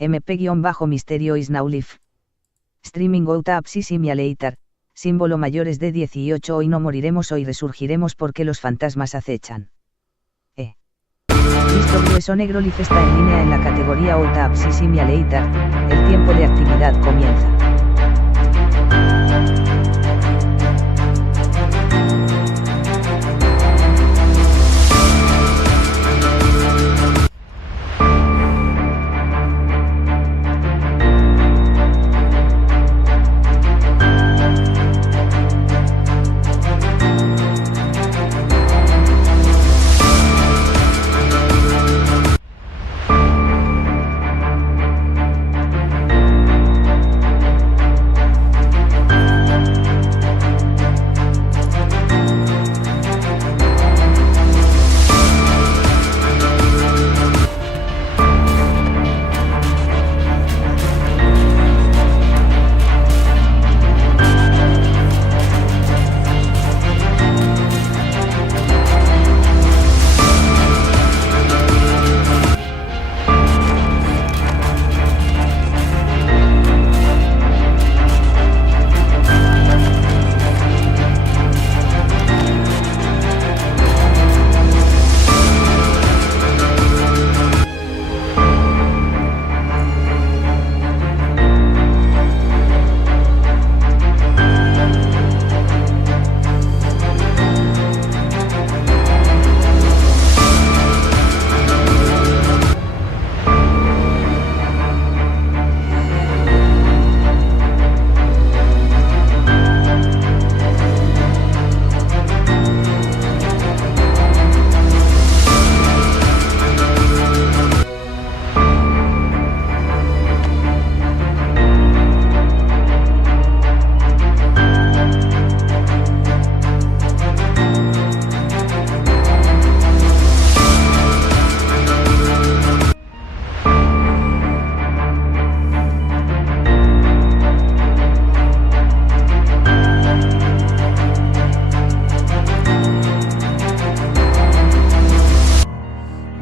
MP-Misterio is now live. Streaming Autopsy Simulator, símbolo mayores de 18. Hoy no moriremos, hoy resurgiremos porque los fantasmas acechan. Listo, Grueso Negro Live está en línea en la categoría Autopsy Simulator. El tiempo de actividad comienza.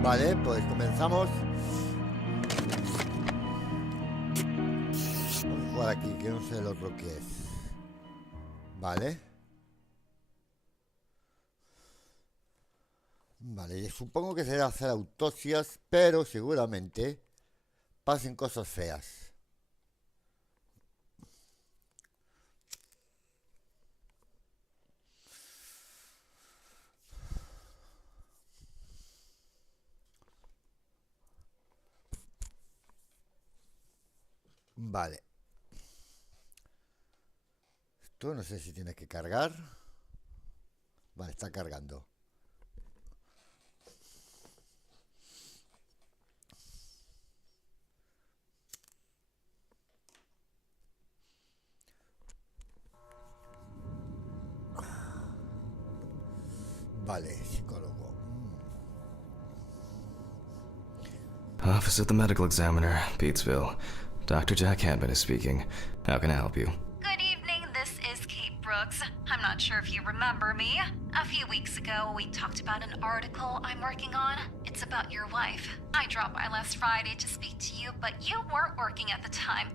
Vale, pues comenzamos. Vamos a jugar aquí, que no sé el otro que es. Vale. Vale, supongo que será hacer autopsias, pero seguramente pasen cosas feas. Vale. Esto no sé si tiene que cargar. Vale, está cargando. Vale, psicólogo. Office of the Medical Examiner, Beatsville. Dr. Jack Hampton is speaking. How can I help you? Good evening, this is Kate Brooks. I'm not sure if you remember me. A few weeks ago, we talked about an article I'm working on. It's about your wife. I dropped by last Friday to speak to you, but you weren't working at the time.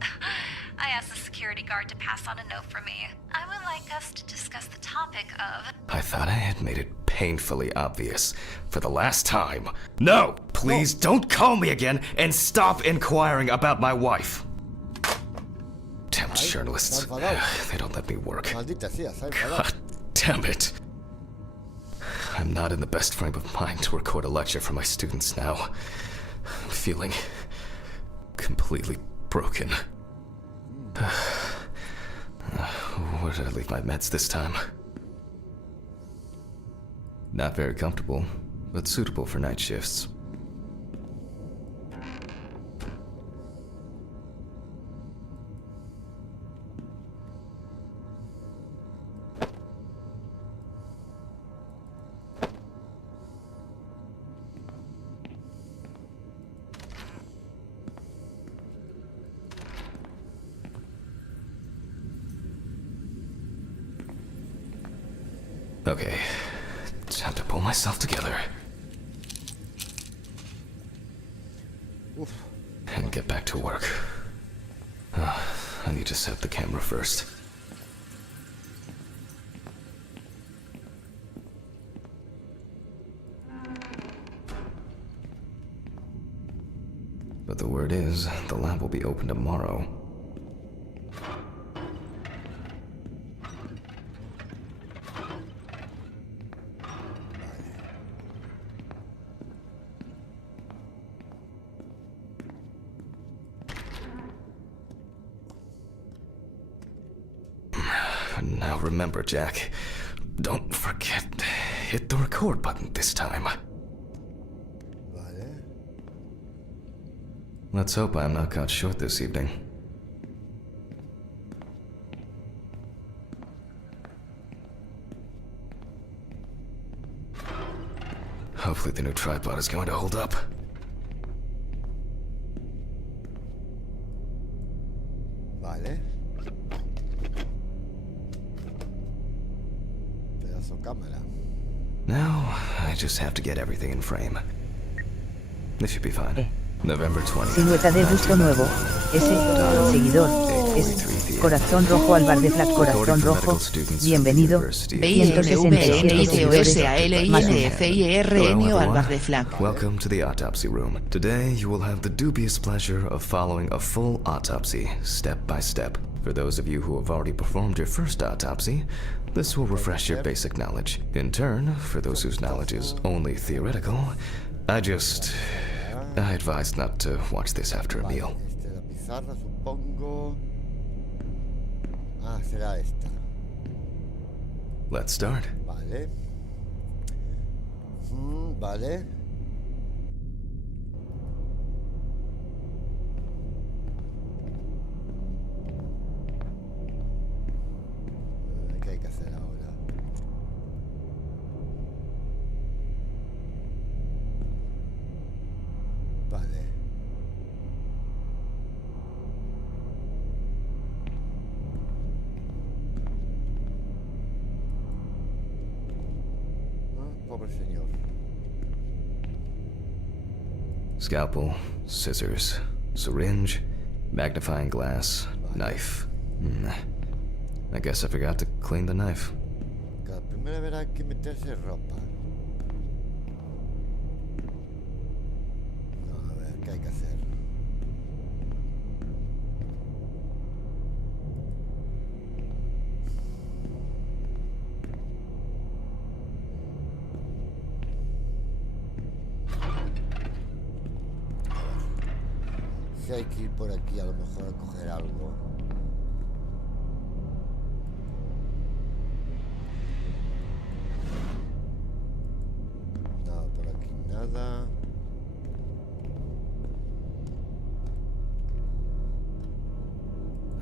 I asked the security guard to pass on a note for me. I would like us to discuss the topic of... I thought I had made it painfully obvious for the last time. No! Please don't call me again and stop inquiring about my wife. Damn journalists. They don't let me work. God damn it. I'm not in the best frame of mind to record a lecture for my students now. I'm feeling completely broken. Where did I leave my meds this time? Not very comfortable, but suitable for night shifts. Okay, time to pull myself together. and get back to work. I need to set up the camera first. But the word is, the lab will be open tomorrow. Now remember, Jack, don't forget, hit the record button this time. Vale. Let's hope I'm not caught short this evening. Hopefully the new tripod is going to hold up. Vale. Pedazo cámara. Now, I just have to get everything in frame. This should be fine. November 20th. Silueta de busto nuevo. S. Seguidor. S. Corazón rojo al bar de flag. Corazón rojo. Bienvenido. 167 BINVINFIRNO al bar de flag. Welcome to the autopsy room. Today, you will have the dubious pleasure of following a full autopsy, step by step. For those of you who have already performed your first autopsy, this will refresh your basic knowledge. In turn, for those whose knowledge is only theoretical, I advise not to watch this after a meal. Esta es la pizarra, supongo. Ah, será esta. Let's start. Vale. Vale. ¿Qué hay que hacer ahora? Vale. Pobre señor. Scalpel, scissors, syringe, magnifying glass, knife. I guess I forgot to clean the knife. Cada primera vez hay que meterse ropa. No, a ver, ¿qué hay que hacer? Si hay que ir por aquí a lo mejor a coger algo. Nada por aquí, nada.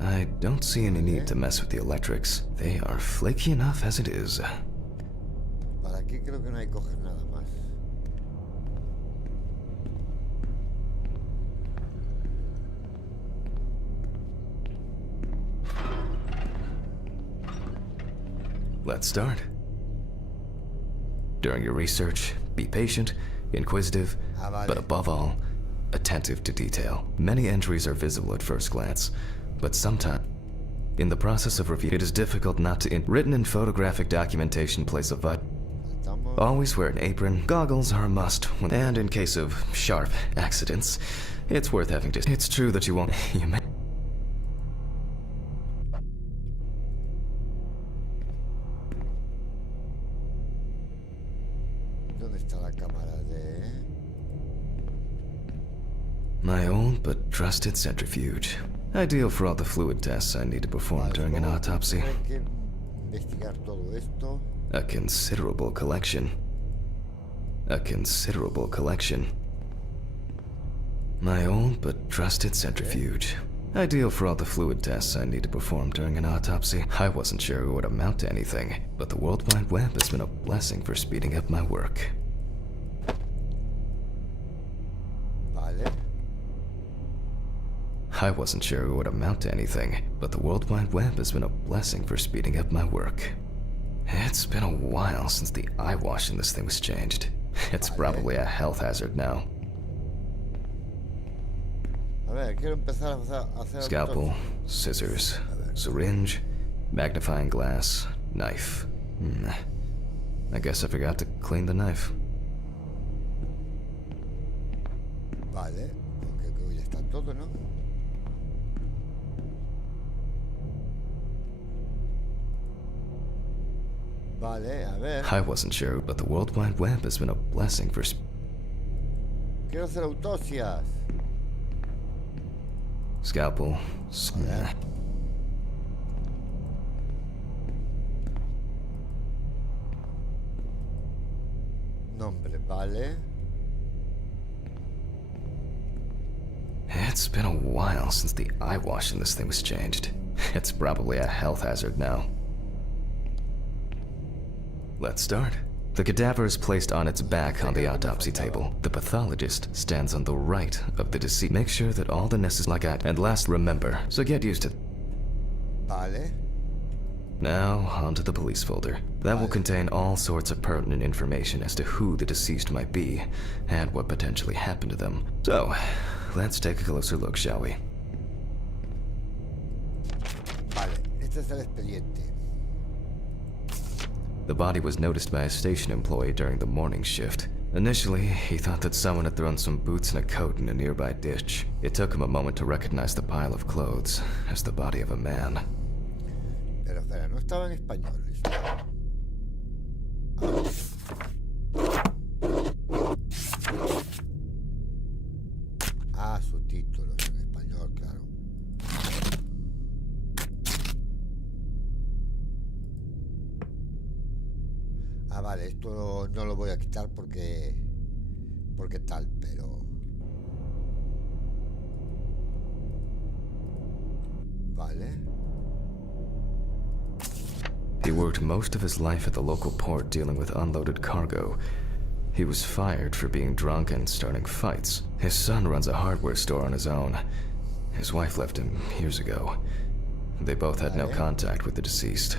I don't see any need to mess with the electrics. They are flaky enough as it is. Para aquí creo que no hay que coger nada más. Let's start. During your research, be patient, inquisitive, Vale. but above all, attentive to detail. Many entries are visible at first glance, but sometimes, in the process of review, it is difficult not to. Written and photographic documentation plays a vital. Estamos. Always wear an apron. Goggles are a must, and in case of sharp accidents, it's worth having to. It's true that you won't. You may. ¿Dónde está la cámara de...? My old but trusted centrifuge. Ideal for all the fluid tests I need to perform during an Supongo que autopsy. hay que investigar todo esto. A considerable collection. A considerable collection. My old but trusted centrifuge. Ideal for all the fluid tests I need to perform during an autopsy. I wasn't sure it would amount to anything, but the World Wide Web has been a blessing for speeding up my work. Vale. I wasn't sure it would amount to anything, but the World Wide Web has been a blessing for speeding up my work. It's been a while since the eyewash in this thing was changed. It's probably a health hazard now. A ver, quiero empezar a hacer Scalpel, autopsia. scissors, A ver. syringe, magnifying glass, knife. I guess I forgot to clean the knife. Vale, creo que hoy está todo, ¿no? Vale, a ver. I wasn't sure, but the World Wide Web has been a blessing for Quiero hacer autopsias. scalpel. Vale. Nombre, vale. It's been a while since the eye wash in this thing was changed. It's probably a health hazard now. Let's start. The cadaver is placed on its back on the autopsy table. The pathologist stands on the right of the deceased. Make sure that all the necessary like that. And last, remember. So get used to. Vale. Now, onto the police folder. That will contain all sorts of pertinent information as to who the deceased might be and what potentially happened to them. So, let's take a closer look, shall we? Vale, este es el expediente. The body was noticed by a station employee during the morning shift. Initially, he thought that someone had thrown some boots and a coat in a nearby ditch. It took him a moment to recognize the pile of clothes as the body of a man. Pero espera, no estaba en español. Ah, subtítulos en español, claro. Ah, vale, esto no lo voy a quitar porque tal, pero vale. He worked most of his life at the local port dealing with unloaded cargo. He was fired for being drunk and starting fights. His son runs a hardware store on his own. His wife left him years ago. They both had no contact with the deceased.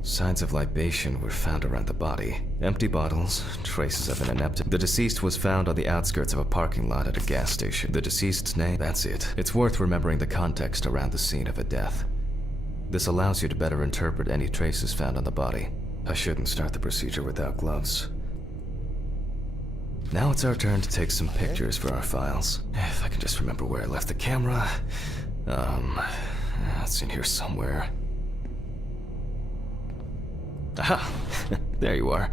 Signs of libation were found around the body. Empty bottles, traces of an inept. The deceased was found on the outskirts of a parking lot at a gas station. The deceased's name, that's it. It's worth remembering the context around the scene of a death. This allows you to better interpret any traces found on the body. I shouldn't start the procedure without gloves. Now it's our turn to take some pictures for our files. If I can just remember where I left the camera. It's in here somewhere. Aha! There you are.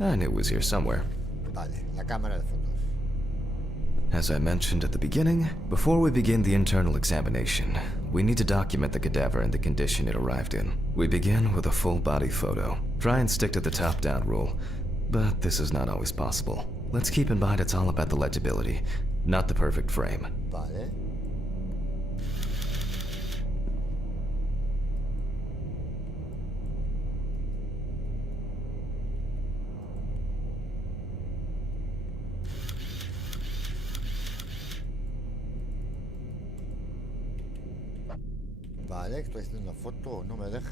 I knew it was here somewhere. Vale, la cámara de fotos. As I mentioned at the beginning, before we begin the internal examination, we need to document the cadaver and the condition it arrived in. We begin with a full body photo. Try and stick to the top-down rule, but this is not always possible. Let's keep in mind it's all about the legibility, not the perfect frame. Vale. Vale, estoy haciendo una foto, no me deja.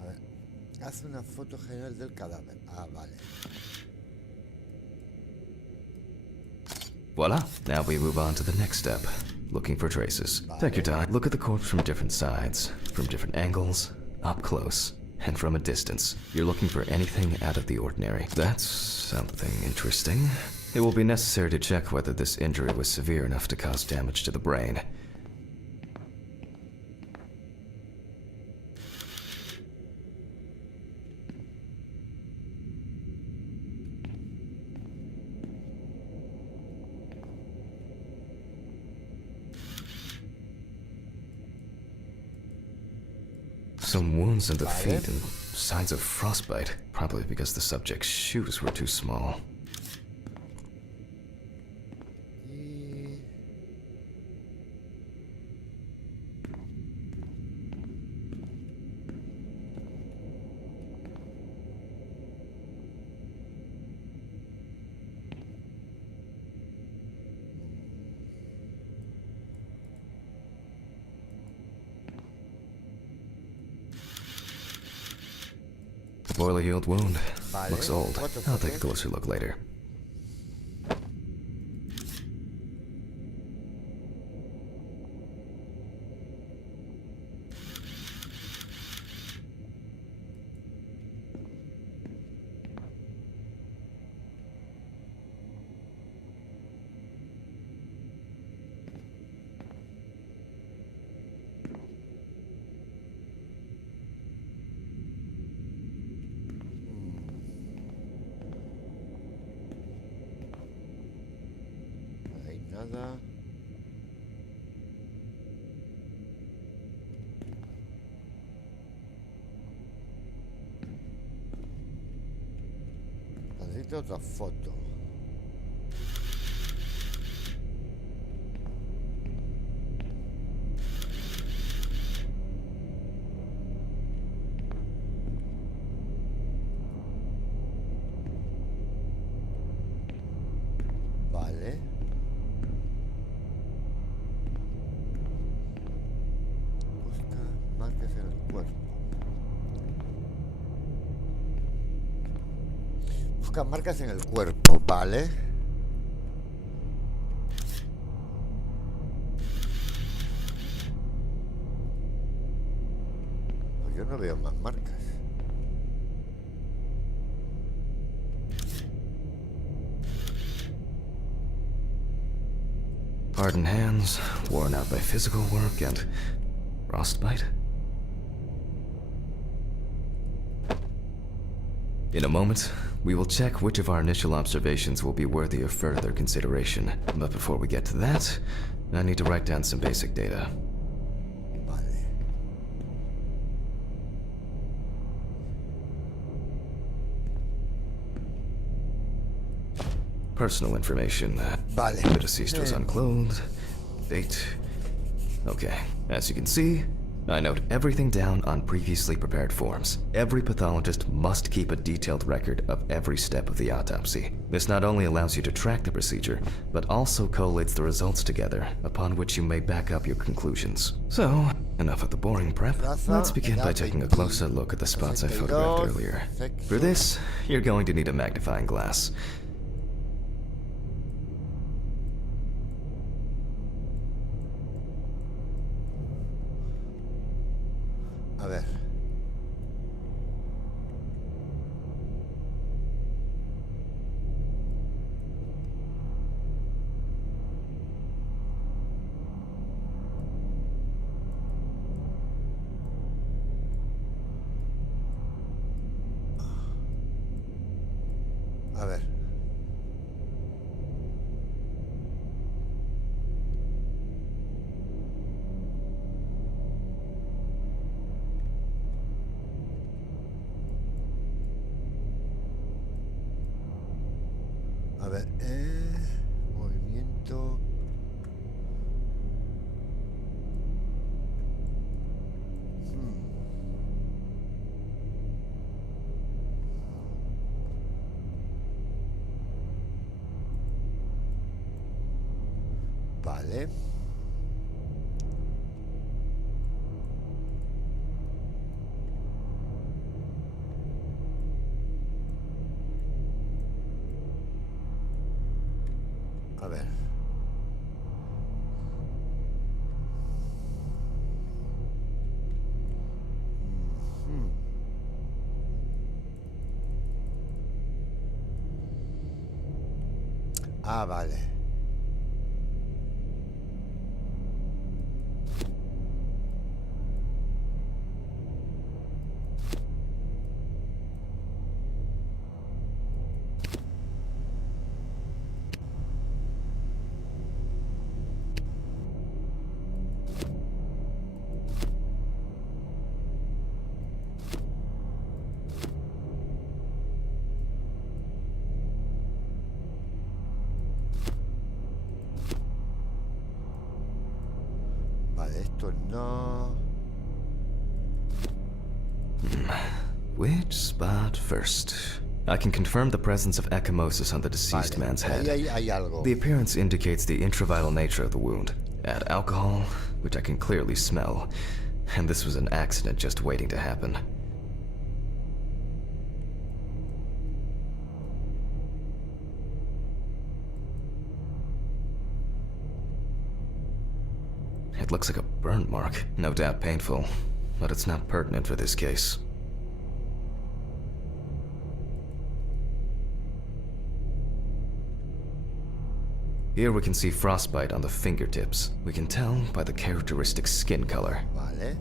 A ver, haz una foto general del cadáver. Ah, vale. Voila! Now we move on to the next step. Looking for traces. Take your time. Look at the corpse from different sides, from different angles, up close, and from a distance. You're looking for anything out of the ordinary. That's something interesting. It will be necessary to check whether this injury was severe enough to cause damage to the brain. Some wounds in the feet and signs of frostbite, probably because the subject's shoes were too small. poorly healed wound. Vale. Looks old. What the I'll fuck take a is- closer look later. No hay nada. Necesito otra foto. Vale. Busca marcas en el cuerpo. Busca marcas en el cuerpo, vale. Pues yo no veo más marcas. Hardened hands, worn out by physical work, and frostbite? In a moment, we will check which of our initial observations will be worthy of further consideration. But before we get to that, I need to write down some basic data. Vale. Personal information. Vale. The deceased was unclothed. Date. Okay, as you can see, I note everything down on previously prepared forms. Every pathologist must keep a detailed record of every step of the autopsy. This not only allows you to track the procedure, but also collates the results together, upon which you may back up your conclusions. So, enough of the boring prep. Let's begin by taking a closer look at the spots I photographed earlier. For this, you're going to need a magnifying glass. A ver. A ver. A ver, movimiento. Vale. A ver. Ujú. Ah, vale. Vale, esto no. Which spot first? I can confirm the presence of ecchymosis on the deceased Vale, man's ahí head. hay algo. The appearance indicates the intravital nature of the wound. Add alcohol, which I can clearly smell, and this was an accident just waiting to happen. It looks like a burn mark, no doubt painful, but it's not pertinent for this case. Here we can see frostbite on the fingertips. We can tell by the characteristic skin color. Vale.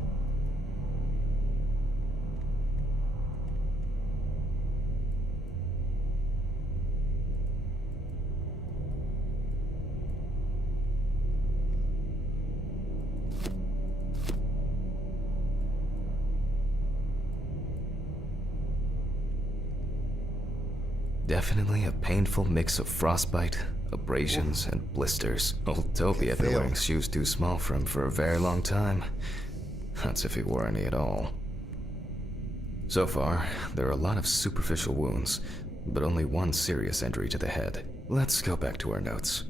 Definitely a painful mix of frostbite, abrasions, and blisters. Old Toby had been wearing shoes too small for him for a very long time. That's if he wore any at all. So far, there are a lot of superficial wounds, but only one serious injury to the head. Let's go back to our notes.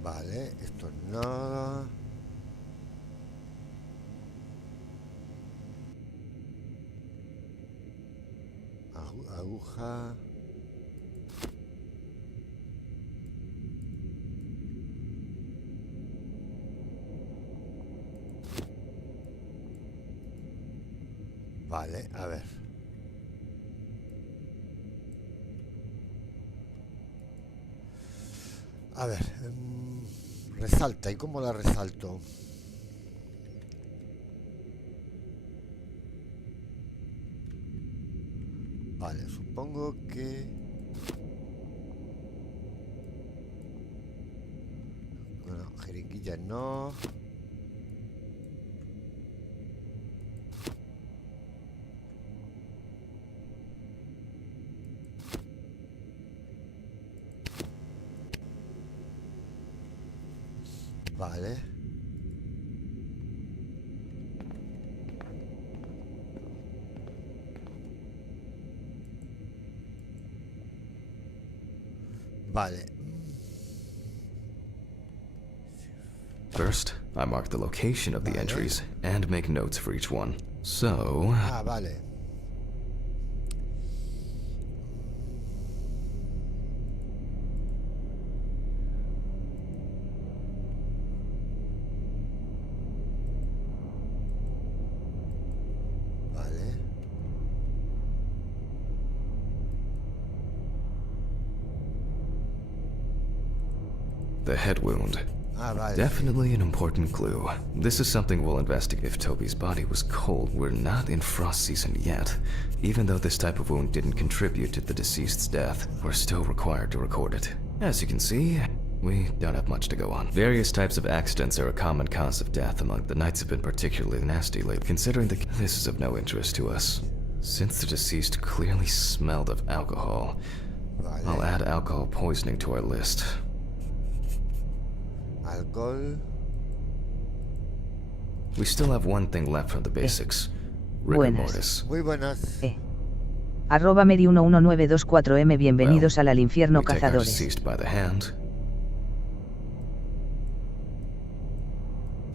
Vale, esto es nada. Aguja. Vale, a ver. A ver, resalta. ¿Y cómo la resalto? Vale, supongo que... Bueno, jeringuillas no. Vale. Vale. First, I mark the location of the entries and make notes for each one. So... Ah, vale. The head wound. Ah, vale. Definitely an important clue. This is something we'll investigate. If Toby's body was cold, we're not in frost season yet. Even though this type of wound didn't contribute to the deceased's death, we're still required to record it. As you can see, we don't have much to go on. Various types of accidents are a common cause of death among the nights have been particularly nasty lately. Considering this is of no interest to us. Since the deceased clearly smelled of alcohol, I'll add alcohol poisoning to our list. Alcohol. We still have one thing left from the basics. Rigor mortis. Muy buenas. Arroba Meri11924M. Bienvenidos al infierno, cazadores. Deceased by the hand.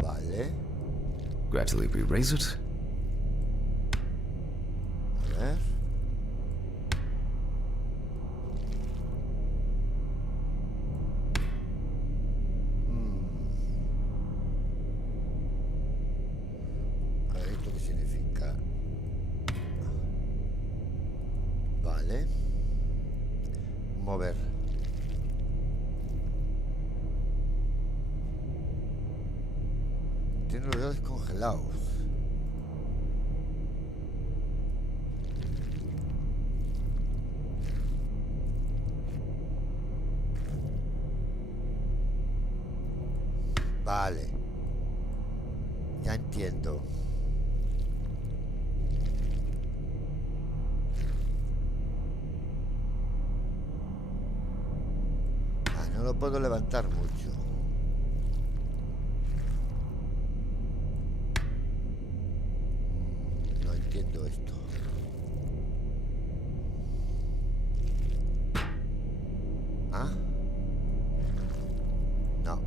Vale. Gradually re-raise it. A ver. A ver, ¿esto qué significa? Vale. Mover. Tiene los dedos congelados. Vale. Ya entiendo. Ah, no lo puedo levantar mucho. No entiendo esto. ¿Ah? No.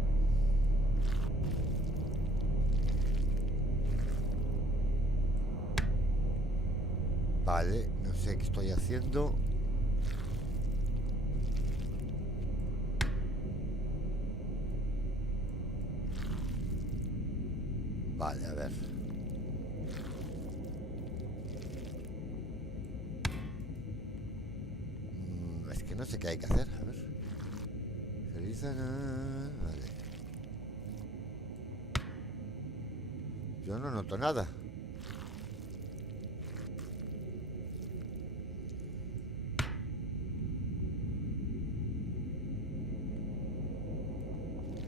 Vale, no sé qué estoy haciendo. Vale, a ver. Es que no sé qué hay que hacer. A ver. Vale. Yo no noto nada.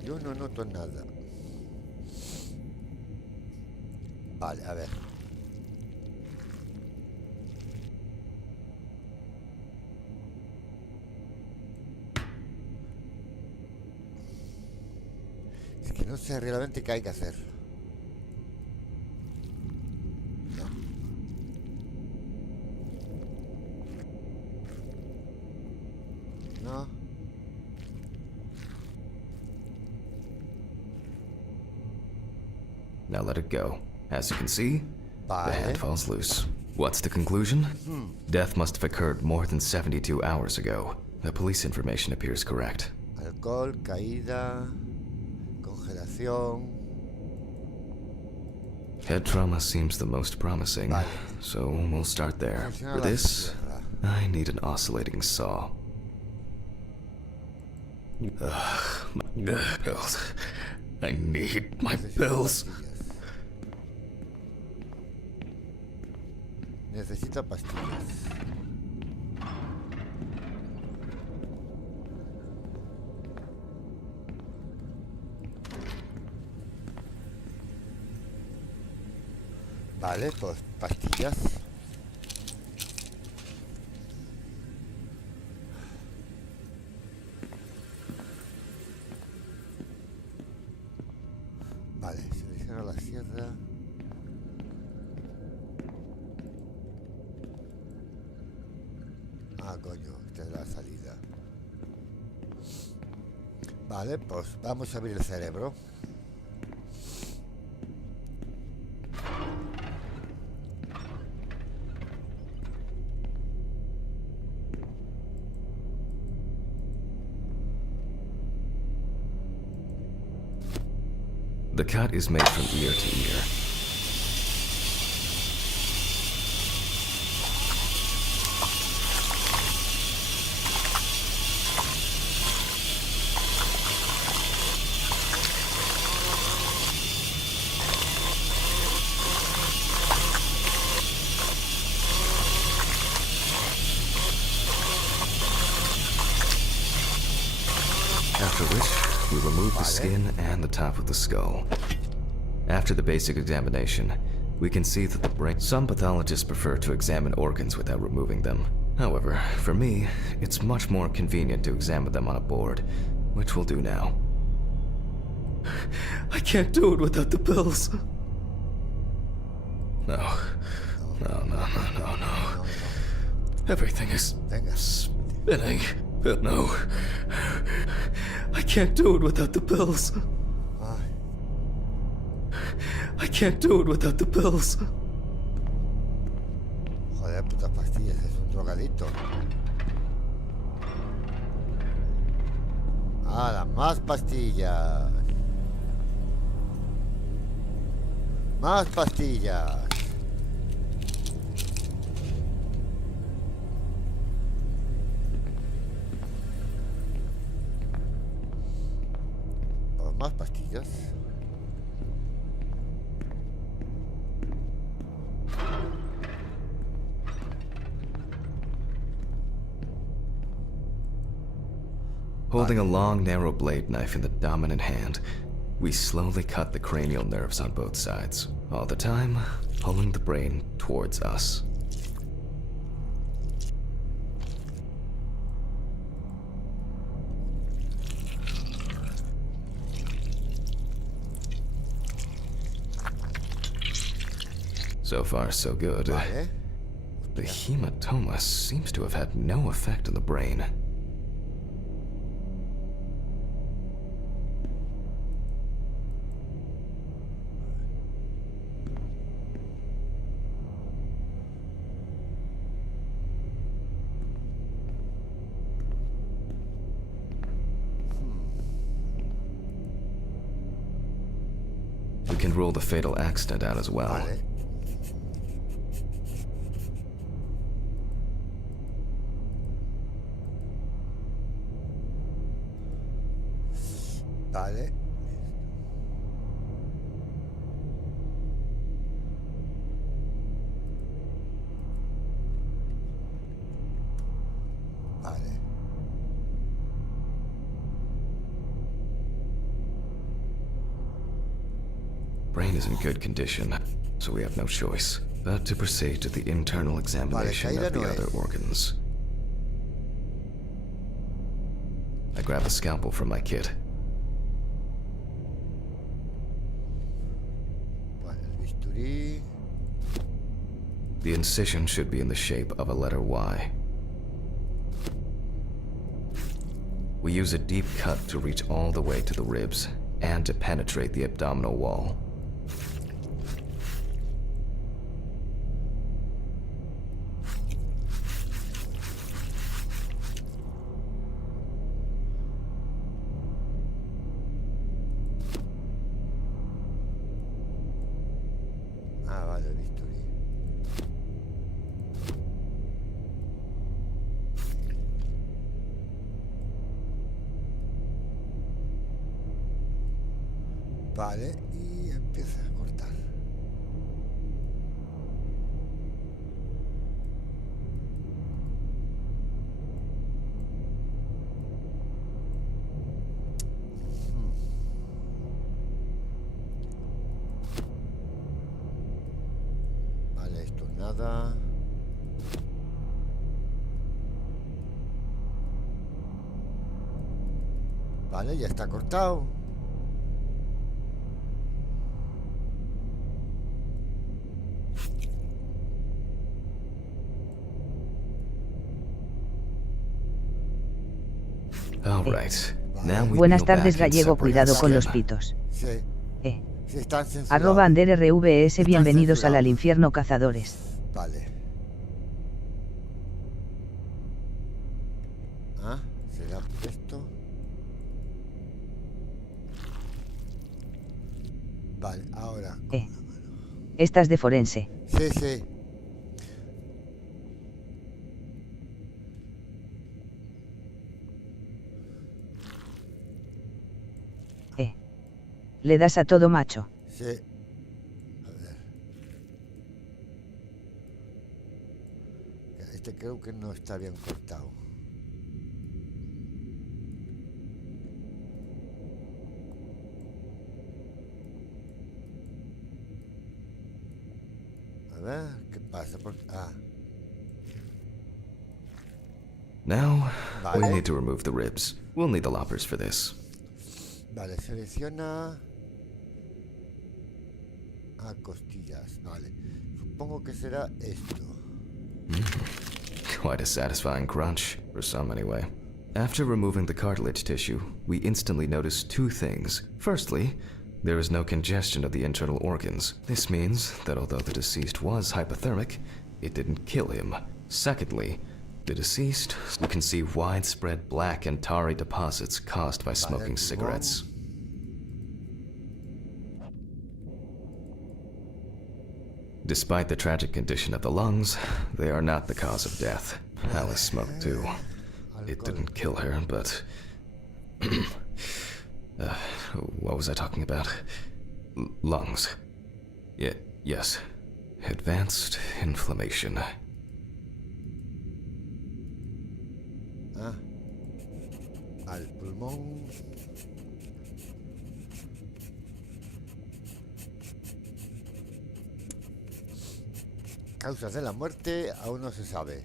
Yo no noto nada. Vale, a ver. Es que no sé realmente qué hay que hacer. No. No. Now let it go. As you can see, the Vale. hand falls loose. What's the conclusion? Death must have occurred more than 72 hours ago. The police information appears correct. Alcohol, caída, congelación. Head trauma seems the most promising, Vale. so we'll start there. Funciona For la this, sierra. I need an oscillating saw. My pills. I need my Necesito pills. pastillas. Necesita pastillas. Vale, pues pastillas. Vale, selecciona la sierra. Ah, coño, esta es la salida. Vale, pues vamos a abrir el cerebro. The cut is made from ear to ear. After which, we remove the skin and the top of the skull. After the basic examination, we can see that the brain... Some pathologists prefer to examine organs without removing them. However, for me, it's much more convenient to examine them on a board, which we'll do now. I can't do it without the pills. No. No. Everything is Venga. spinning. But no. I can't do it without the pills. Ay, I can't do it without the pills. joder, putas pastillas, es un drogadito. ¡Hala, más pastillas! ¡Más pastillas! Pues más pastillas. Holding a long, narrow blade knife in the dominant hand, We slowly cut the cranial nerves on both sides, all the time pulling the brain towards us. So far, so good. Vale. The hematoma seems to have had no effect on the brain. We can rule the fatal accident out as well. Vale. Vale. Vale. Brain is in good condition, so we have no choice but to proceed to the internal examination caída of the no other es. organs. I grab a scalpel from my kit. Vale, el bisturí. The incision should be in the shape of a letter Y. We use a deep cut to reach all the way to the ribs and to penetrate the abdominal wall. Ah, vale, el bisturí. Vale, y empieza a cortar. Vale, esto nada. Vale, ya está cortado. All right. Now we Buenas peel tardes back and gallego, separate cuidado the con los skin. pitos. Sí, Eh. sí están censurados. Arroba Ander RVS, Están bienvenidos al censurados. infierno cazadores. Vale. Ah, será esto. Vale, ahora. Estas de forense. Sí, sí. Le das a todo macho. Sí. A ver. Este creo que no está bien cortado. A ver, ¿qué pasa? Ah, Now, we Vale. need to remove the ribs. We'll need the loppers for this. vale, selecciona a costillas. Vale. Supongo que será esto. Quite a satisfying crunch, for some anyway. After removing the cartilage tissue, we instantly notice two things. Firstly, there is no congestion of the internal organs. This means that although the deceased was hypothermic, it didn't kill him. Secondly, the deceased, you can see widespread black and tarry deposits caused by smoking pulmón. cigarettes. Despite the tragic condition of the lungs, they are not the cause of death. Alice smoked too. It didn't kill her, but... what was I talking about? Lungs. Yes. Advanced inflammation. Ah, al pulmón. Causas de la muerte aún no se sabe.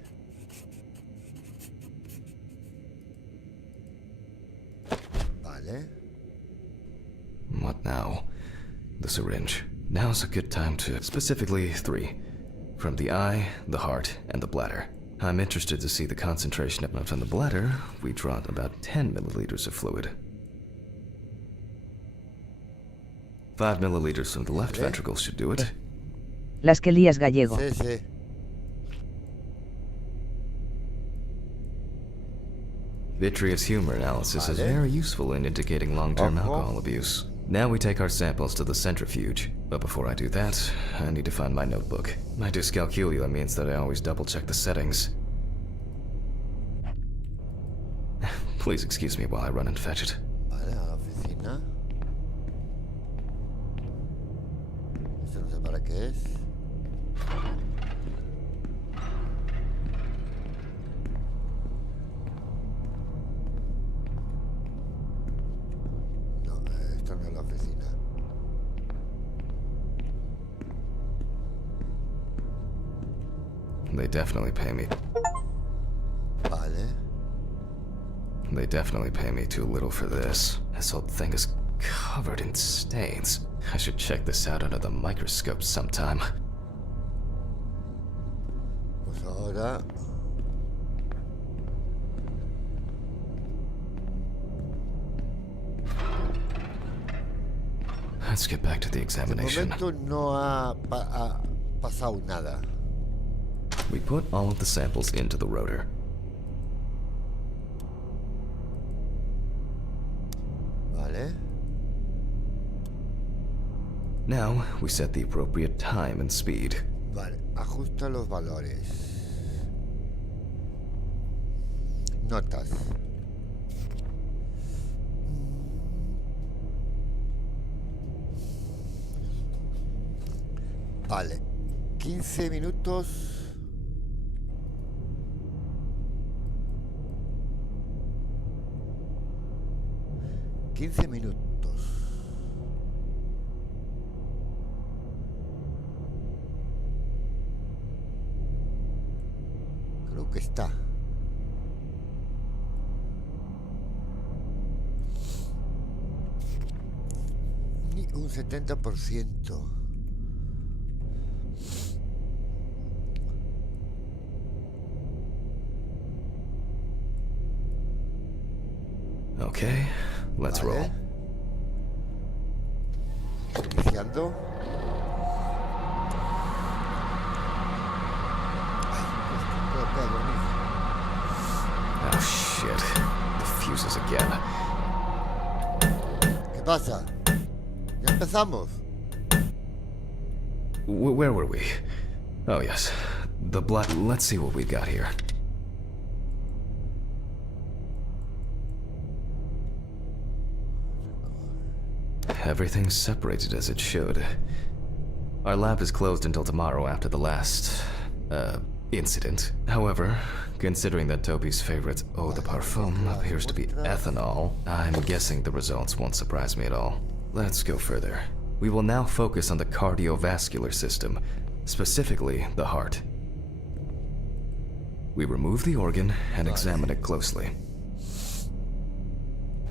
Vale. What now? The syringe. Now's a good time to... Specifically 3. From the eye, the heart, and the bladder. I'm interested to see the concentration of... From the bladder, we draw about 10 milliliters of fluid. 5 milliliters from the left ventricle should do it. Las que lías gallego. Sí, sí. Vitreous humor analysis is very useful in indicating long-term alcohol abuse. Now we take our samples to the centrifuge. But before I do that, I need to find my notebook. My dyscalculia means that I always double-check the settings. Please excuse me while I run and fetch it. Vale, a la oficina. Esto no sé para qué es. No, esto no es la oficina. They definitely pay me. Vale. They definitely pay me too little for this. This whole thing is covered in stains. I should check this out under the microscope sometime. Pues ahora... Let's get back to the De examination. momento no ha pasado nada. We put all of the samples into the rotor. Vale. Now, we set the appropriate time and speed. Vale, ajusta los valores. Notas. Vale, 15 minutos. Creo que está. Ni un 70%. Okay, let's Vale. roll. Iniciando. Oh shit. The fuses again. ¿Qué pasa? Ya empezamos. Where were we? Oh yes. The blood. Let's see what we got here. Everything's separated as it should. Our lab is closed until tomorrow after the last, incident. However, considering that Toby's favorite eau de parfum appears to be ethanol, I'm guessing the results won't surprise me at all. Let's go further. We will now focus on the cardiovascular system, specifically the heart. We remove the organ and examine it closely.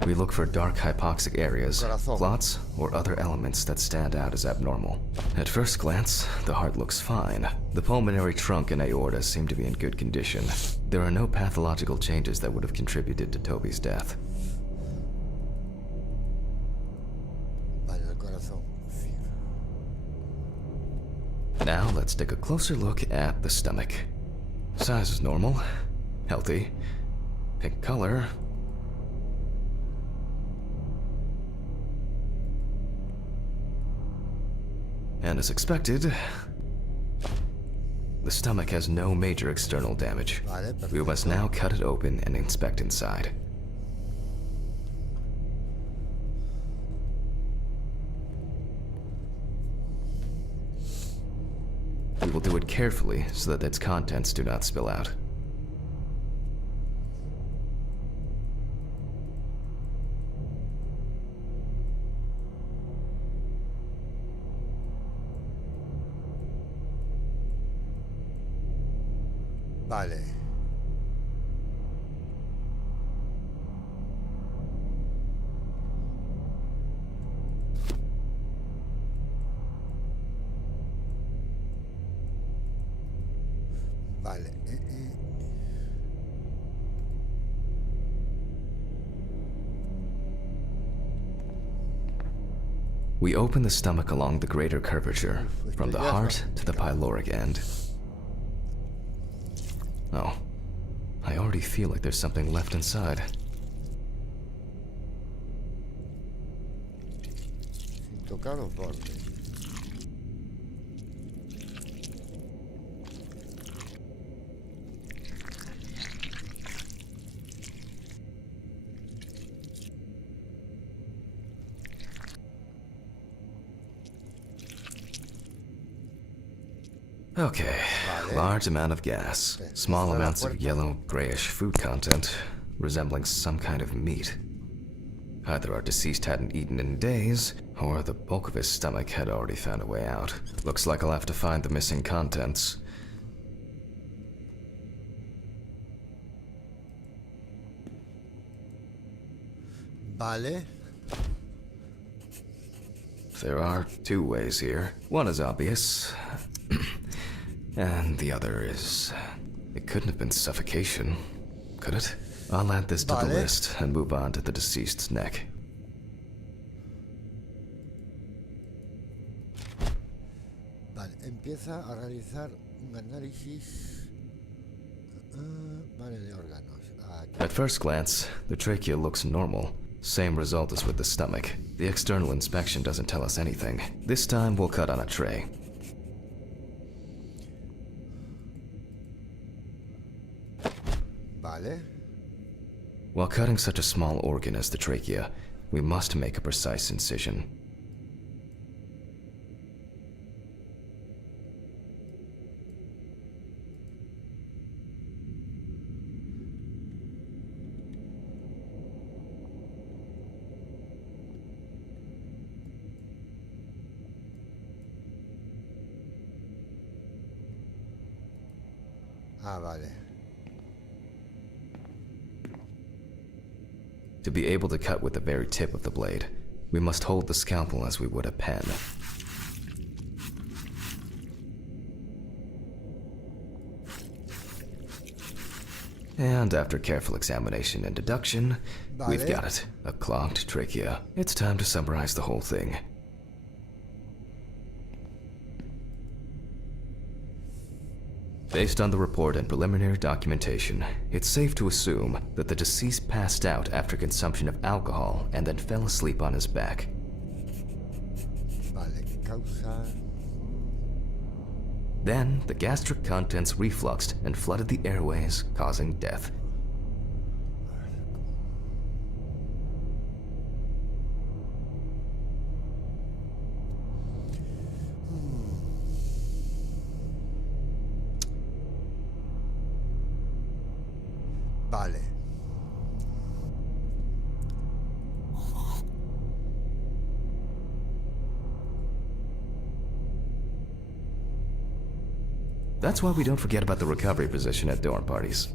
We look for dark hypoxic areas, clots, or other elements that stand out as abnormal. At first glance, the heart looks fine. The pulmonary trunk and aorta seem to be in good condition. There are no pathological changes that would have contributed to Toby's death. Vale, el corazón. Now let's take a closer look at the stomach. Size is normal, healthy, pink color. And as expected, the stomach has no major external damage. Vale, We must perfecto. now cut it open and inspect inside. We will do it carefully so that its contents do not spill out. We open the stomach along the greater curvature, from the heart to the pyloric end. Oh, I already feel like there's something left inside. Sin tocar los bordes. Okay, large amount of gas, small amounts of yellow, grayish food content, resembling some kind of meat. Either our deceased hadn't eaten in days, or the bulk of his stomach had already found a way out. Looks like I'll have to find the missing contents. Vale. There are two ways here. One is obvious, and the other is... It couldn't have been suffocation, could it? I'll add this to the list and move on to the deceased's neck. Vale, empieza a realizar un análisis vale, de órganos. Aquí. At first glance, the trachea looks normal. Same result as with the stomach. The external inspection doesn't tell us anything. This time we'll cut on a tray. Vale. While cutting such a small organ as the trachea, we must make a precise incision. Ah, vale. To be able to cut with the very tip of the blade, we must hold the scalpel as we would a pen. And after careful examination and deduction, we've got it. A clogged trachea. It's time to summarize the whole thing. Based on the report and preliminary documentation, it's safe to assume that the deceased passed out after consumption of alcohol and then fell asleep on his back. Vale, causa. Then, the gastric contents refluxed and flooded the airways, causing death. Vale. That's why we don't forget about the recovery position at dorm parties.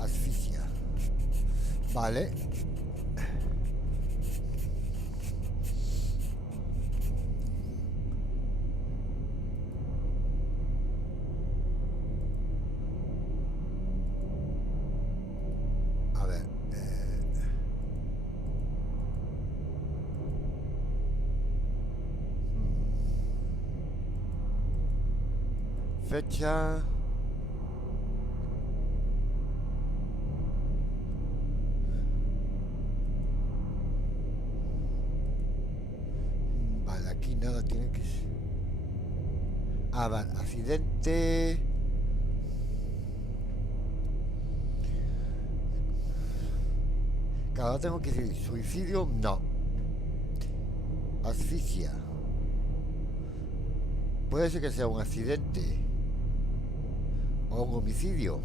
Asfixia. Vale. A ver. Fecha. Vale, aquí nada tiene que ser. Ah, vale, accidente. Claro, tengo que decir suicidio, no. Asfixia. Puede ser que sea un accidente o un homicidio.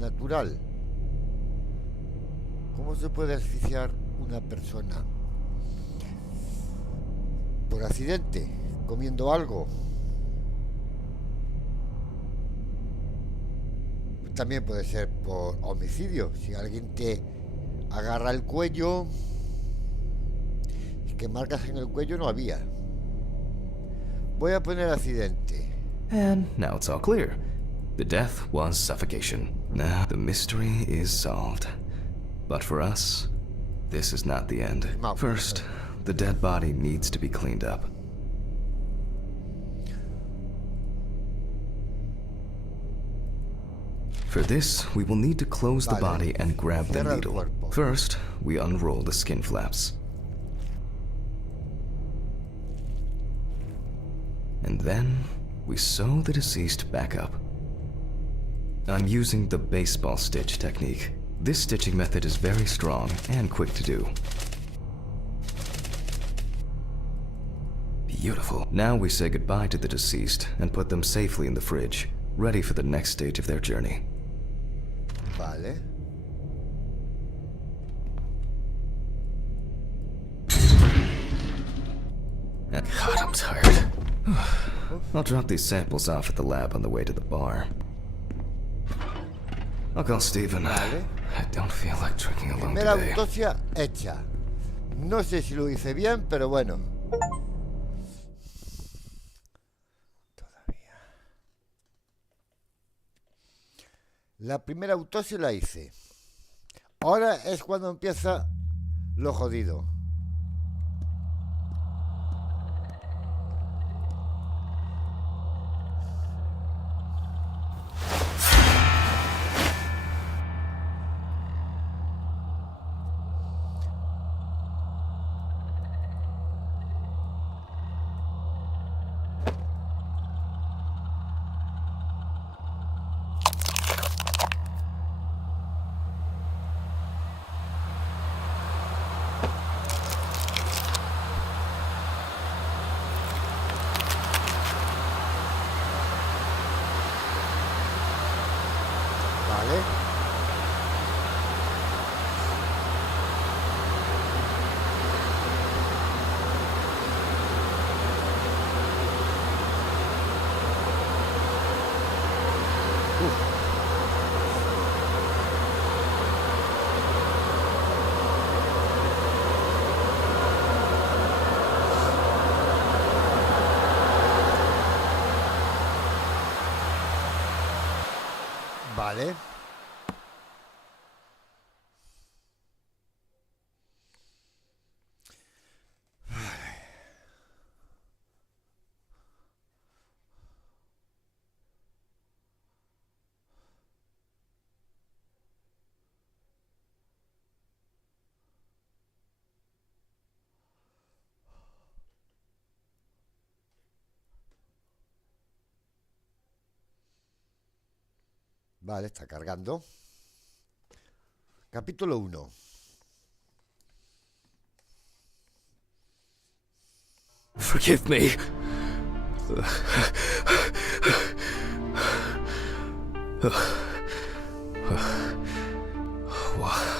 Natural. ¿Cómo se puede asfixiar una persona? Por accidente, comiendo algo. También puede ser por homicidio. Si alguien te agarra el cuello, es que marcas en el cuello no había. Voy a poner accidente. And now it's all clear. The death was suffocation. Now the mystery is solved. But for us, this is not the end. First, the dead body needs to be cleaned up. For this, we will need to close the body and grab the needle. First, we unroll the skin flaps. And then, we sew the deceased back up. I'm using the baseball stitch technique. This stitching method is very strong and quick to do. Beautiful. Now we say goodbye to the deceased and put them safely in the fridge, ready for the next stage of their journey. Vale. God, I'm tired. I'll drop these samples off at the lab on the way to the bar. I'll call Steven. Vale. I don't feel like drinking alone Primera today. autopsia hecha. No sé si lo hice bien, pero bueno. Todavía. La primera autopsia la hice. Ahora es cuando empieza lo jodido. Vale. Vale. Vale, está cargando. Capítulo 1. Forgive me.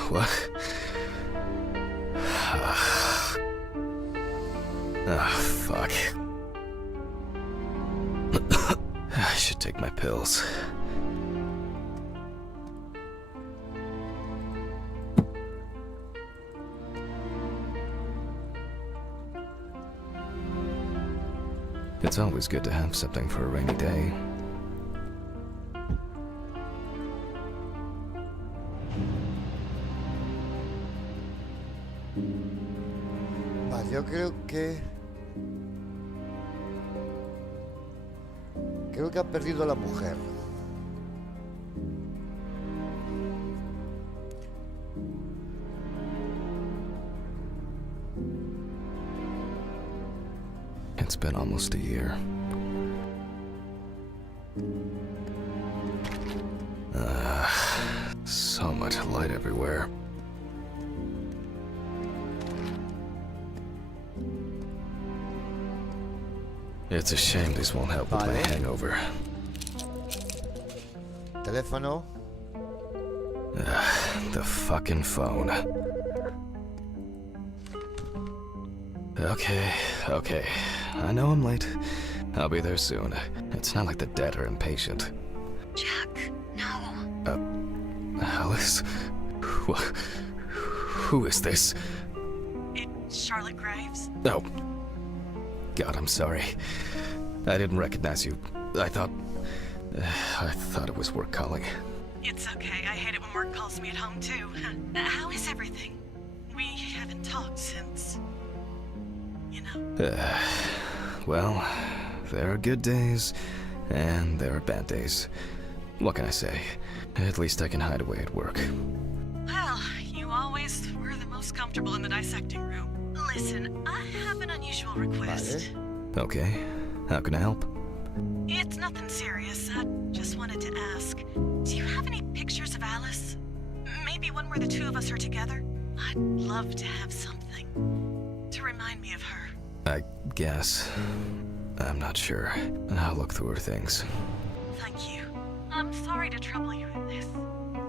What? Fuck. I should take my pills. It's always good to have something for a rainy day. Vale, yo creo que ha perdido a la mujer. It's been almost a year. So much light everywhere. It's a shame these won't help with my Vale. hangover. Teléfono. The fucking phone. Okay. I know I'm late. I'll be there soon. It's not like the dead are impatient. Jack, no. Alice? Who is this? It's Charlotte Graves. Oh. God, I'm sorry. I didn't recognize you. I thought it was work calling. It's okay. I hate it when work calls me at home, too. How is everything? We haven't talked since... you know. Well, there are good days, and there are bad days. What can I say? At least I can hide away at work. Well, you always were the most comfortable in the dissecting room. Listen, I have an unusual request. Okay, how can I help? It's nothing serious. I just wanted to ask, do you have any pictures of Alice? Maybe one where the two of us are together? I'd love to have something to remind me of her. I guess. I'm not sure. I'll look through her things. Thank you. I'm sorry to trouble you with this.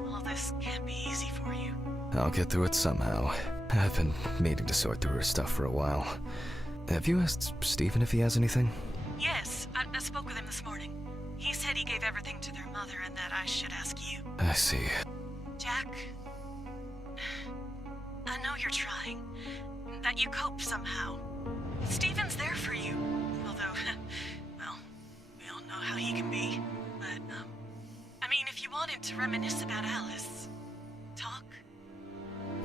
All this can't be easy for you. I'll get through it somehow. I've been meaning to sort through her stuff for a while. Have you asked Stephen if he has anything? Yes, I spoke with him this morning. He said he gave everything to their mother and that I should ask you. I see. Jack, I know you're trying. That you cope somehow. Stephen's there for you. Although, well, we all know how he can be. But, I mean, if you wanted to reminisce about Alice, talk.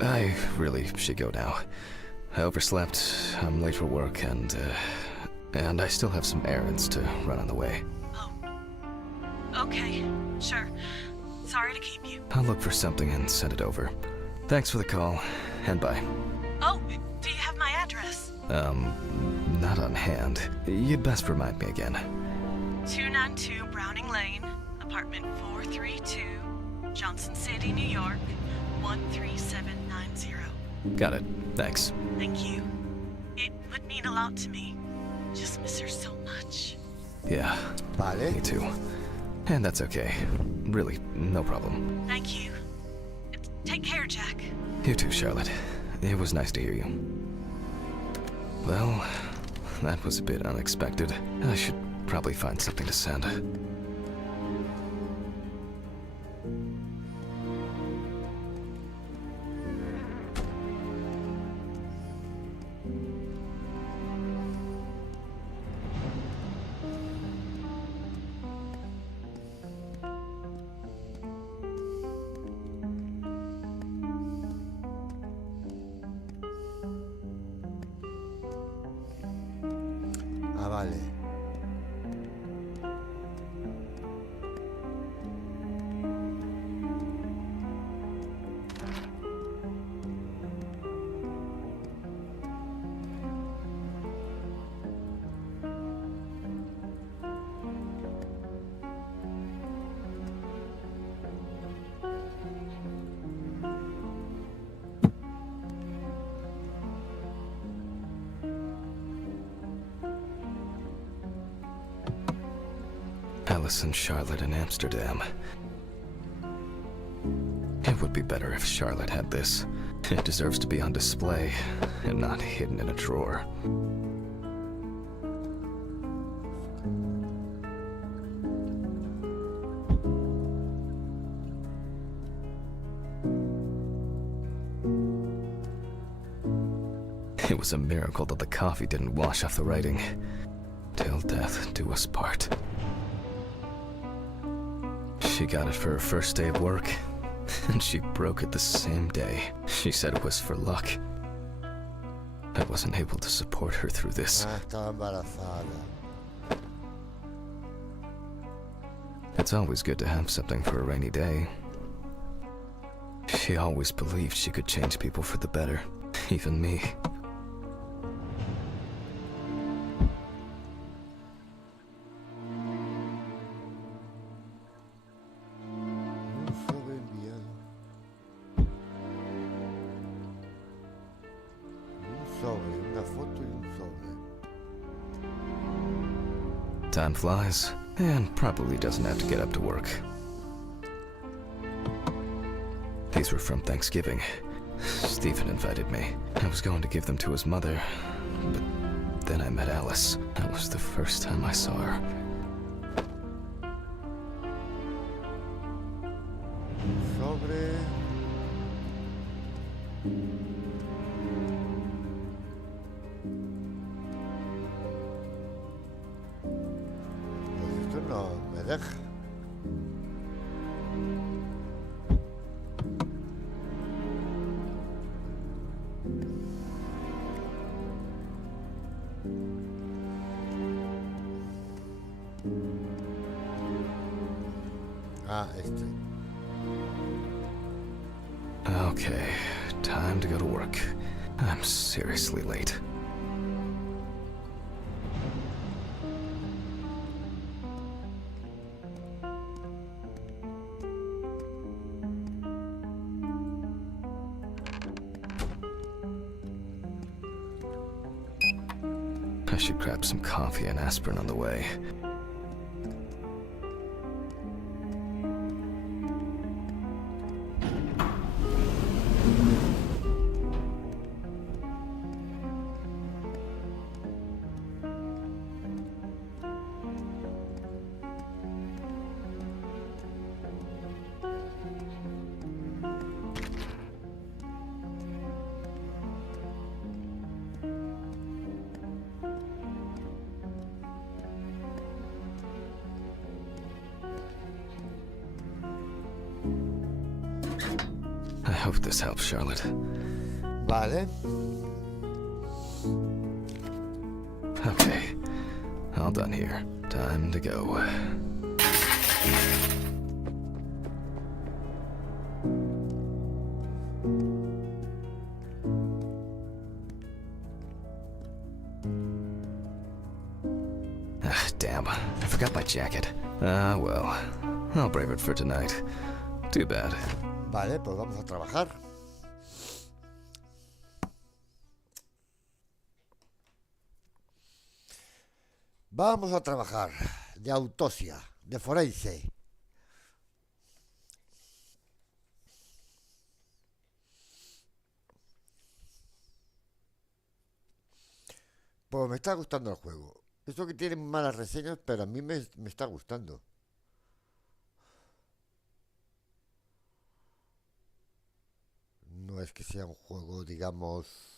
I really should go now. I overslept, I'm late for work, and I still have some errands to run on the way. Oh. Okay, sure. Sorry to keep you. I'll look for something and send it over. Thanks for the call, and bye. Oh, do you have my address? Not on hand. You'd best remind me again. 292 Browning Lane, apartment 432, Johnson City, New York, 13790. Got it. Thanks. Thank you. It would mean a lot to me. Just miss her so much. Yeah, Vale. me too. And that's okay. Really, no problem. Thank you. Take care, Jack. You too, Charlotte. It was nice to hear you. Well, that was a bit unexpected. I should probably find something to send. Ah, vale. Alice and Charlotte in Amsterdam. It would be better if Charlotte had this. It deserves to be on display, and not hidden in a drawer. It was a miracle that the coffee didn't wash off the writing. Till death do us part. She got it for her first day of work, and she broke it the same day. She said it was for luck. I wasn't able to support her through this. Ah, estaba embarazada. It's always good to have something for a rainy day. She always believed she could change people for the better, even me. Un sobre enviado. Un sobre, una foto y un sobre. Time flies, and probably doesn't have to get up to work. These were from Thanksgiving. Stephen invited me. I was going to give them to his mother, but then I met Alice. That was the first time I saw her. Sobre. deja. Ah, este. Okay, time to go to work. I'm seriously late. I should grab some coffee and aspirin on the way. I hope this helps, Charlotte. Vale. Okay, all done here. Time to go. Ah, damn, I forgot my jacket. Ah, well, I'll brave it for tonight. Too bad. Vale, pues vamos a trabajar. Vamos a trabajar de autopsia, de forense. Pues me está gustando el juego. Eso que tiene malas reseñas, pero a mí me está gustando. No es que sea un juego, digamos...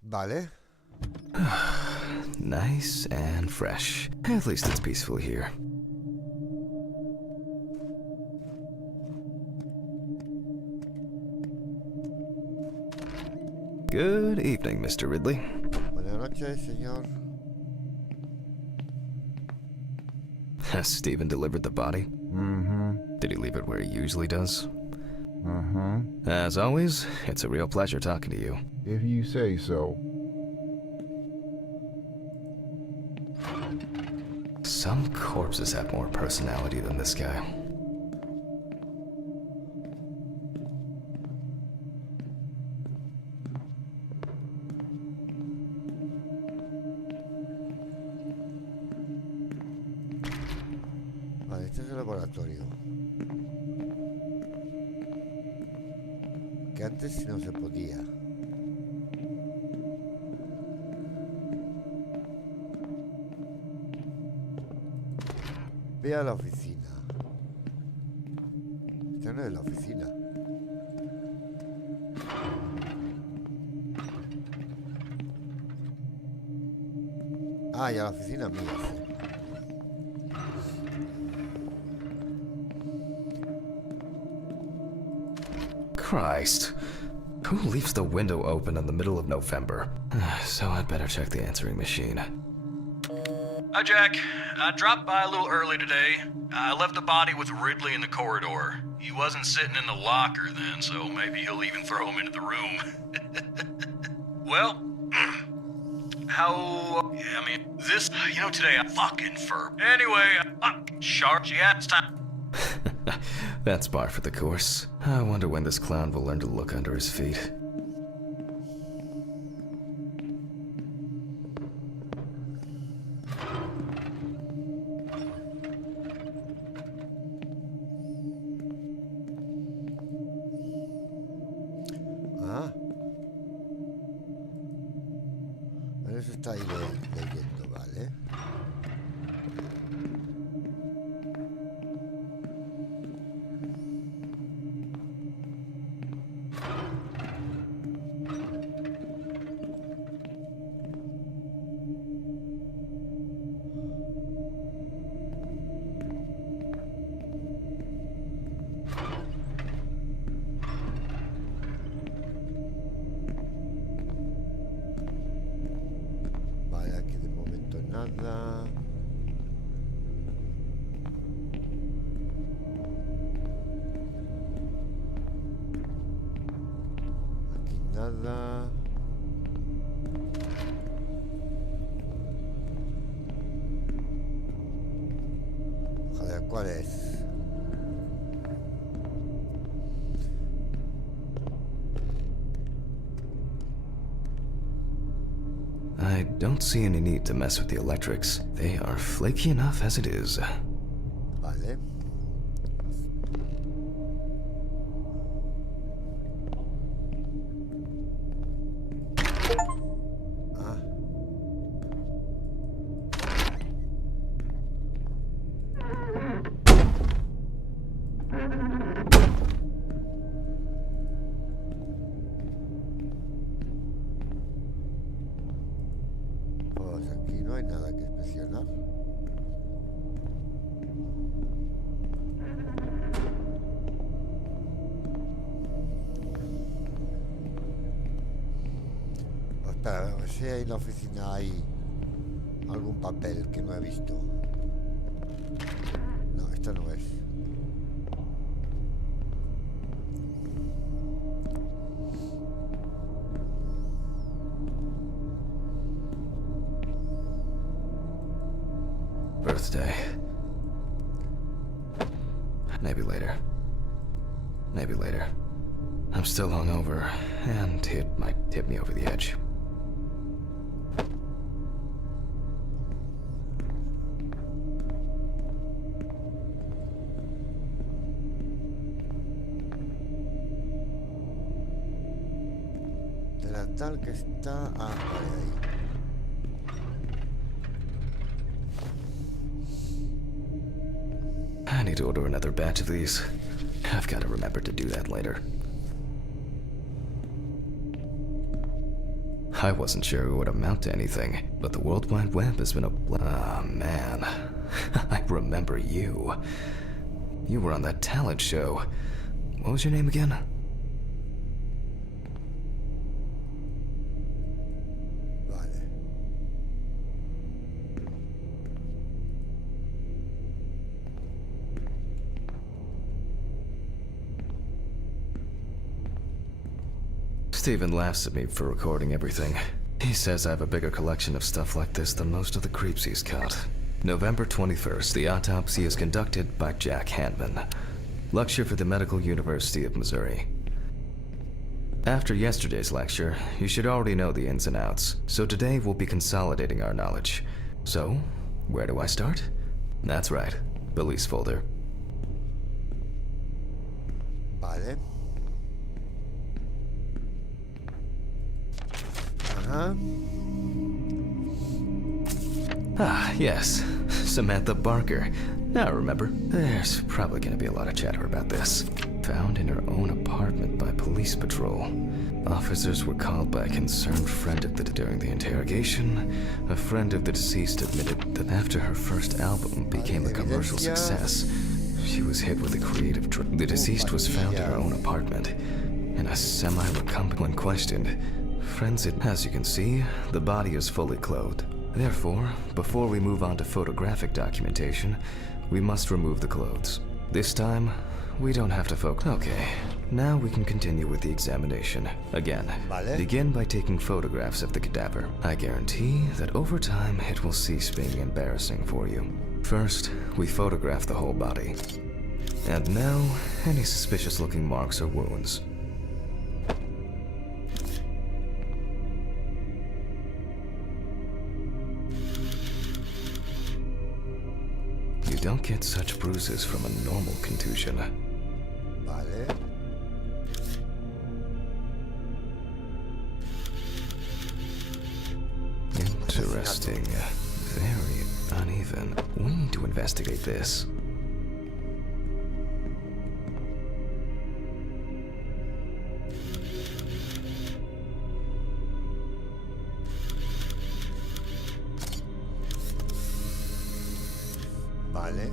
Vale. Nice and fresh. At least it's peaceful here. Good evening, Mr. Ridley. Buenas noches, señor. Has Steven delivered the body? Mm-hmm. Did he leave it where he usually does? Mm-hmm. As always, it's a real pleasure talking to you. If you say so. Some corpses have more personality than this guy. Vale, este es el laboratorio. Que antes no se podía. Ve a la oficina. Esta no es la oficina. Ah, y a la oficina mía, sí. Christ. Who leaves the window open in the middle of November? So I'd better check the answering machine. Hi, Jack. I dropped by a little early today. I left the body with Ridley in the corridor. He wasn't sitting in the locker then, so maybe he'll even throw him into the room. Well, today I fucking fur. Anyway, sharp, yeah, it's time. That's par for the course. I wonder when this clown will learn to look under his feet. Ah. Bueno, eso está ahí leyendo, ¿vale? nada. Joder, ¿cuál es? I don't see any need to mess with the electrics. They are flaky enough as it is. Vale. Ah. Pues aquí no hay nada que inspeccionar. Espera, a ver si en la oficina hay algún papel que no he visto. No, esto no es. Birthday. Maybe later. Maybe later. I'm still hungover, and it might tip me over the edge. Delantal que está... Ah, vale, ahí. I need to order another batch of these. I've got to remember to do that later. I wasn't sure it would amount to anything, but the World Wide Web has been a ah, man. I remember you. You were on that talent show. What was your name again? Vale. Steven laughs at me for recording everything. He says I have a bigger collection of stuff like this than most of the creeps he's caught. November 21st, the autopsy is conducted by Jack Hanman. Lecture for the Medical University of Missouri. After yesterday's lecture, you should already know the ins and outs, so today we'll be consolidating our knowledge. So, where do I start? That's right, police folder. Vale. Ajá. Ah, yes. Samantha Barker. Now I remember. There's probably gonna be a lot of chatter about this. Found in her own apartment by police patrol. Officers were called by a concerned friend of during the interrogation. A friend of the deceased admitted that after her first album became a commercial success, she was hit with a creative The deceased was found in her own apartment, in a semi-recumbent. When questioned, friends said, as you can see, the body is fully clothed. Therefore, before we move on to photographic documentation, we must remove the clothes. This time, we don't have to focus. Okay, now we can continue with the examination. Again, Vale. begin by taking photographs of the cadaver. I guarantee that over time, it will cease being embarrassing for you. First, we photograph the whole body. And now, any suspicious-looking marks or wounds. You don't get such bruises from a normal contusion. Vale. Interesting. Very uneven. We need to investigate this. Vale.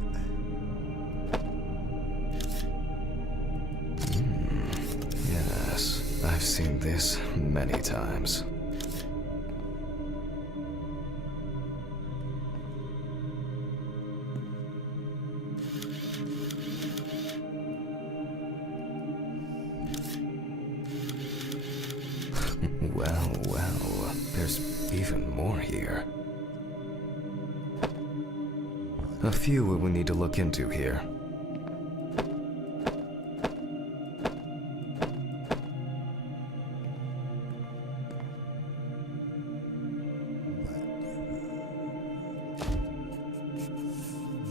Yes, I've seen this many times. Well, well, there's even more here. A few we will need to look into here.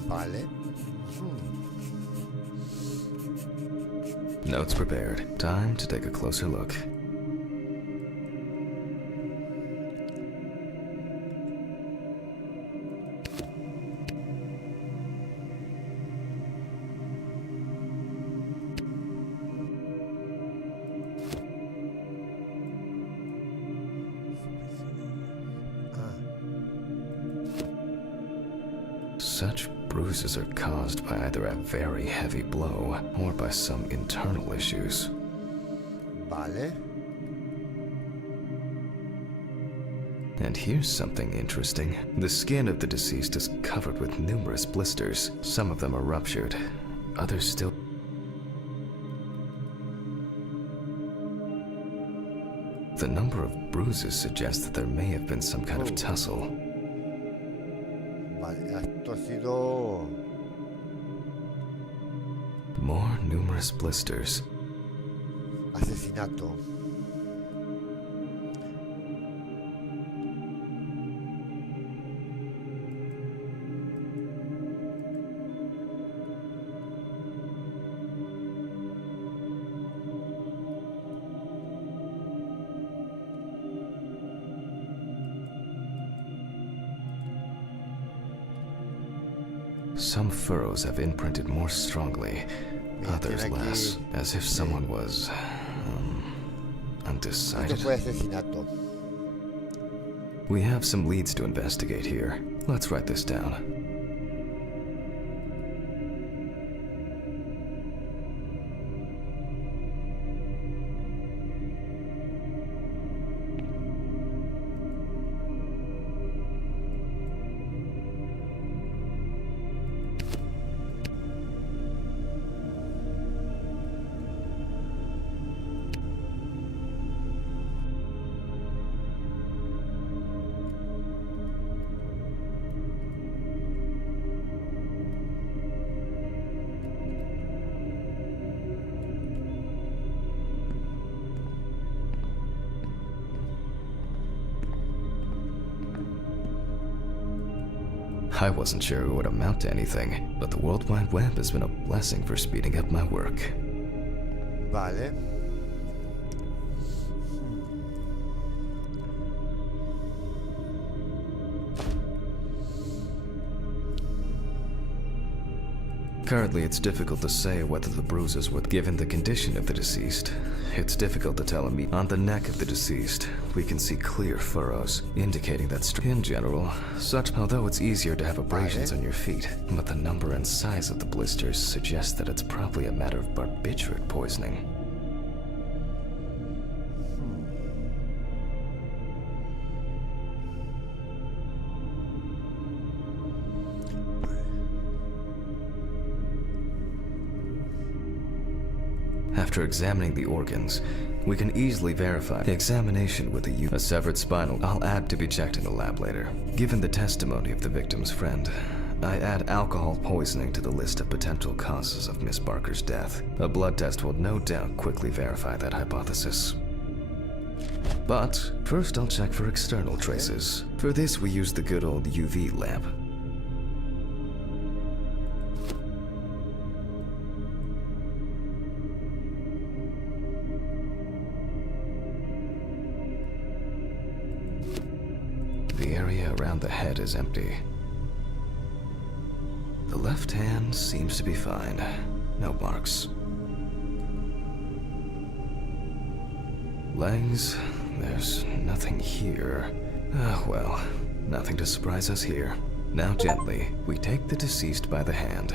Vale. Notes prepared. Time to take a closer look. Such bruises are caused by either a very heavy blow or by some internal issues. Vale. And here's something interesting. The skin of the deceased is covered with numerous blisters. Some of them are ruptured, others still. The number of bruises suggests that there may have been some kind of tussle. Vale, esto ha sido... More numerous blisters. asesinato. Some furrows have imprinted more strongly, others less, as if someone was Esto undecided. fue asesinato. We have some leads to investigate here. Let's write this down. I wasn't sure it would amount to anything, but the World Wide Web has been a blessing for speeding up my work. Vale. Currently, it's difficult to say whether the bruises were given the condition of the deceased. It's difficult to tell immediately. On the neck of the deceased, we can see clear furrows, indicating that in general, although it's easier to have abrasions on your feet, but the number and size of the blisters suggests that it's probably a matter of barbiturate poisoning. After examining the organs, we can easily verify the examination with a severed spinal. I'll add to be checked in the lab later. Given the testimony of the victim's friend, I add alcohol poisoning to the list of potential causes of Miss Barker's death. A blood test will no doubt quickly verify that hypothesis. But first I'll check for external traces. For this we use the good old UV lamp. The area around the head is empty. The left hand seems to be fine. No marks. Legs, there's nothing here. Well, nothing to surprise us here. Now gently, we take the deceased by the hand.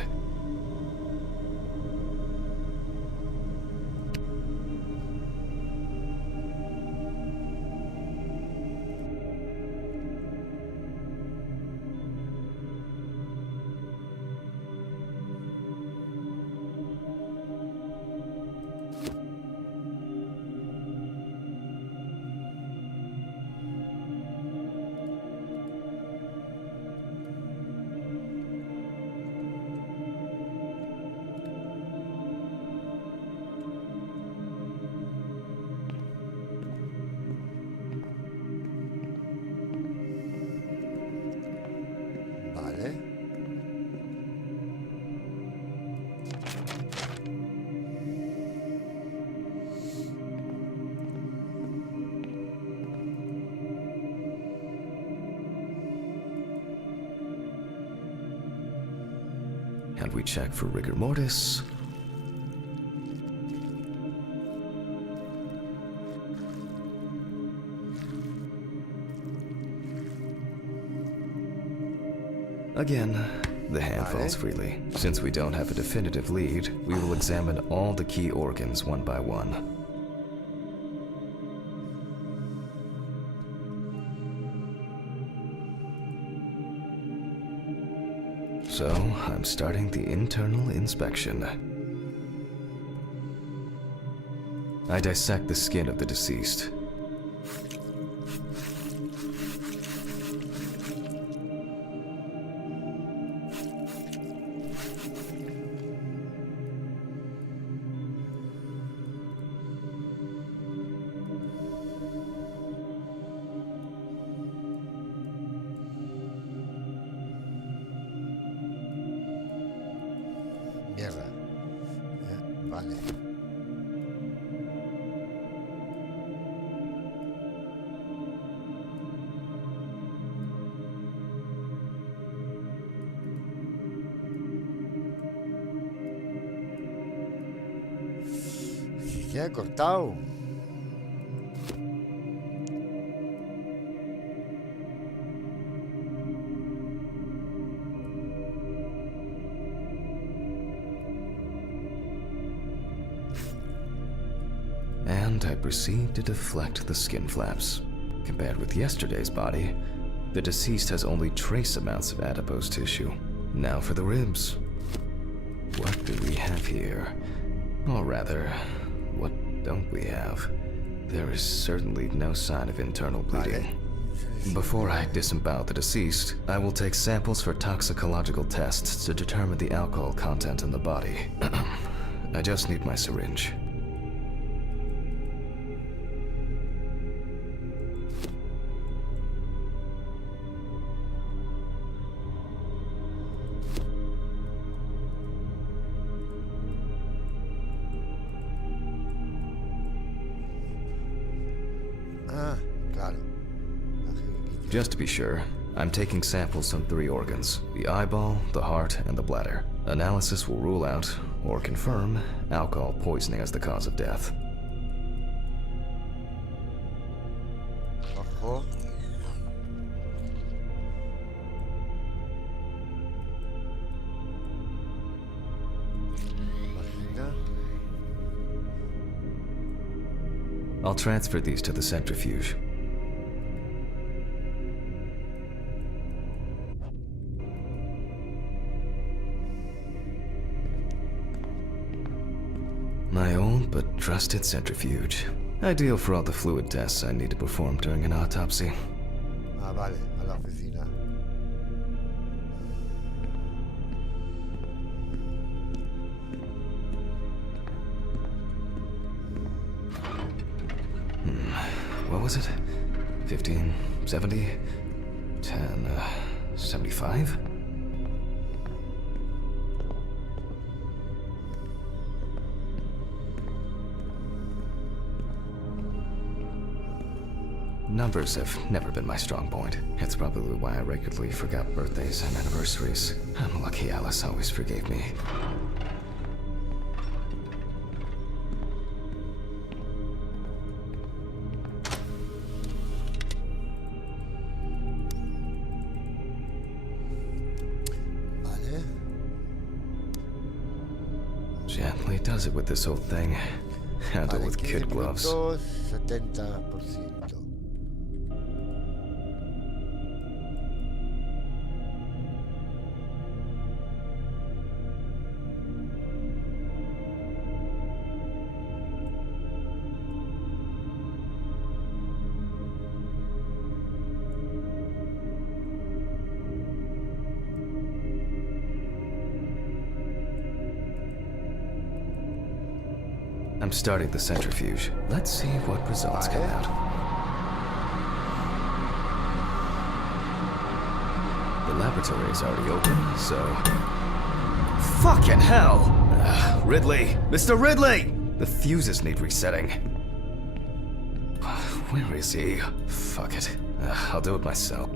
And we check for rigor mortis. Again, the hand falls freely. Since we don't have a definitive lead, we will examine all the key organs one by one. So, I'm starting the internal inspection. I dissect the skin of the deceased. Mierda. Vale. Se ha cortado. And I proceed to deflect the skin flaps. Compared with yesterday's body, the deceased has only trace amounts of adipose tissue. Now for the ribs. What do we have here? Or rather, what don't we have? There is certainly no sign of internal bleeding. Before I disembowel the deceased, I will take samples for toxicological tests to determine the alcohol content in the body. I just need my syringe. Ah, claro. Just to be sure, I'm taking samples from 3 organs: the eyeball, the heart, and the bladder. Analysis will rule out, or confirm, alcohol poisoning as the cause of death. Ojo. Vagina. I'll transfer these to the centrifuge. My old but trusted centrifuge. Ideal for all the fluid tests I need to perform during an autopsy. Ah, vale, a la oficina. What was it? 15, 70, 10, 75? Numbers have never been my strong point. It's probably why I regularly forgot birthdays and anniversaries. I'm lucky Alice always forgave me. Vale. Gently does it with this old thing. Handle Vale, with 15 kid gloves. minutos, 70%. I'm starting the centrifuge. Let's see what results come out. The laboratory is already open, so... Fucking hell! Ridley! Mr. Ridley! The fuses need resetting. Where is he? Fuck it. I'll do it myself.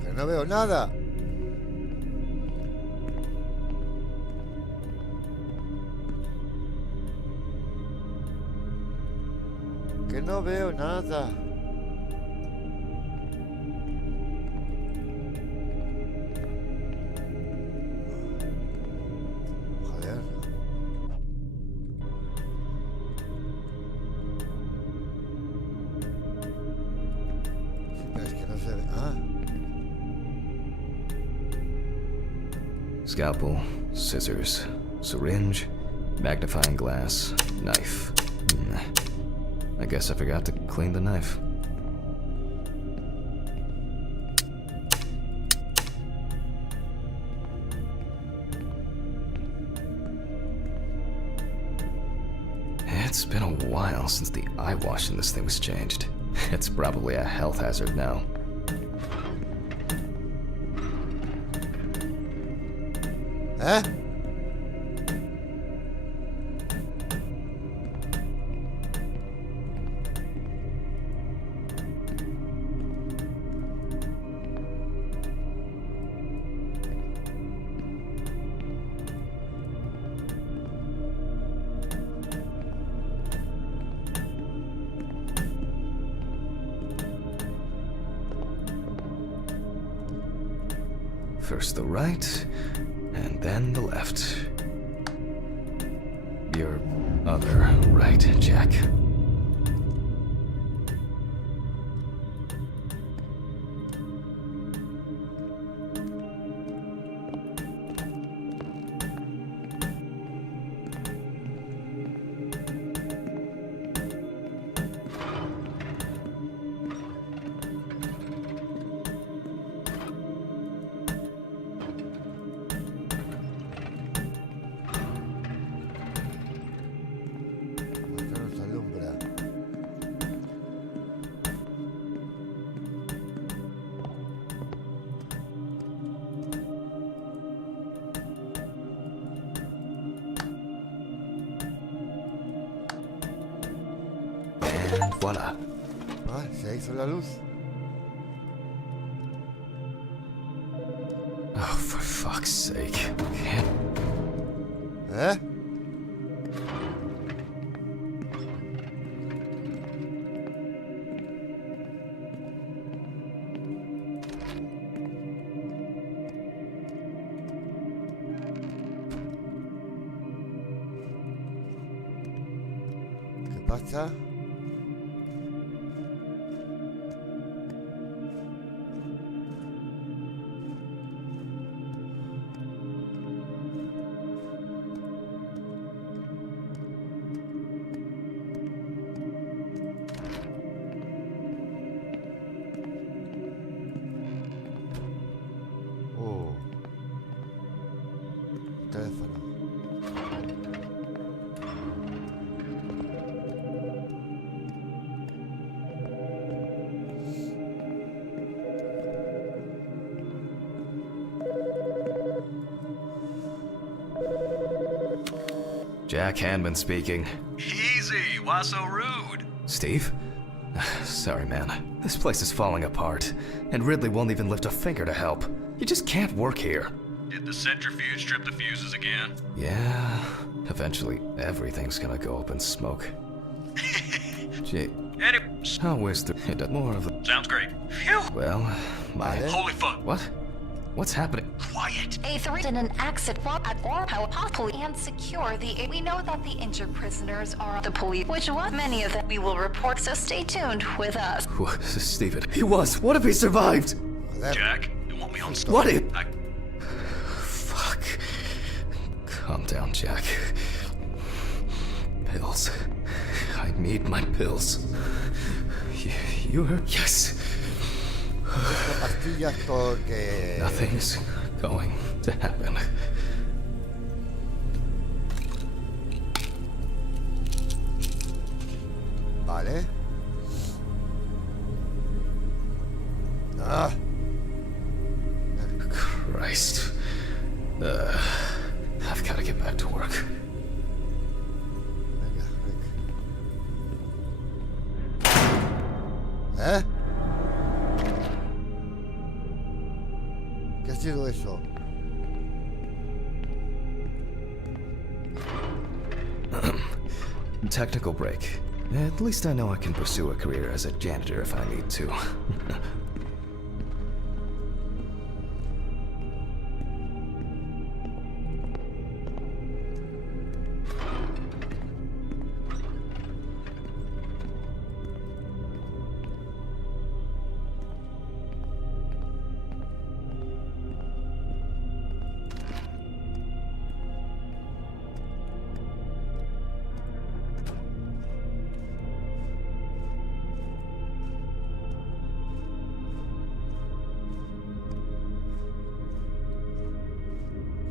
Que no veo nada. Que no veo nada. Joder. Sí, pero es que no se ve. Ah. Scalpel, scissors, syringe, magnifying glass, knife. I guess I forgot to clean the knife. It's been a while since the eye wash in this thing was changed. It's probably a health hazard now. ¿Eh? First the right, and then the left. Your other right, Jack. No nos alumbra. And voila. Ah, se hizo la luz. Oh, for fuck's sake. Can't... ¿Eh? ¿Qué pasa? Oh. Teléfono. Jack Hanman speaking. Easy, why so rude? Steve? Sorry, man. This place is falling apart, and Ridley won't even lift a finger to help. You just can't work here. Did the centrifuge trip the fuses again? Yeah, eventually everything's gonna go up in smoke. Gee, Any... how is the... more of the... Sounds great. Phew! Well, my... Holy fuck. What? What's happening? Quiet. A3 in an accident at or how possibly and secure the. We know that the injured prisoners are the police, which what many of them we will report. So stay tuned with us. Steven, he was. What if he survived? Joder. Jack, you want me on stop? What if... I... Fuck. Calm down, Jack. Pills. I need my pills. You heard? Yes. Busco pastillas porque... Nothing's going to happen. Vale. Ah. Christ. I've got to get back to work. Venga, venga. ¿Eh? ¿Qué ha sido eso? Technical break. At least I know I can pursue a career as a janitor if I need to.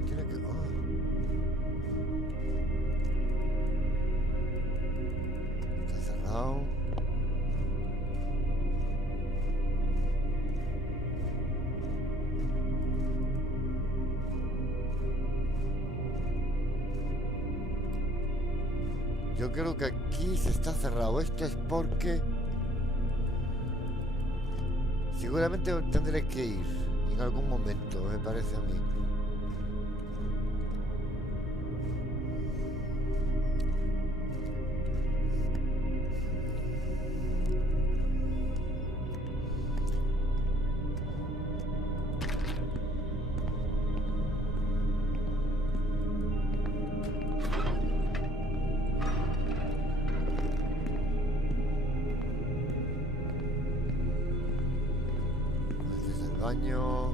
Tiene que... Está cerrado. Yo creo que aquí se está cerrado. Esto es porque seguramente tendré que ir en algún momento, me parece a mí. Este es el baño.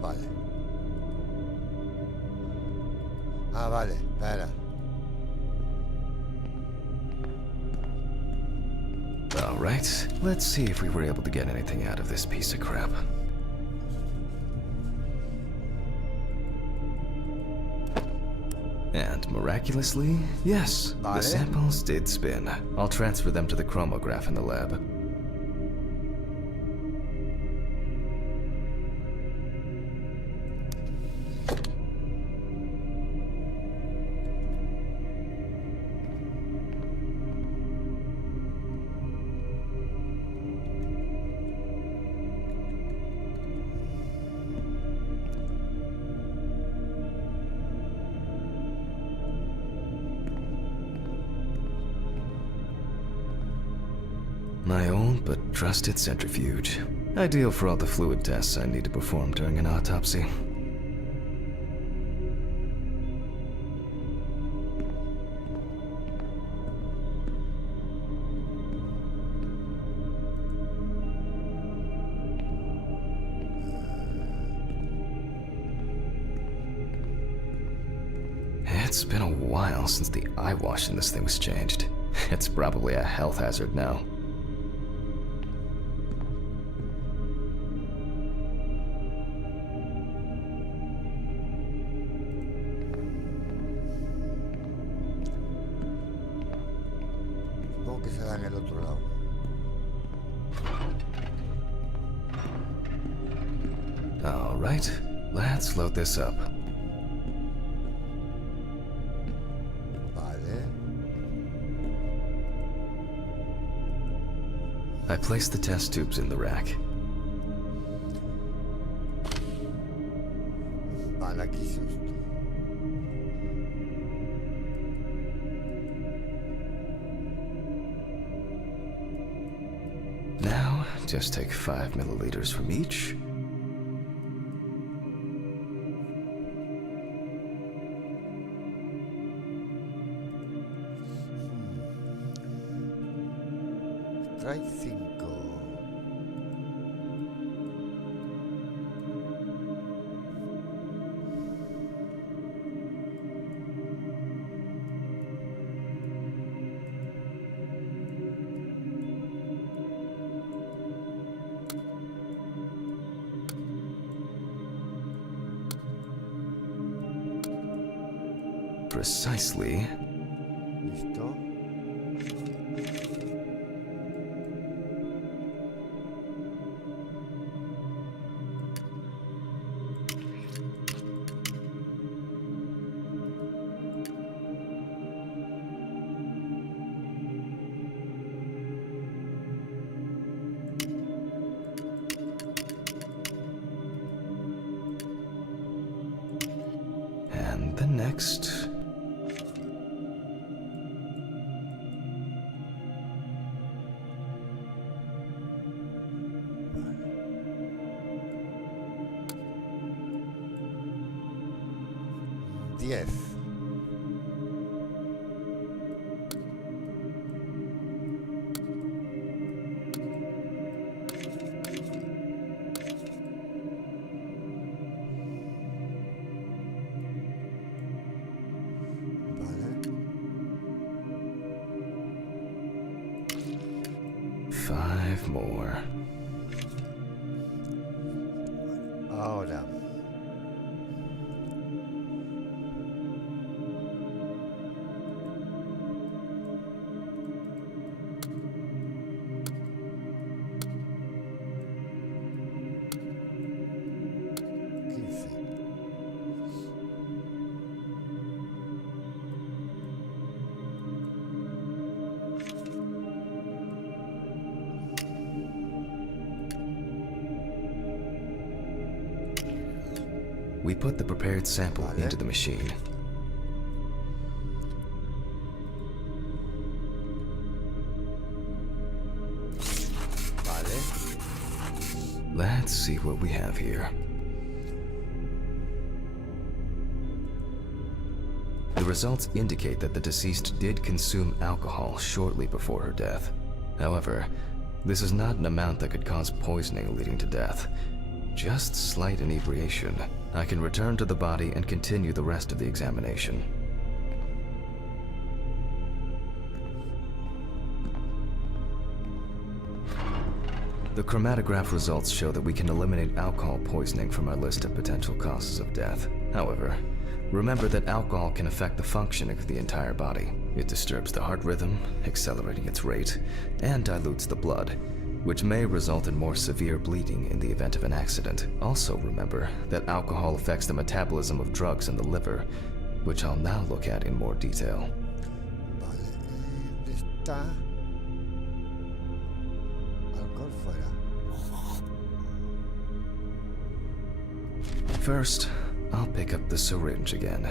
Vale. Ah, vale, espera. All right, let's see if we were able to get anything out of this piece of crap. And miraculously, yes, Vale. the samples did spin. I'll transfer them to the chromograph in the lab. My old but trusted centrifuge. Ideal for all the fluid tests I need to perform during an autopsy. It's been a while since the eye wash in this thing was changed. It's probably a health hazard now. Supongo que será en el otro lado. All right, let's load this up. Vale. I placed the test tubes in the rack. Vale, aquí se... Now, just take 5 milliliters from each. Trae 5. precisely. Listo. And the next. Diez. Vale. 5 more. Ahora. Quince. We put the prepared sample Vale. into the machine. Vale. Let's see what we have here. The results indicate that the deceased did consume alcohol shortly before her death. However, this is not an amount that could cause poisoning leading to death. Just slight inebriation. I can return to the body and continue the rest of the examination. The chromatograph results show that we can eliminate alcohol poisoning from our list of potential causes of death. However, remember that alcohol can affect the functioning of the entire body. It disturbs the heart rhythm, accelerating its rate, and dilutes the blood, which may result in more severe bleeding in the event of an accident. Also remember that alcohol affects the metabolism of drugs in the liver, which I'll now look at in more detail. Vale. ¿Dónde está? Alcohol fuera. First, I'll pick up the syringe again.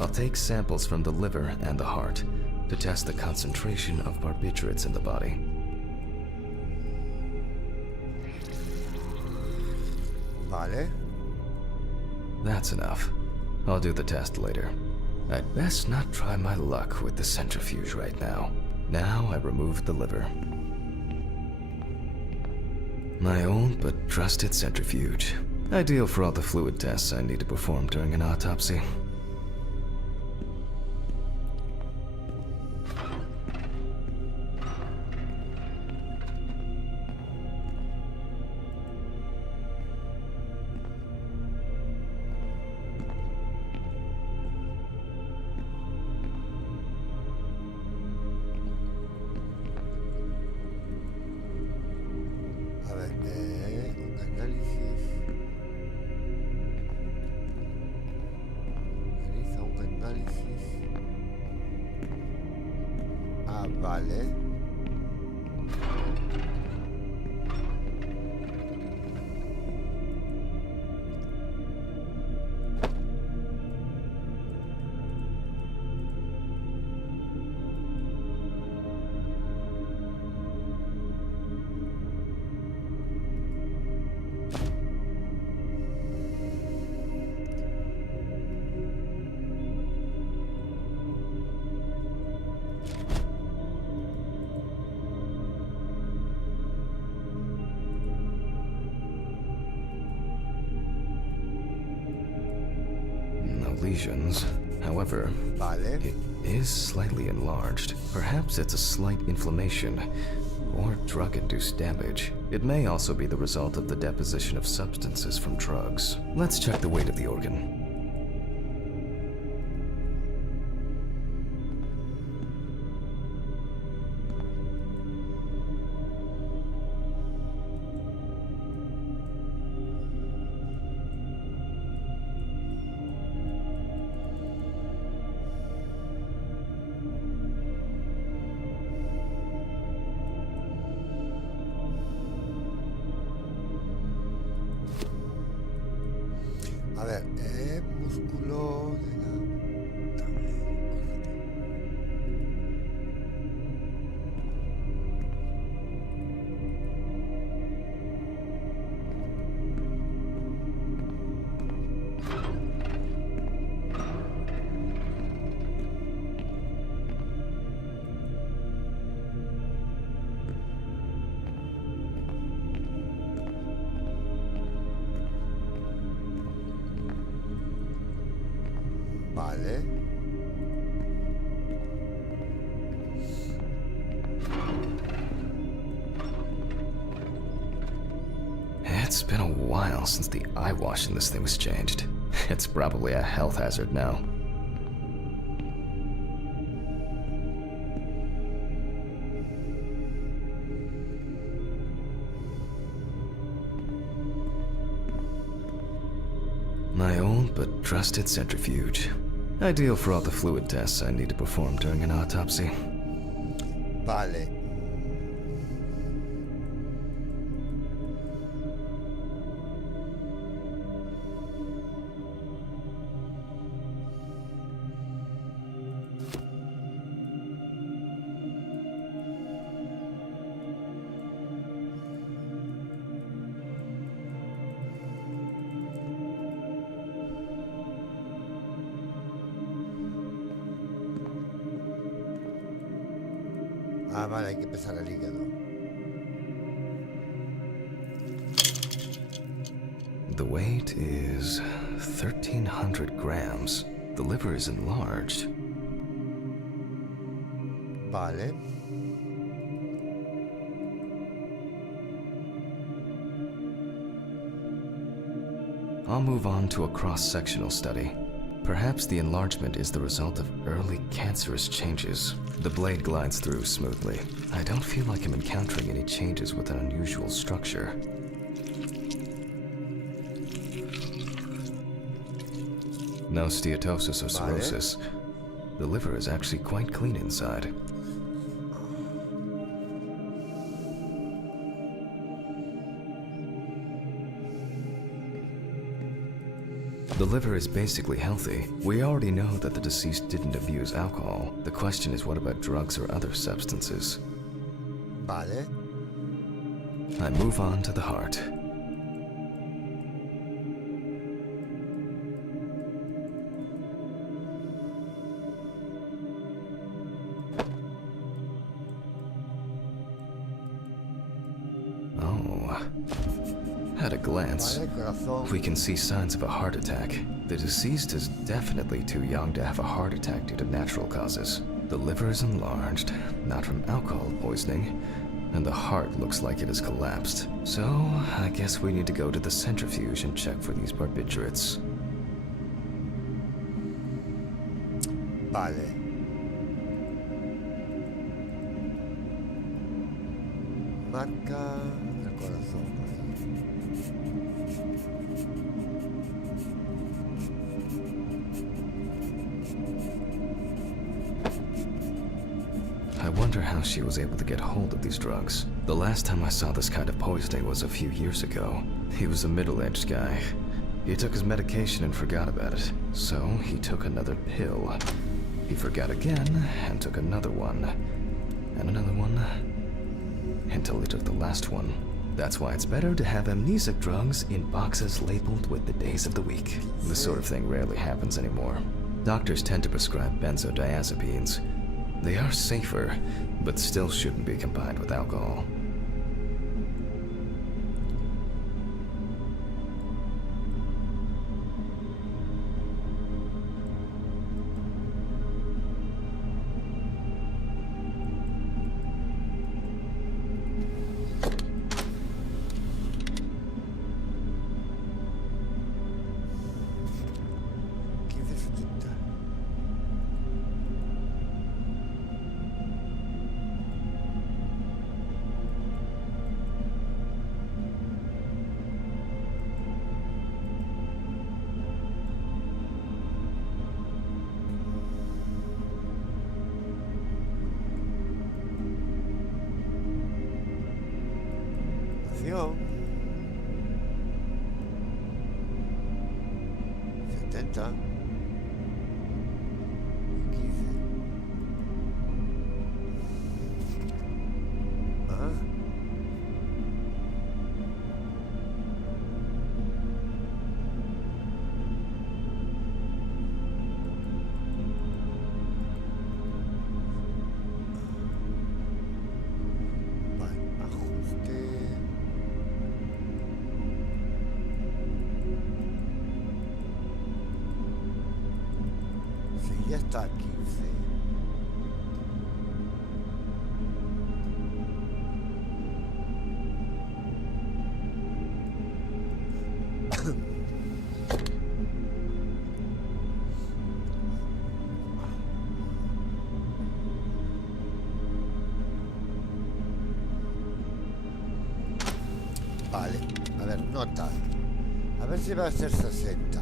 I'll take samples from the liver and the heart to test the concentration of barbiturates in the body. Vale. That's enough. I'll do the test later. I'd best not try my luck with the centrifuge right now. Now I remove the liver. My old but trusted centrifuge. Ideal for all the fluid tests I need to perform during an autopsy. A ver, un análisis. Realiza un análisis. Ah, vale. No lesions. However, Vale. is slightly enlarged. Perhaps it's a slight inflammation or drug-induced damage. It may also be the result of the deposition of substances from drugs. Let's check the weight of the organ. A ver, músculo de la... Vale. It's been a while since the eye wash in this thing was changed. It's probably a health hazard now. My old but trusted centrifuge. Ideal for all the fluid tests I need to perform during an autopsy. Vale. Ah, vale, hay que pesar el hígado. The weight is 1,300 grams. The liver is enlarged. Vale. I'll move on to a cross-sectional study. Perhaps the enlargement is the result of early cancerous changes. The blade glides through smoothly. I don't feel like I'm encountering any changes with an unusual structure. No steatosis or cirrhosis. The liver is actually quite clean inside. The liver is basically healthy. We already know that the deceased didn't abuse alcohol. The question is, what about drugs or other substances? Vale. I move on to the heart. At a glance, we can see signs of a heart attack. The deceased is definitely too young to have a heart attack due to natural causes. The liver is enlarged, not from alcohol poisoning, and the heart looks like it has collapsed. So, I guess we need to go to the centrifuge and check for these barbiturates. Vale. Marca el corazón. I wonder how she was able to get hold of these drugs. The last time I saw this kind of poisoning was a few years ago. He was a middle-aged guy. He took his medication and forgot about it. So he took another pill. He forgot again and took another one. And another one. Until he took the last one. That's why it's better to have amnesic drugs in boxes labeled with the days of the week. This sort of thing rarely happens anymore. Doctors tend to prescribe benzodiazepines. They are safer, but still shouldn't be combined with alcohol. Información. 70. 15. Ah. Vale, ajuste. Sí, ya está a 15. Vale, a ver, nota. A ver si va a ser 60.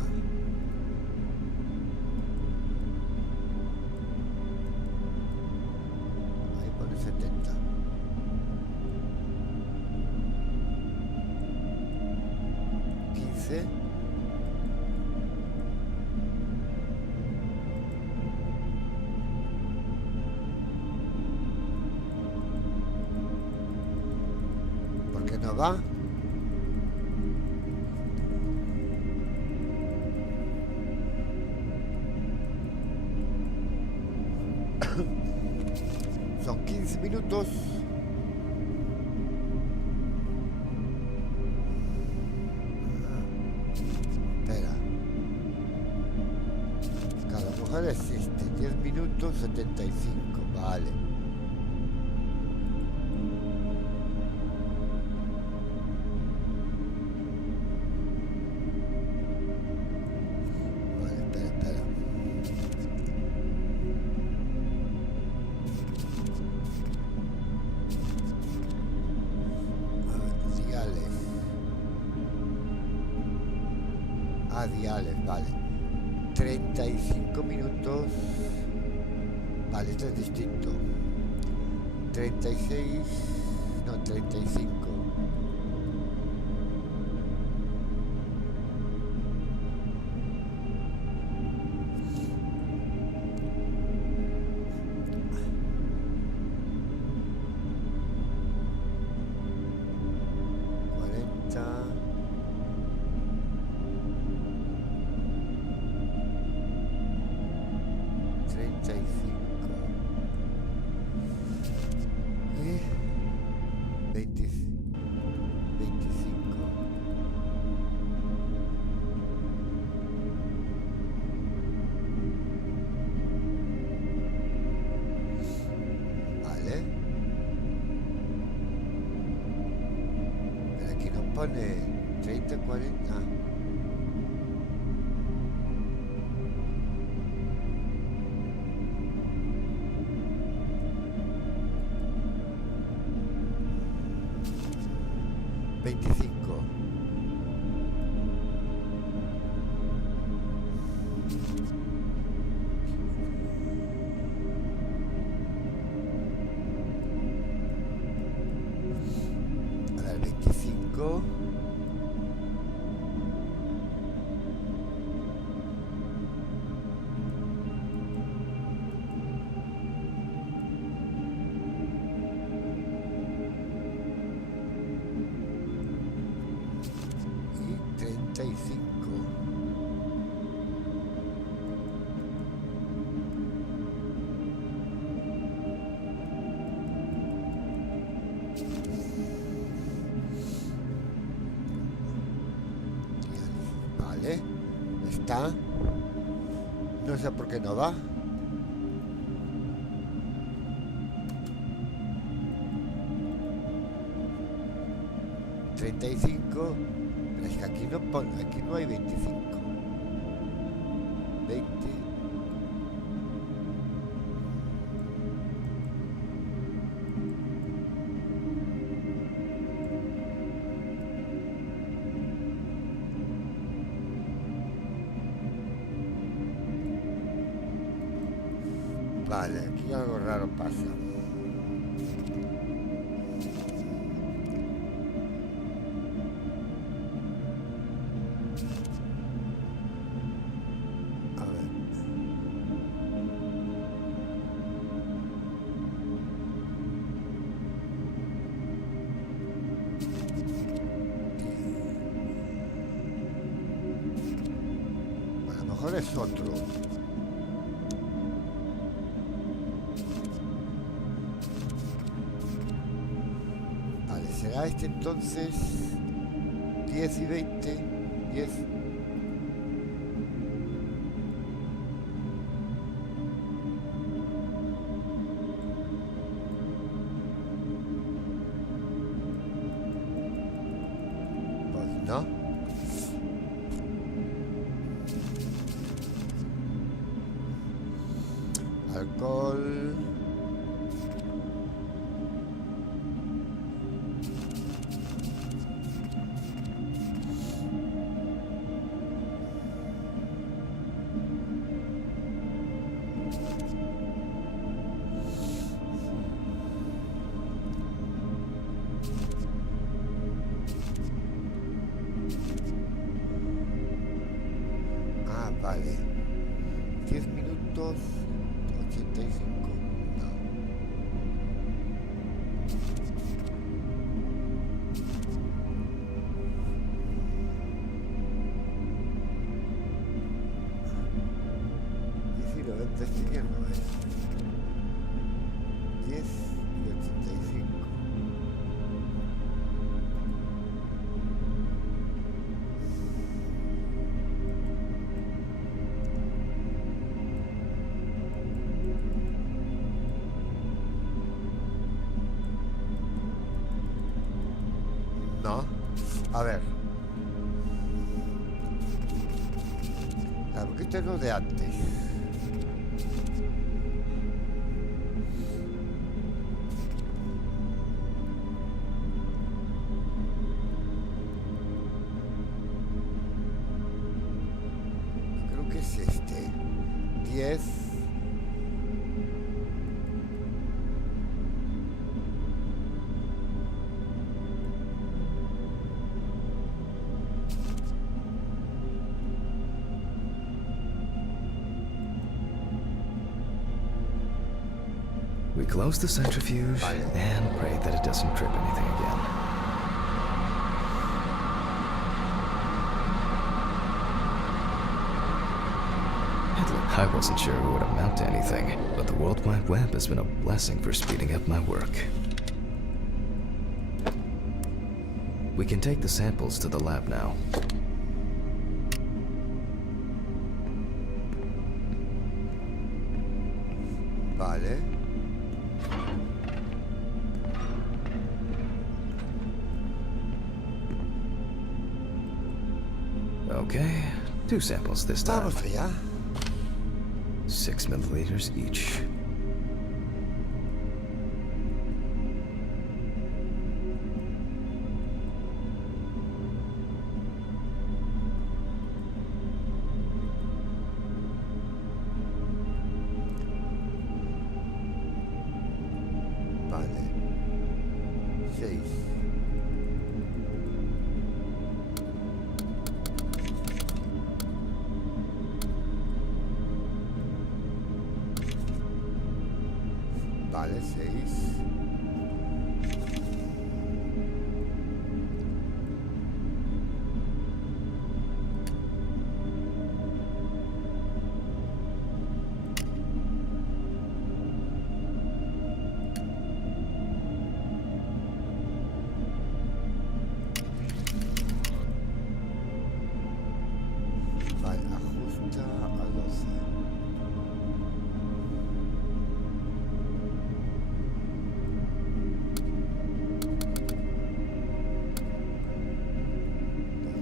Ahí pone 70. 15. ¿Por qué no va? Son 15 minutos. Espera. Cada mujer existe. 10 minutos 75. Vale. Vale, espera. A ver, diales. Diales, vale. 35 minutos. Vale, esto es distinto. 36. No, 35. Pone 30, 40. ¿25? A ver, 25. Y 35. Vale, está. No sé por qué no va. ¿35? Pero es que aquí no pone, aquí no hay 25. 20. Vale, aquí algo raro pasa. ahora es otro. Vale, será este entonces. 10 y 20. 10. Pues no. Alcohol. Ah, vale. 10 minutos. 85. No. Y si lo ven destiniendo es 10 y 85. No. A ver. Claro, porque esto es lo de antes. Creo que es este. 10. We close the centrifuge and pray that it doesn't trip anything again. I wasn't sure it would amount to anything, but the World Wide Web has been a blessing for speeding up my work. We can take the samples to the lab now. Vale. Okay, 2 samples this time. Vamos allá. 6 milliliters each. Vale. 6. Vale, 6. Vale, ajusta a 12.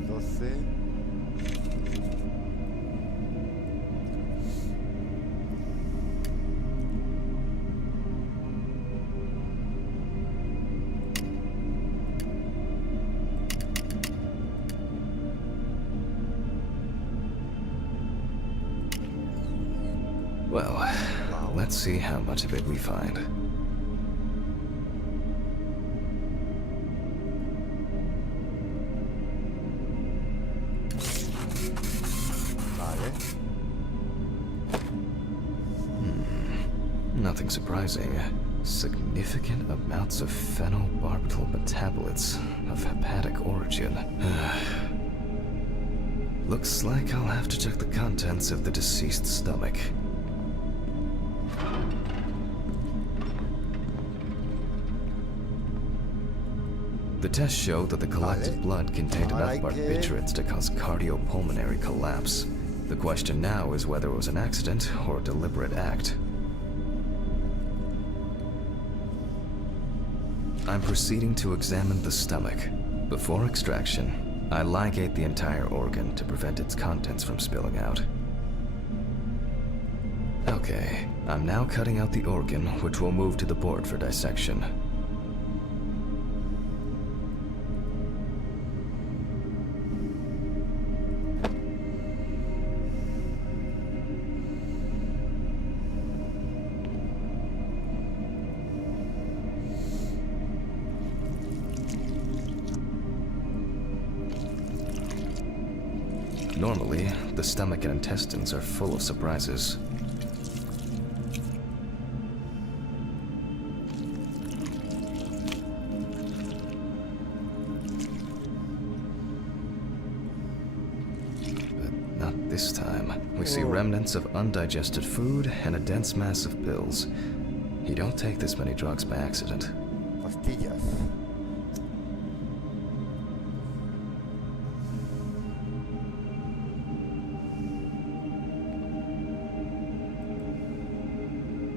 Los 12. Well, let's see how much of it we find. Vale. Nothing surprising. Significant amounts of phenobarbital metabolites of hepatic origin. Looks like I'll have to check the contents of the deceased's stomach. The tests showed that the collected blood contained enough barbiturates to cause cardiopulmonary collapse. The question now is whether it was an accident or a deliberate act. I'm proceeding to examine the stomach. Before extraction, I ligate the entire organ to prevent its contents from spilling out. Okay, I'm now cutting out the organ, which will move to the board for dissection. Normally, the stomach and intestines are full of surprises. But not this time. We see remnants of undigested food and a dense mass of pills. You don't take this many drugs by accident. Pastillas.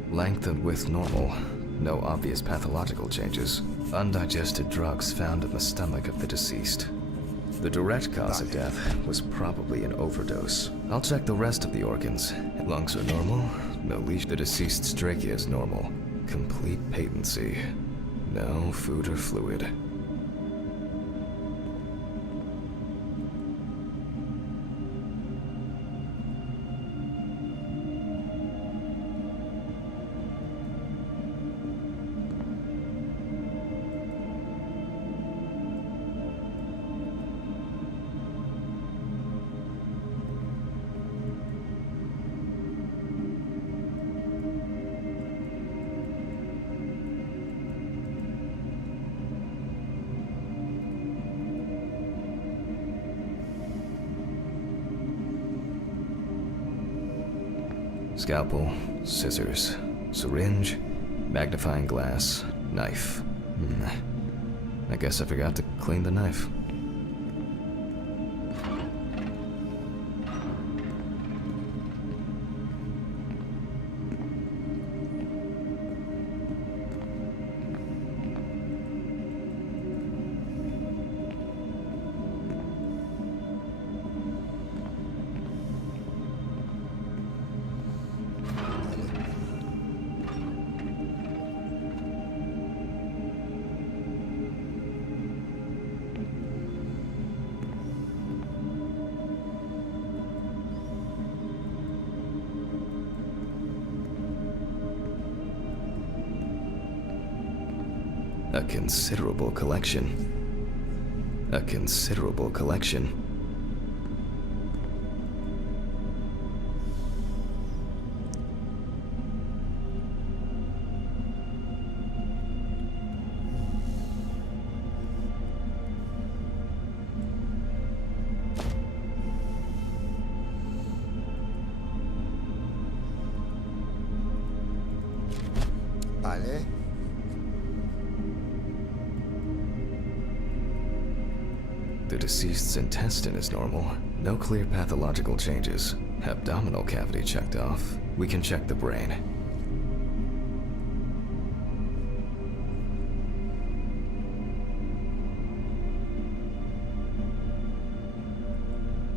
Length and width normal. No obvious pathological changes. Undigested drugs found in the stomach of the deceased. The direct cause of death was probably an overdose. I'll check the rest of the organs. Lungs are normal. No lesion. The deceased's trachea is normal. Complete patency. No food or fluid. Scalpel, scissors, syringe, magnifying glass, knife. I guess I forgot to clean the knife. A considerable collection. A considerable collection. Vale. The deceased's intestine is normal. No clear pathological changes. Abdominal cavity checked off. We can check the brain.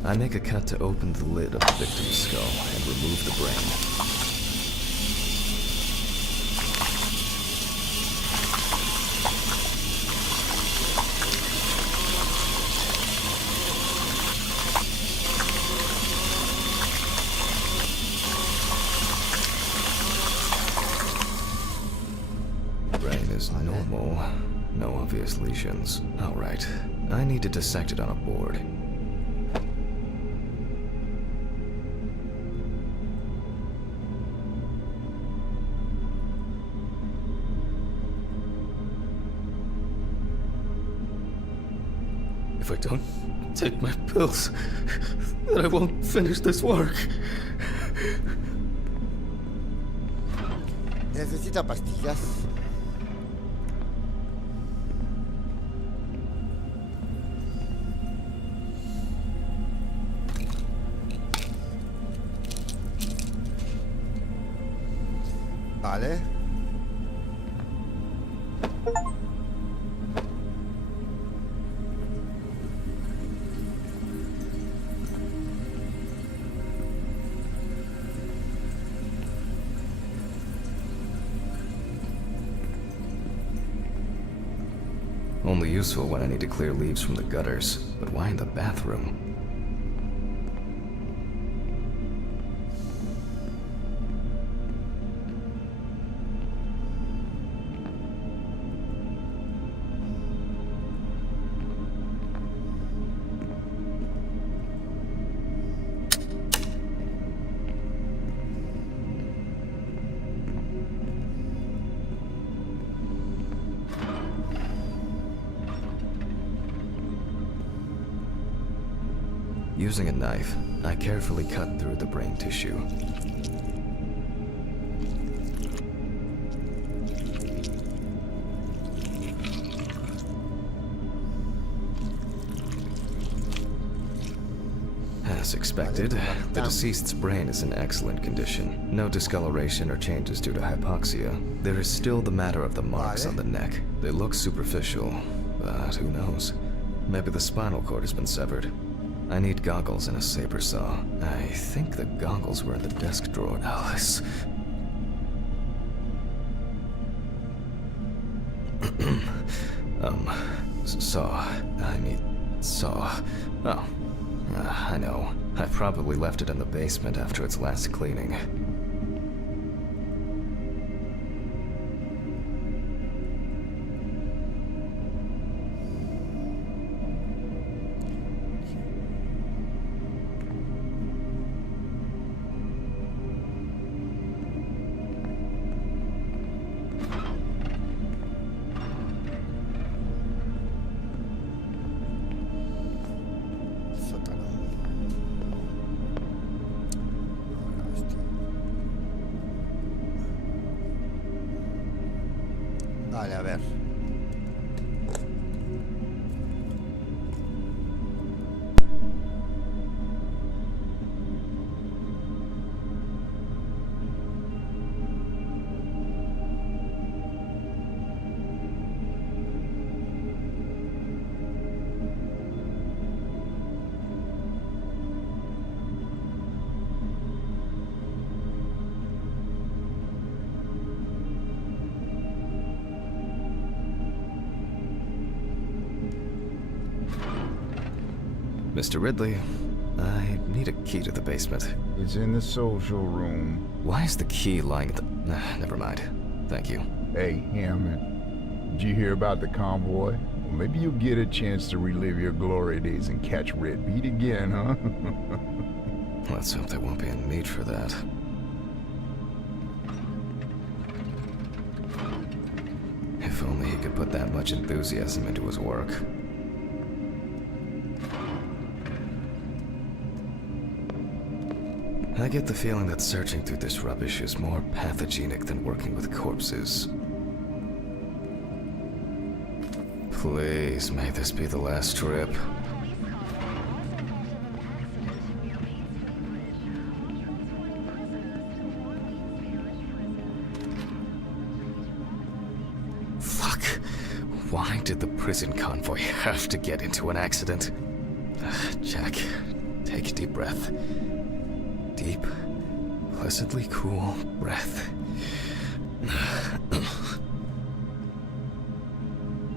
I make a cut to open the lid of the victim's skull and remove the brain. Normal. No obvious lesions. Alright. I need to dissect it on a board. If if I don't take my pills, that I won't finish this work. Necesita pastillas. Vale. Only useful when I need to clear leaves from the gutters. But why in the bathroom? Using a knife, I carefully cut through the brain tissue. As expected, the deceased's brain is in excellent condition. No discoloration or changes due to hypoxia. There is still the matter of the marks on the neck. They look superficial, but who knows? Maybe the spinal cord has been severed. I need goggles and a saber saw. I think the goggles were in the desk drawer. Alice. Saw. I mean, saw. Oh. I know. I probably left it in the basement after its last cleaning. Vale, a ver. Mr. Ridley, I need a key to the basement. It's in the social room. Why is the key lying at the... never mind. Thank you. Hey, Hammond. Did you hear about the convoy? Well, maybe you'll get a chance to relive your glory days and catch Red Beat again, huh? Let's hope there won't be a need for that. If only he could put that much enthusiasm into his work. I get the feeling that searching through this rubbish is more pathogenic than working with corpses. Please, may this be the last trip. Fuck. Why did the prison convoy have to get into an accident? Jack, take a deep breath. Deep, pleasantly cool breath.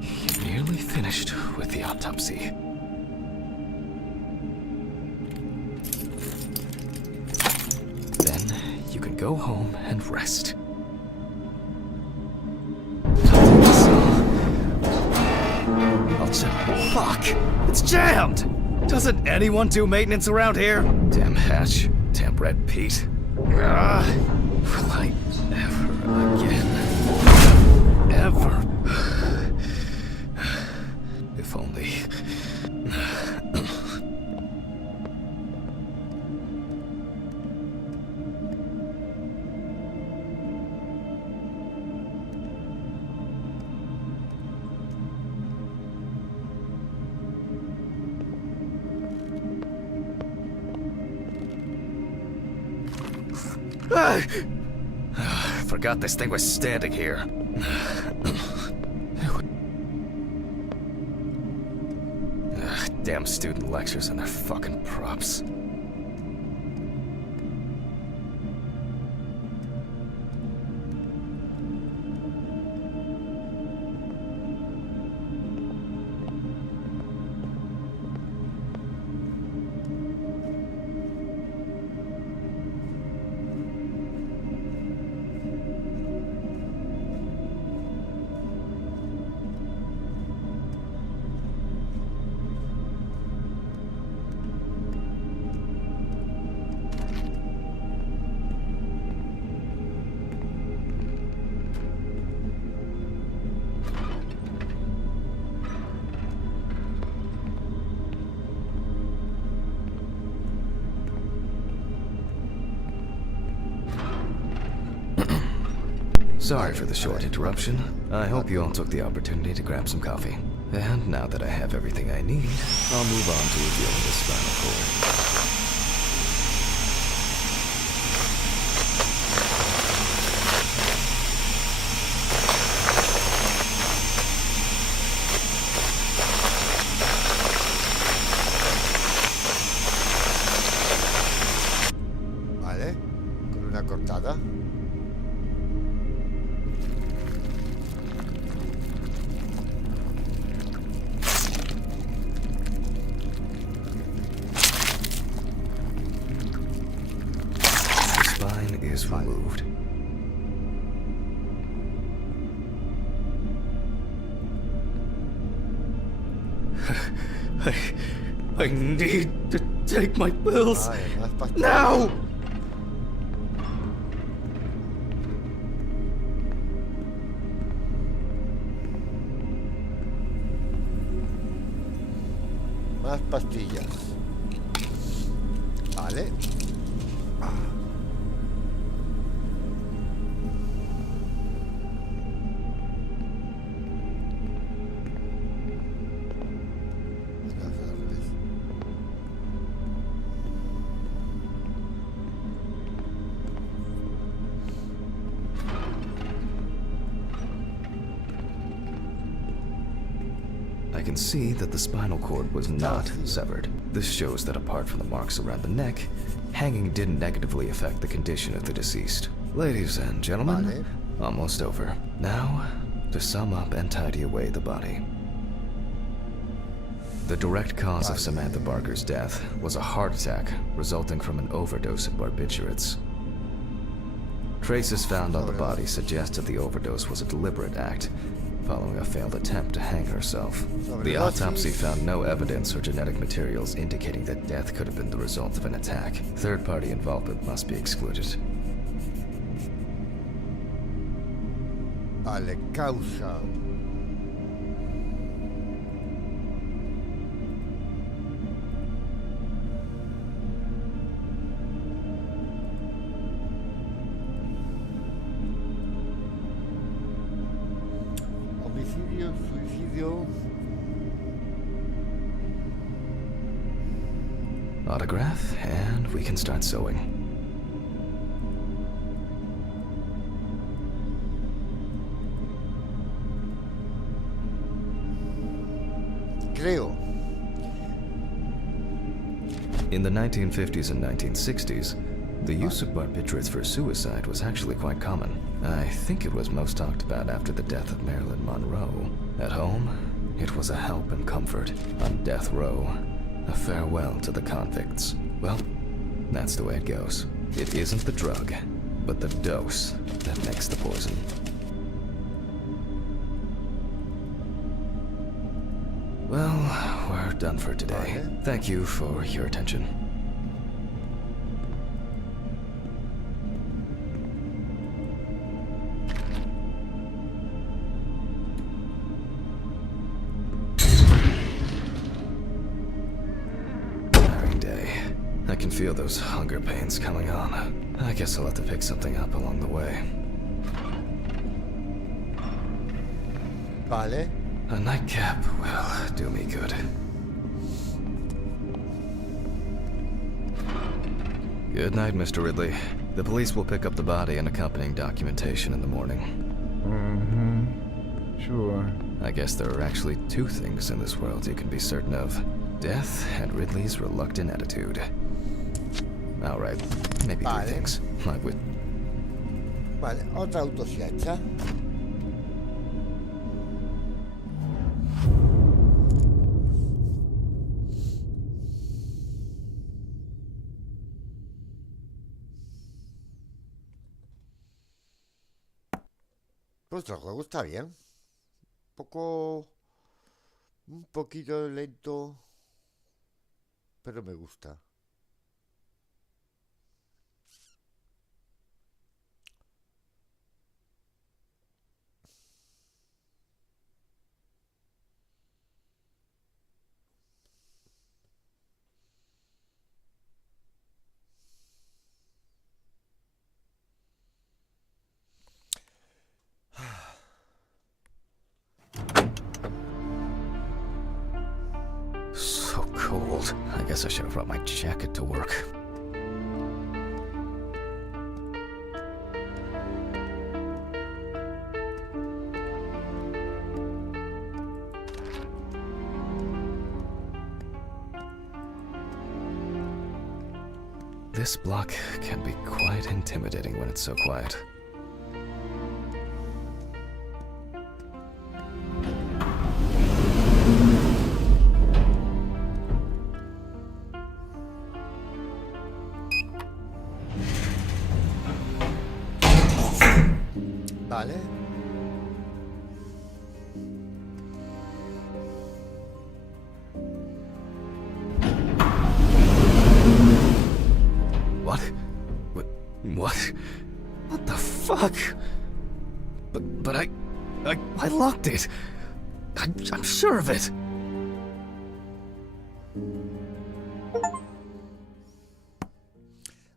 You're nearly finished with the autopsy. Then you can go home and rest. I'll check. Fuck! It's jammed! Doesn't anyone do maintenance around here? Damn hatch. Damn Red Pete. Will I ever again? Ever? If only. Forgot this thing was standing here. Damn student lectures and their fucking props. Sorry for the short interruption. I hope you all took the opportunity to grab some coffee. And now that I have everything I need, I'll move on to revealing the spinal cord. Vale, con una cortada. Is removed. I need to take my pills now. Más pastillas. Vale. I can see that the spinal cord was not severed. This shows that apart from the marks around the neck, hanging didn't negatively affect the condition of the deceased. Ladies and gentlemen, almost over. Now, to sum up and tidy away the body. The direct cause of Samantha Barker's death was a heart attack resulting from an overdose of barbiturates. Traces found on the body suggested the overdose was a deliberate act, following a failed attempt to hang herself. The autopsy found no evidence or genetic materials indicating that death could have been the result of an attack. Third-party involvement must be excluded. Vale, causa. Suicidio. Autograph, and we can start sewing. Creo. In the 1950s and 1960s, the use of barbiturates for suicide was actually quite common. I think it was most talked about after the death of Marilyn Monroe. At home, it was a help and comfort. On death row, a farewell to the convicts. Well, that's the way it goes. It isn't the drug, but the dose that makes the poison. Well, we're done for today. Thank you for your attention. I can feel those hunger pains coming on. I guess I'll have to pick something up along the way. Vale. A nightcap will do me good. Good night, Mr. Ridley. The police will pick up the body and accompanying documentation in the morning. Sure. I guess there are actually two things in this world you can be certain of. Death and Ridley's reluctant attitude. Alright, maybe Vale. three things. I would... Vale, otra autopsia hecha. Pues el juego está bien. Un poquito lento, pero me gusta. So cold. I guess I should have brought my jacket to work. This block can be quite intimidating when it's so quiet. Vale. What? What? What the fuck? But I locked it. I'm sure of it.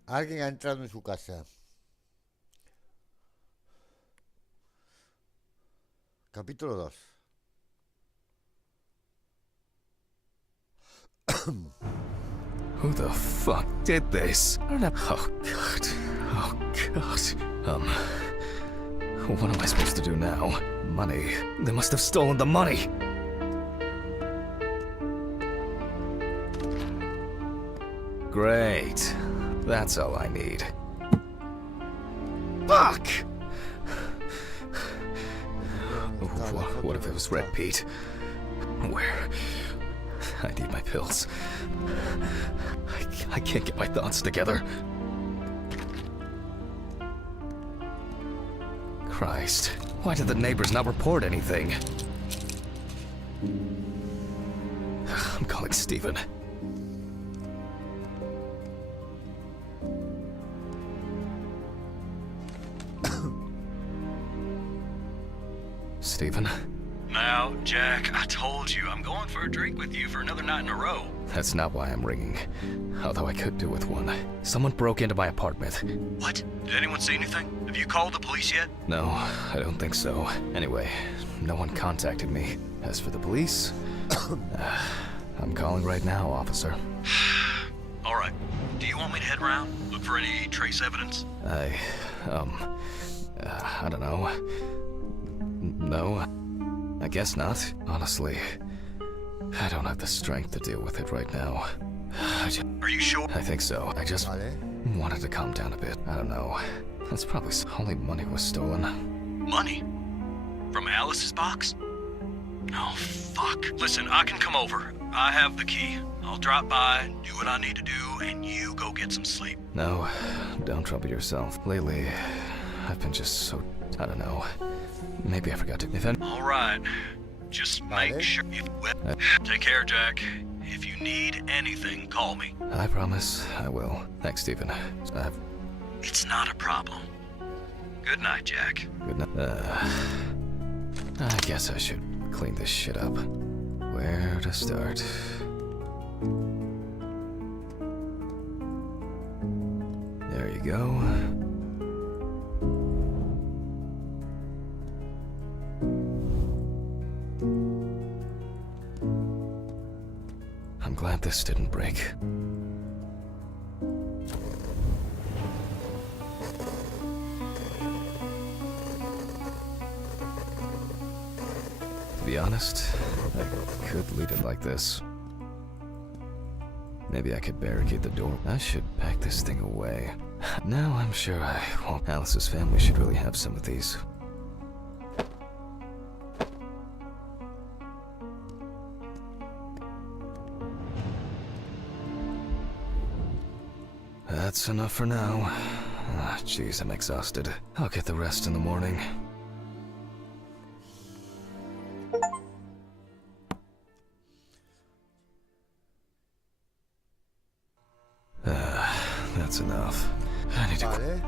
Alguien ha entrado en su casa. Capítulo 2. Who the fuck did this? I don't know. Oh god. Oh god. What am I supposed to do now? Money. They must have stolen the money. Great. That's all I need. Fuck! What if it was Red Pete? Where? I need my pills. I can't get my thoughts together. Christ, why did the neighbors not report anything? I'm calling Steven. Steven? Now, Jack, I told you, I'm going for a drink with you for another night in a row. That's not why I'm ringing. Although I could do with one. Someone broke into my apartment. What? Did anyone see anything? Have you called the police yet? No, I don't think so. Anyway, no one contacted me. As for the police, I'm calling right now, officer. All right. Do you want me to head around? Look for any trace evidence? I don't know. No, I guess not. Honestly, I don't have the strength to deal with it right now. Are you sure? I think so. I just Vale. wanted to calm down a bit. I don't know. That's probably only money was stolen. Money? From Alice's box? Oh, fuck. Listen, I can come over. I have the key. I'll drop by, do what I need to do, and you go get some sleep. No, don't trouble yourself. Lately, I've been just so... I don't know. Maybe I forgot to... All right. Just make Vale. sure you... Take care, Jack. If you need anything, call me. I promise I will. Thanks, Stephen. It's not a problem. Good night, Jack. Good night. I guess I should clean this shit up. Where to start? There you go. I'm glad this didn't break. be honest, I could leave it like this. Maybe I could barricade the door. I should pack this thing away. Now I'm sure I won't. Alice's family should really have some of these. That's enough for now. Ah, jeez, I'm exhausted. I'll get the rest in the morning. That's enough. I need to... Vale.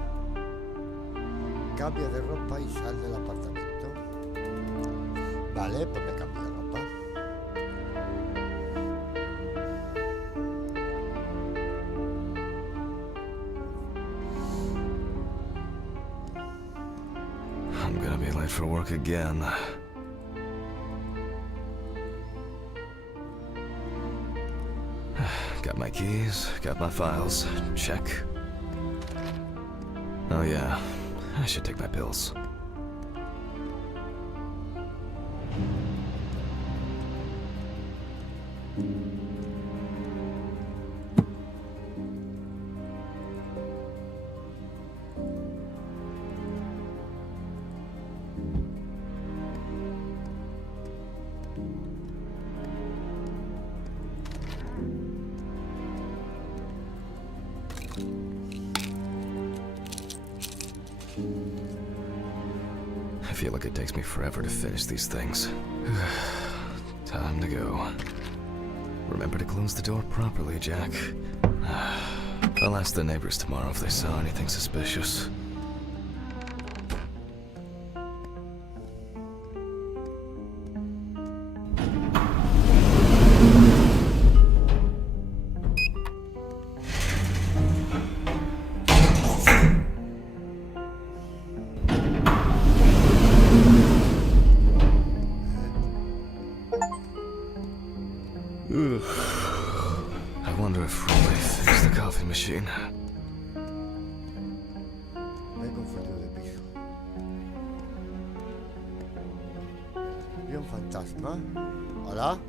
Cambia de ropa y sal del apartamento. Vale, pues me cambio de ropa. I'm gonna be late for work again. Got my keys, got my files. Check. Oh yeah, I should take my pills. I feel like it takes me forever to finish these things. Time to go. Remember to close the door properly, Jack. I'll ask the neighbors tomorrow if they saw anything suspicious. I wonder if Roy fixed the coffee machine. Me he confundido de piso. Vi un fantasma. Hola.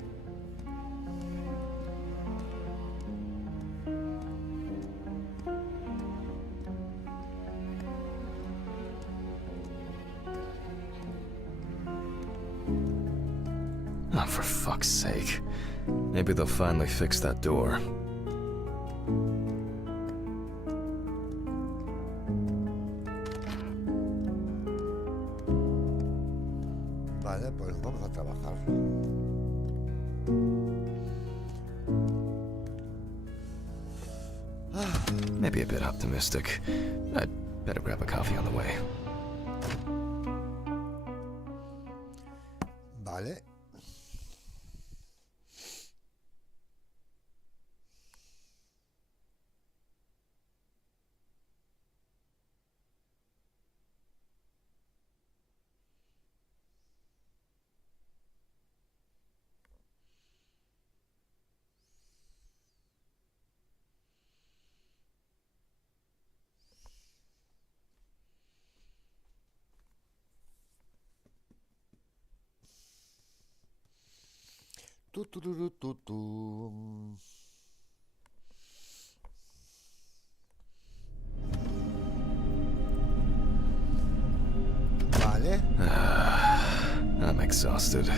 Oh, for fuck's sake. Maybe they'll finally fix that door. Vale, pues vamos a trabajar. Maybe a bit optimistic. I'd better grab a coffee on the way. Vale. Tu. Vale. I'm exhausted.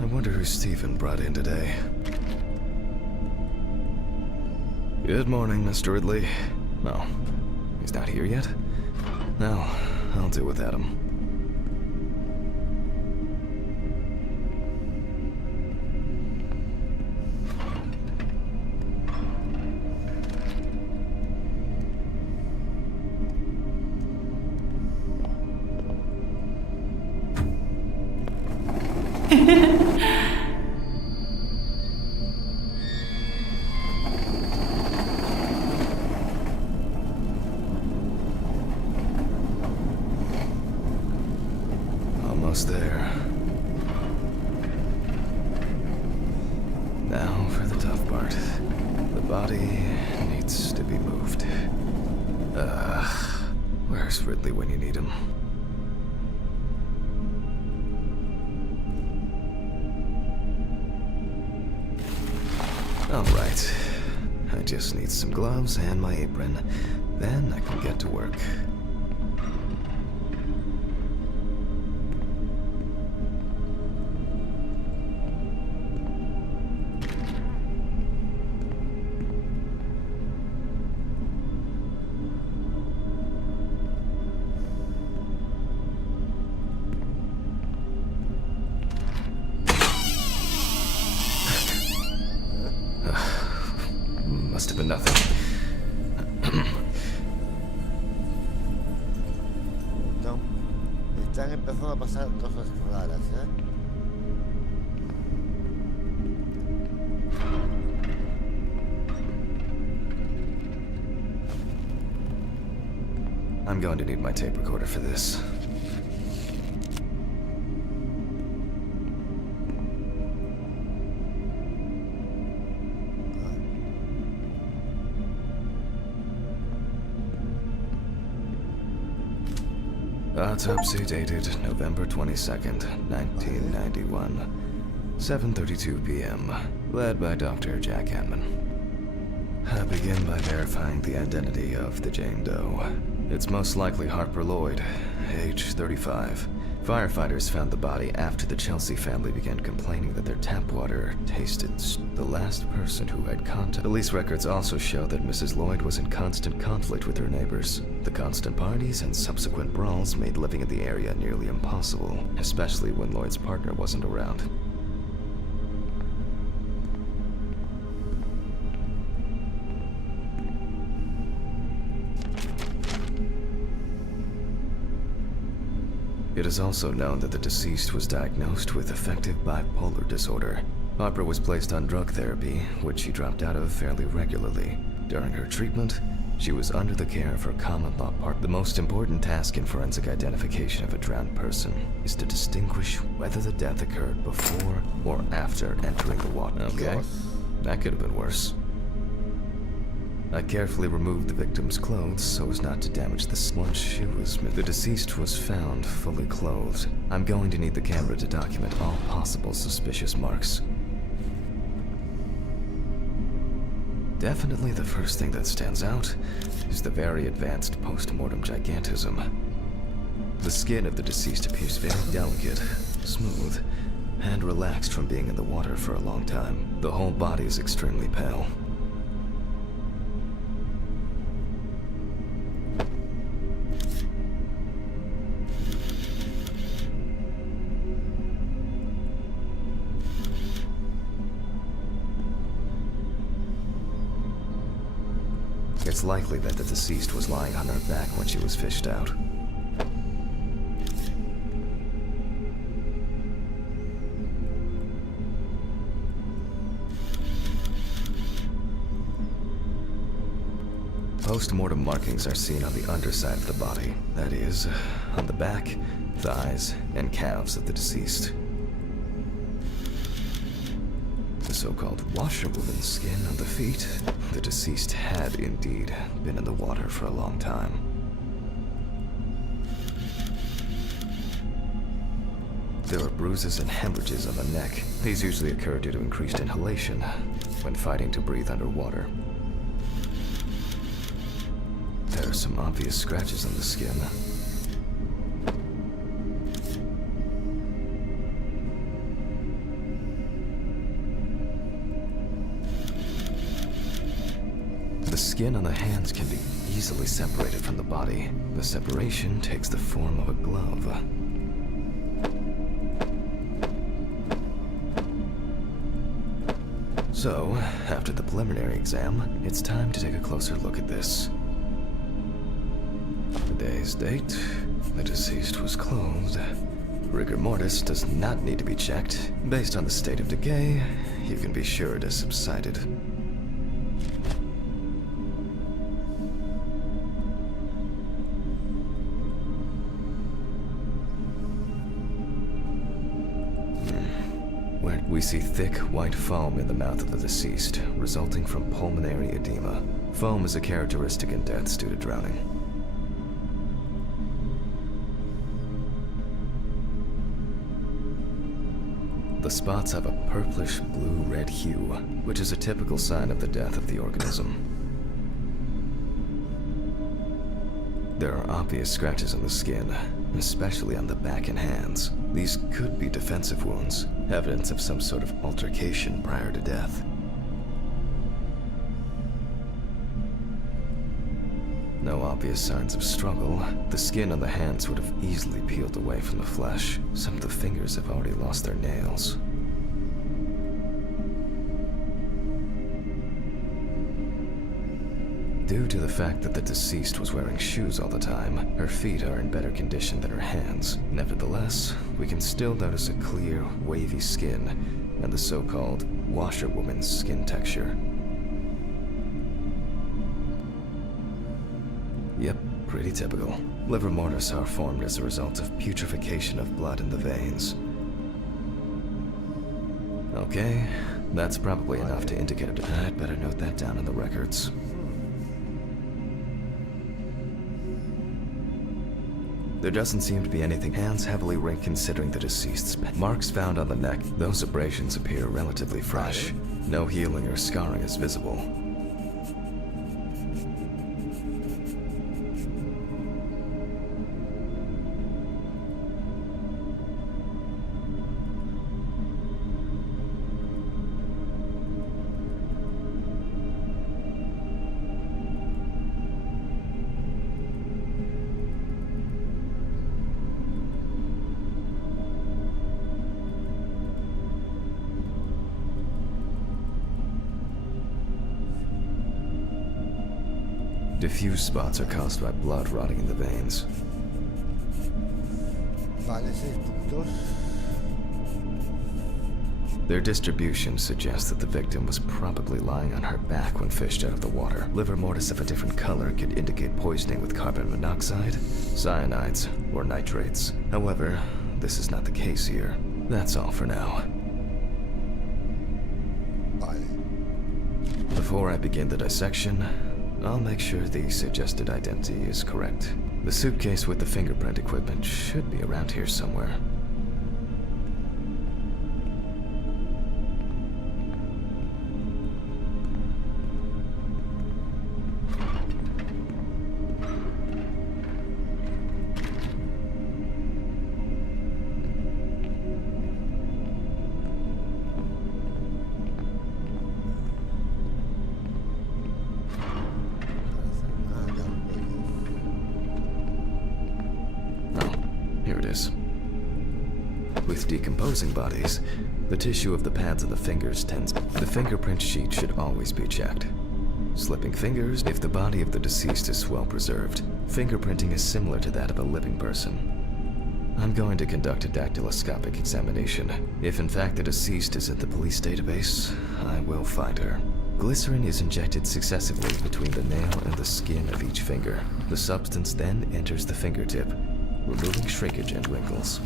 I wonder who Stephen brought in today. Good morning, Mr. Ridley. Oh, he's not here yet? No, I'll do without him. Almost there. Now for the tough part. The body needs to be moved. Where's Ridley when you need him? just need some gloves and my apron. Then I can get to work. Must have been nothing. No. Están empezando a pasar cosas raras, ¿eh? I'm going to need my tape recorder for this. Autopsy dated November 22nd, 1991. 7:32 p.m. Led by Dr. Jack Hanman. I begin by verifying the identity of the Jane Doe. It's most likely Harper Lloyd, age 35. Firefighters found the body after the Chelsea family began complaining that their tap water tasted the last person who had contact. Police records also show that Mrs. Lloyd was in constant conflict with her neighbors. The constant parties and subsequent brawls made living in the area nearly impossible, especially when Lloyd's partner wasn't around. It is also known that the deceased was diagnosed with affective bipolar disorder. Harper was placed on drug therapy, which she dropped out of fairly regularly. During her treatment, she was under the care of her common law partner. The most important task in forensic identification of a drowned person is to distinguish whether the death occurred before or after entering the water. Okay, that could have been worse. I carefully removed the victim's clothes so as not to damage the one shoe was missing. The deceased was found fully clothed. I'm going to need the camera to document all possible suspicious marks. Definitely the first thing that stands out is the very advanced post-mortem gigantism. The skin of the deceased appears very delicate, smooth, and relaxed from being in the water for a long time. The whole body is extremely pale. It's likely that the deceased was lying on her back when she was fished out. Post-mortem markings are seen on the underside of the body, that is, on the back, thighs, and calves of the deceased. The so-called washerwoman skin on the feet. The deceased had indeed been in the water for a long time. There are bruises and hemorrhages on the neck. These usually occur due to increased inhalation when fighting to breathe underwater. There are some obvious scratches on the skin. The skin on the hands can be easily separated from the body. The separation takes the form of a glove. So, after the preliminary exam, it's time to take a closer look at this. Today's date, the deceased was clothed. Rigor mortis does not need to be checked. Based on the state of decay, you can be sure it has subsided. We see thick, white foam in the mouth of the deceased, resulting from pulmonary edema. Foam is a characteristic in deaths due to drowning. The spots have a purplish blue-red hue, which is a typical sign of the death of the organism. There are obvious scratches on the skin, especially on the back and hands. These could be defensive wounds, evidence of some sort of altercation prior to death. No obvious signs of struggle. The skin on the hands would have easily peeled away from the flesh. Some of the fingers have already lost their nails. Due to the fact that the deceased was wearing shoes all the time, her feet are in better condition than her hands. Nevertheless, we can still notice a clear, wavy skin and the so-called washerwoman's skin texture. Yep, pretty typical. Livor mortis are formed as a result of putrefaction of blood in the veins. Okay, that's probably enough to indicate it. I'd better note that down in the records. There doesn't seem to be anything. Hands heavily ringed considering the deceased's marks found on the neck. Those abrasions appear relatively fresh. No healing or scarring is visible. Diffuse spots are caused by blood rotting in the veins. Vale, 6 puntos. Their distribution suggests that the victim was probably lying on her back when fished out of the water. Livor mortis of a different color could indicate poisoning with carbon monoxide, cyanides, or nitrates. However, this is not the case here. That's all for now. Vale. Before I begin the dissection, I'll make sure the suggested identity is correct. The suitcase with the fingerprint equipment should be around here somewhere. Here it is. With decomposing bodies, the tissue of the pads of the fingers tends... The fingerprint sheet should always be checked. Slipping fingers, if the body of the deceased is well preserved, fingerprinting is similar to that of a living person. I'm going to conduct a dactyloscopic examination. If in fact the deceased is in the police database, I will find her. Glycerin is injected successively between the nail and the skin of each finger. The substance then enters the fingertip, removing shrinkage and wrinkles.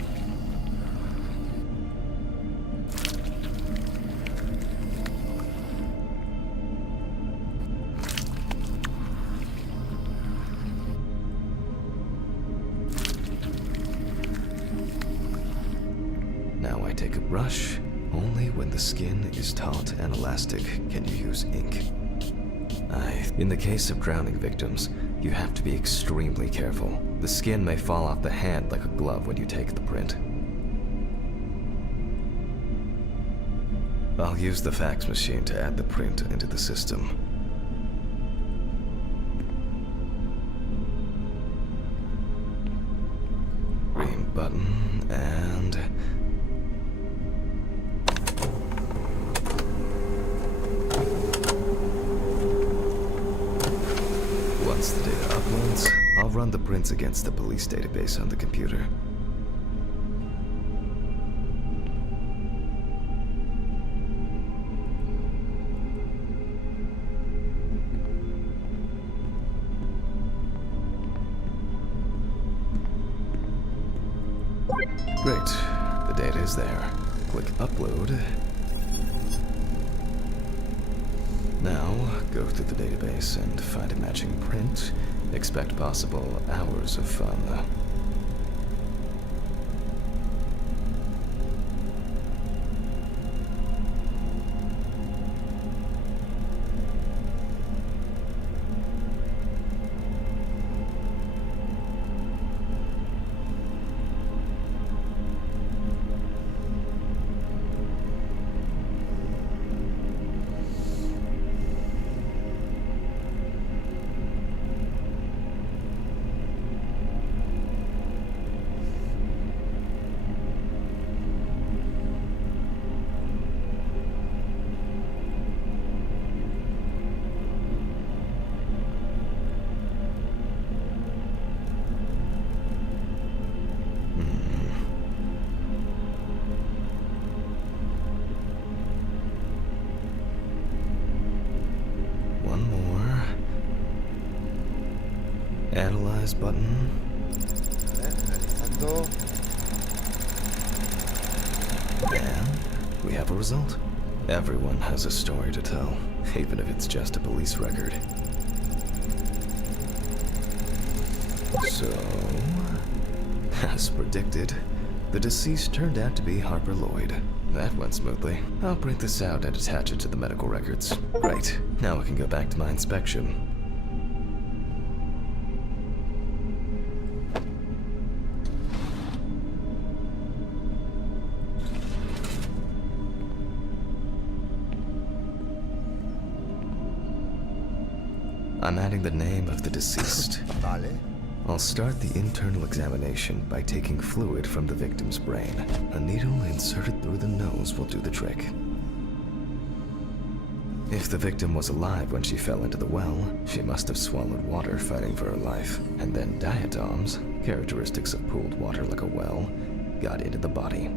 Now I take a brush. Only when the skin is taut and elastic can you use ink. In the case of drowning victims, you have to be extremely careful. The skin may fall off the hand like a glove when you take the print. I'll use the fax machine to add the print into the system. Green button, and... Once the data uploads, I'll run the prints against the police database on the computer. Great. The data is there. Click Upload. Now, go through the database and find a matching print. Expect possible hours of fun. Analyze button. A ver, analizando. And we have a result. Everyone has a story to tell, even if it's just a police record. So, as predicted, the deceased turned out to be Harper Lloyd. That went smoothly. I'll print this out and attach it to the medical records. Great. Now I can go back to my inspection. I'm adding the name of the deceased. Vale. I'll start the internal examination by taking fluid from the victim's brain. A needle inserted through the nose will do the trick. If the victim was alive when she fell into the well, she must have swallowed water fighting for her life. And then diatoms, characteristics of pooled water like a well, got into the body.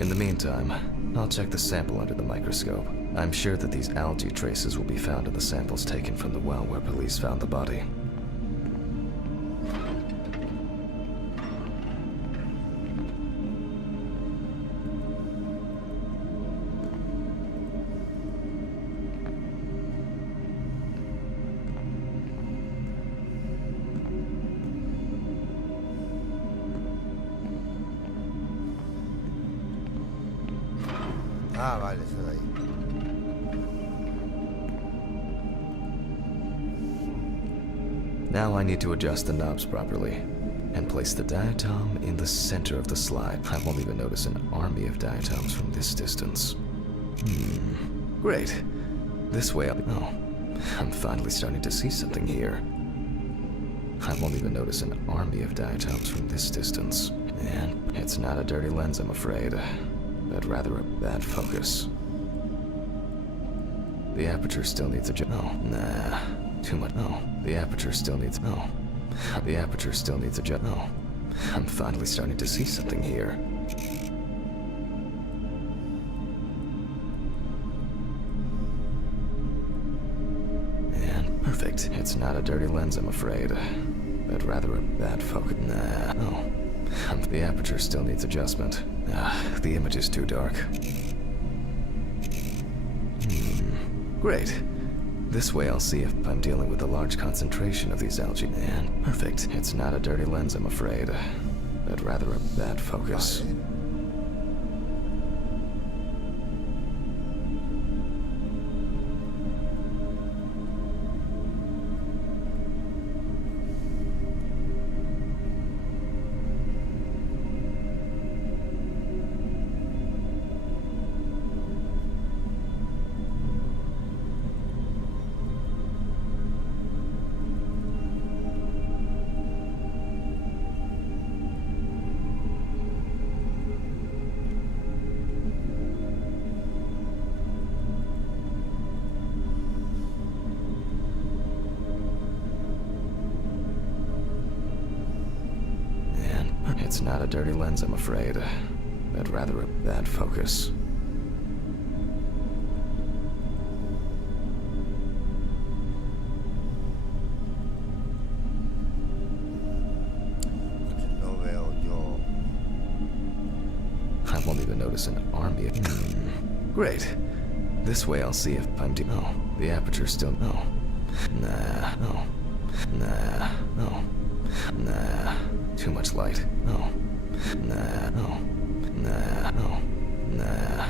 In the meantime, I'll check the sample under the microscope. I'm sure that these algae traces will be found in the samples taken from the well where police found the body. Ah, vale, eso de ahí. Now I need to adjust the knobs properly and place the diatom in the center of the slide. I won't even notice an army of diatoms from this distance. Great. This way oh, I'm finally starting to see something here. I won't even notice an army of diatoms from this distance. And it's not a dirty lens, I'm afraid, but rather a bad focus. The aperture still needs a oh, nah. Too much. Oh, the aperture still needs. Oh, the aperture still needs a jet. Oh, I'm finally starting to see something here. And perfect. It's not a dirty lens, I'm afraid, but rather a bad focus. Nah. Oh, the aperture still needs adjustment. The image is too dark. Great. This way I'll see if I'm dealing with a large concentration of these algae. And perfect. It's not a dirty lens, I'm afraid, but rather a bad focus. Vale. It's not a dirty lens, I'm afraid, but rather a bad focus. No veo yo. I won't even notice an army of... Great. This way I'll see if I'm oh, the aperture still... Oh. Nah. Oh. Nah. Oh. Nah. Too much light. Oh. Nah. Oh. Nah. Oh. Nah.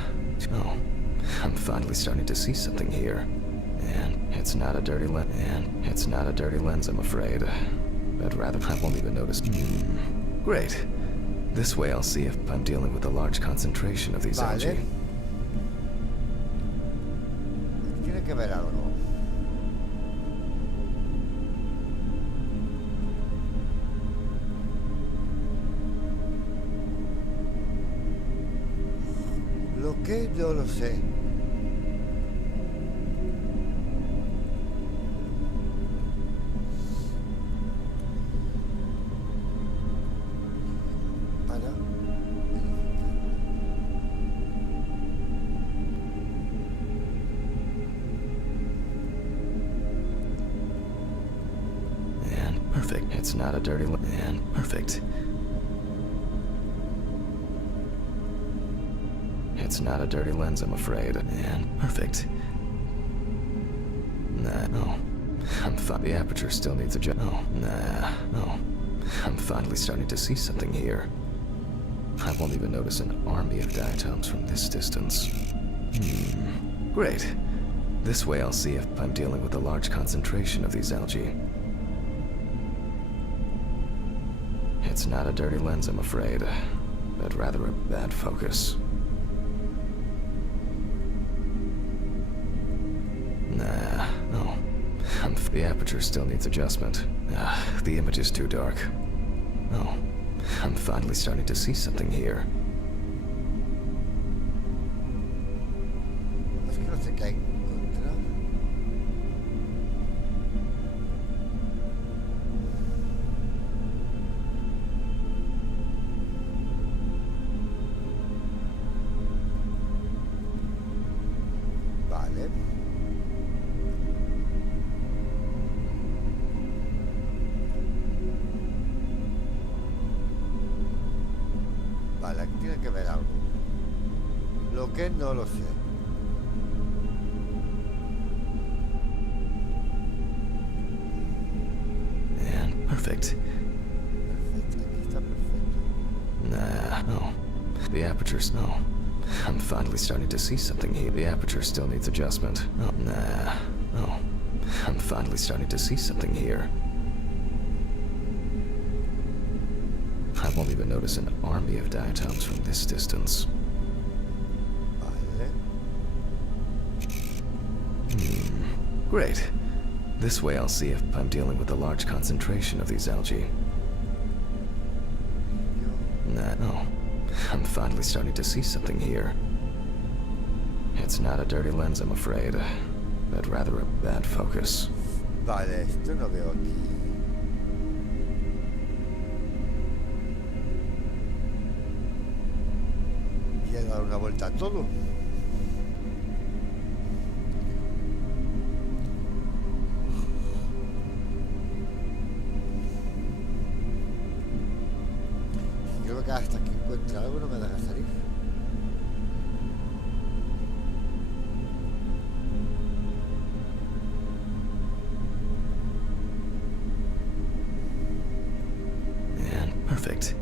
Oh. I'm finally starting to see something here. And it's not a dirty lens. And it's not a dirty lens, I'm afraid. But rather, I won't even notice. Great. This way I'll see if I'm dealing with a large concentration of these algae. Tiene que ver algo. Lo que yo lo sé. Para. perfect. It's not a dirty and perfect. It's not a dirty lens, I'm afraid. And perfect. Nah, no. I'm fine. The aperture still needs a job. Oh, nah, no. I'm finally starting to see something here. I won't even notice an army of diatoms from this distance. Great. This way I'll see if I'm dealing with a large concentration of these algae. It's not a dirty lens, I'm afraid, but rather a bad focus. Nah, no. The aperture still needs adjustment. The image is too dark. Oh, I'm finally starting to see something here. Es que no sé qué hay que encontrar. Vale. Vale, aquí tiene que haber algo. Lo que no lo sé. And perfect. Perfecto, aquí está perfecto. Nah, no. The aperture's no. I'm finally starting to see something here. The aperture still needs adjustment. Oh, nah, no. I'm finally starting to see something here. I won't even notice an army of diatoms from this distance. Vale. Great. This way I'll see if I'm dealing with a large concentration of these algae. Nah, no. I'm finally starting to see something here. It's not a dirty lens, I'm afraid, but rather a bad focus. Vale, esto no veo aquí. Quiero dar una vuelta a todo. Creo que hasta que encuentre algo no me deja salir. And perfect.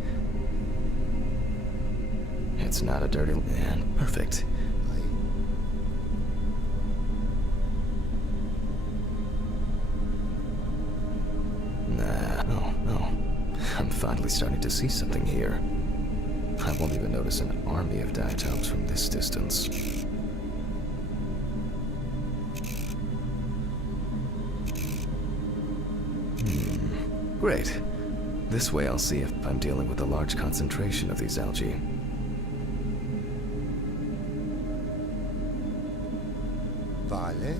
It's not a dirty and perfect. Ahí. Nah, no, no. I'm finally starting to see something here. I won't even notice an army of diatoms from this distance. Great. This way I'll see if I'm dealing with a large concentration of these algae. Vale.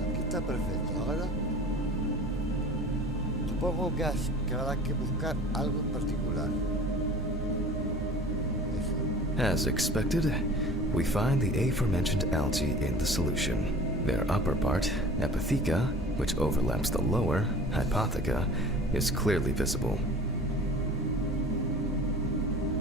Aquí está perfecto. Ahora supongo que habrá que buscar algo en particular. Eso. As expected, we find the aforementioned algae in the solution. Their upper part, Epitheca, which overlaps the lower, Hypotheca, is clearly visible.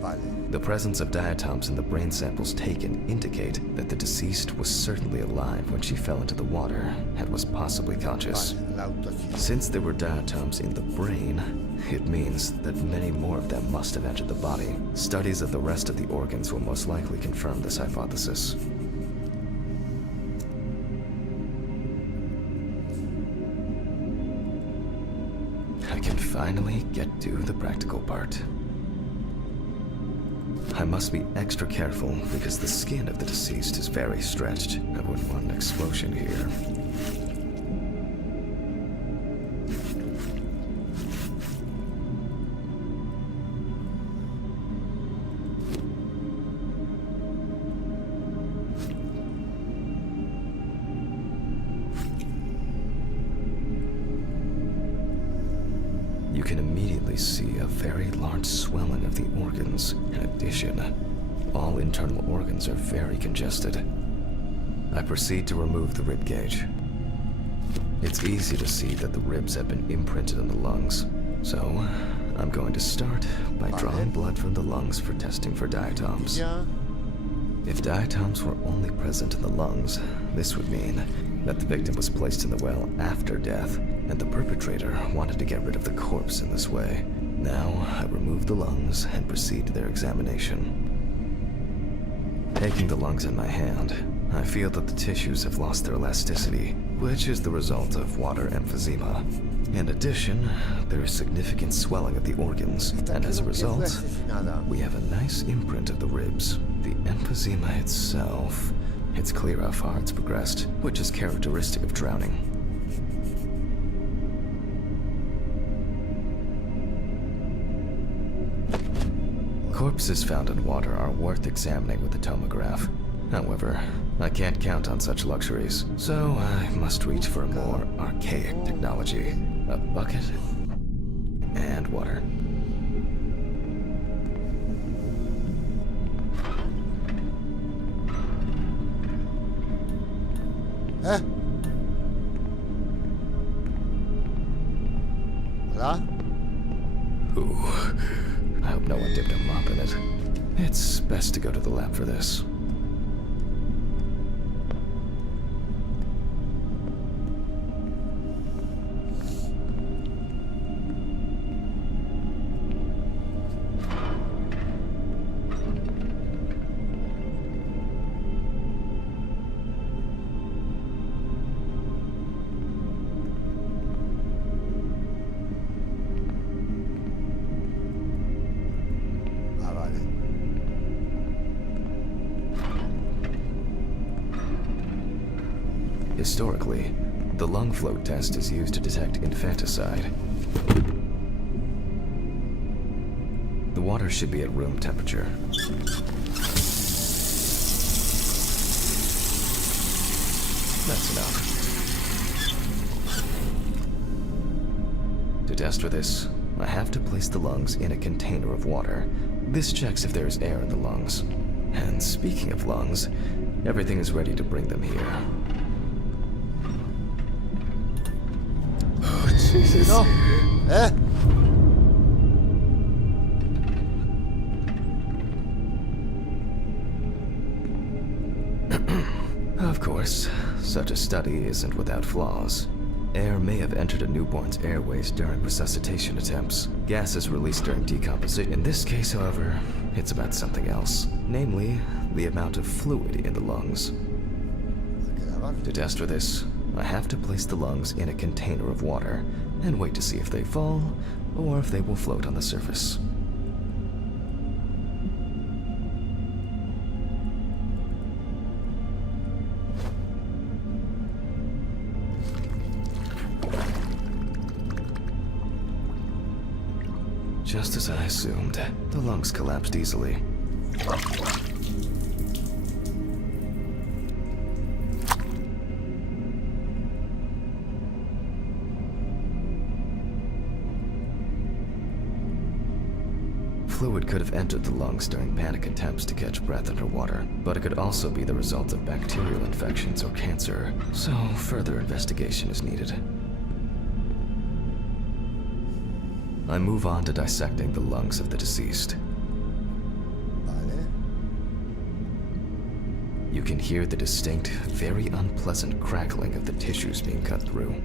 Vale. The presence of diatoms in the brain samples taken indicate that the deceased was certainly alive when she fell into the water and was possibly conscious. Vale, la autopsia. Since there were diatoms in the brain, it means that many more of them must have entered the body. Studies of the rest of the organs will most likely confirm this hypothesis. I can finally get to the practical part. I must be extra careful because the skin of the deceased is very stretched. I wouldn't want an explosion here. you can immediately see a very large swelling of the organs. In addition, all internal organs are very congested. I proceed to remove the rib cage. It's easy to see that the ribs have been imprinted on the lungs, so I'm going to start by drawing blood from the lungs for testing for diatoms. Ya. If diatoms were only present in the lungs, this would mean that the victim was placed in the well after death, and the perpetrator wanted to get rid of the corpse in this way. Now, I remove the lungs and proceed to their examination. Taking the lungs in my hand, I feel that the tissues have lost their elasticity, which is the result of water emphysema. In addition, there is significant swelling of the organs, and as a result, we have a nice imprint of the ribs. The emphysema itself, it's clear how far it's progressed, which is characteristic of drowning. Corpses found in water are worth examining with a tomograph. However, I can't count on such luxuries, so I must reach for a more archaic technology. A bucket and water. ¿Eh? ¿Verdad? Ooh, I hope no one dipped a mop in it. It's best to go to the lab for this. Ah, vale. Historically, the lung float test is used to detect infanticide. The water should be at room temperature. That's enough. To test for this, I have to place the lungs in a container of water. This checks if there is air in the lungs. And speaking of lungs, everything is ready to bring them here. Oh, Jesus. No. ¿Eh? Of course, such a study isn't without flaws. Air may have entered a newborn's airways during resuscitation attempts. Gas is released during decomposition. In this case, however, it's about something else. Namely, the amount of fluid in the lungs. To test for this, I have to place the lungs in a container of water and wait to see if they fall or if they will float on the surface. Just as I assumed, the lungs collapsed easily. Fluid could have entered the lungs during panic attempts to catch breath underwater, but it could also be the result of bacterial infections or cancer, so further investigation is needed. I move on to dissecting the lungs of the deceased. Vale. You can hear the distinct, very unpleasant crackling of the tissues being cut through.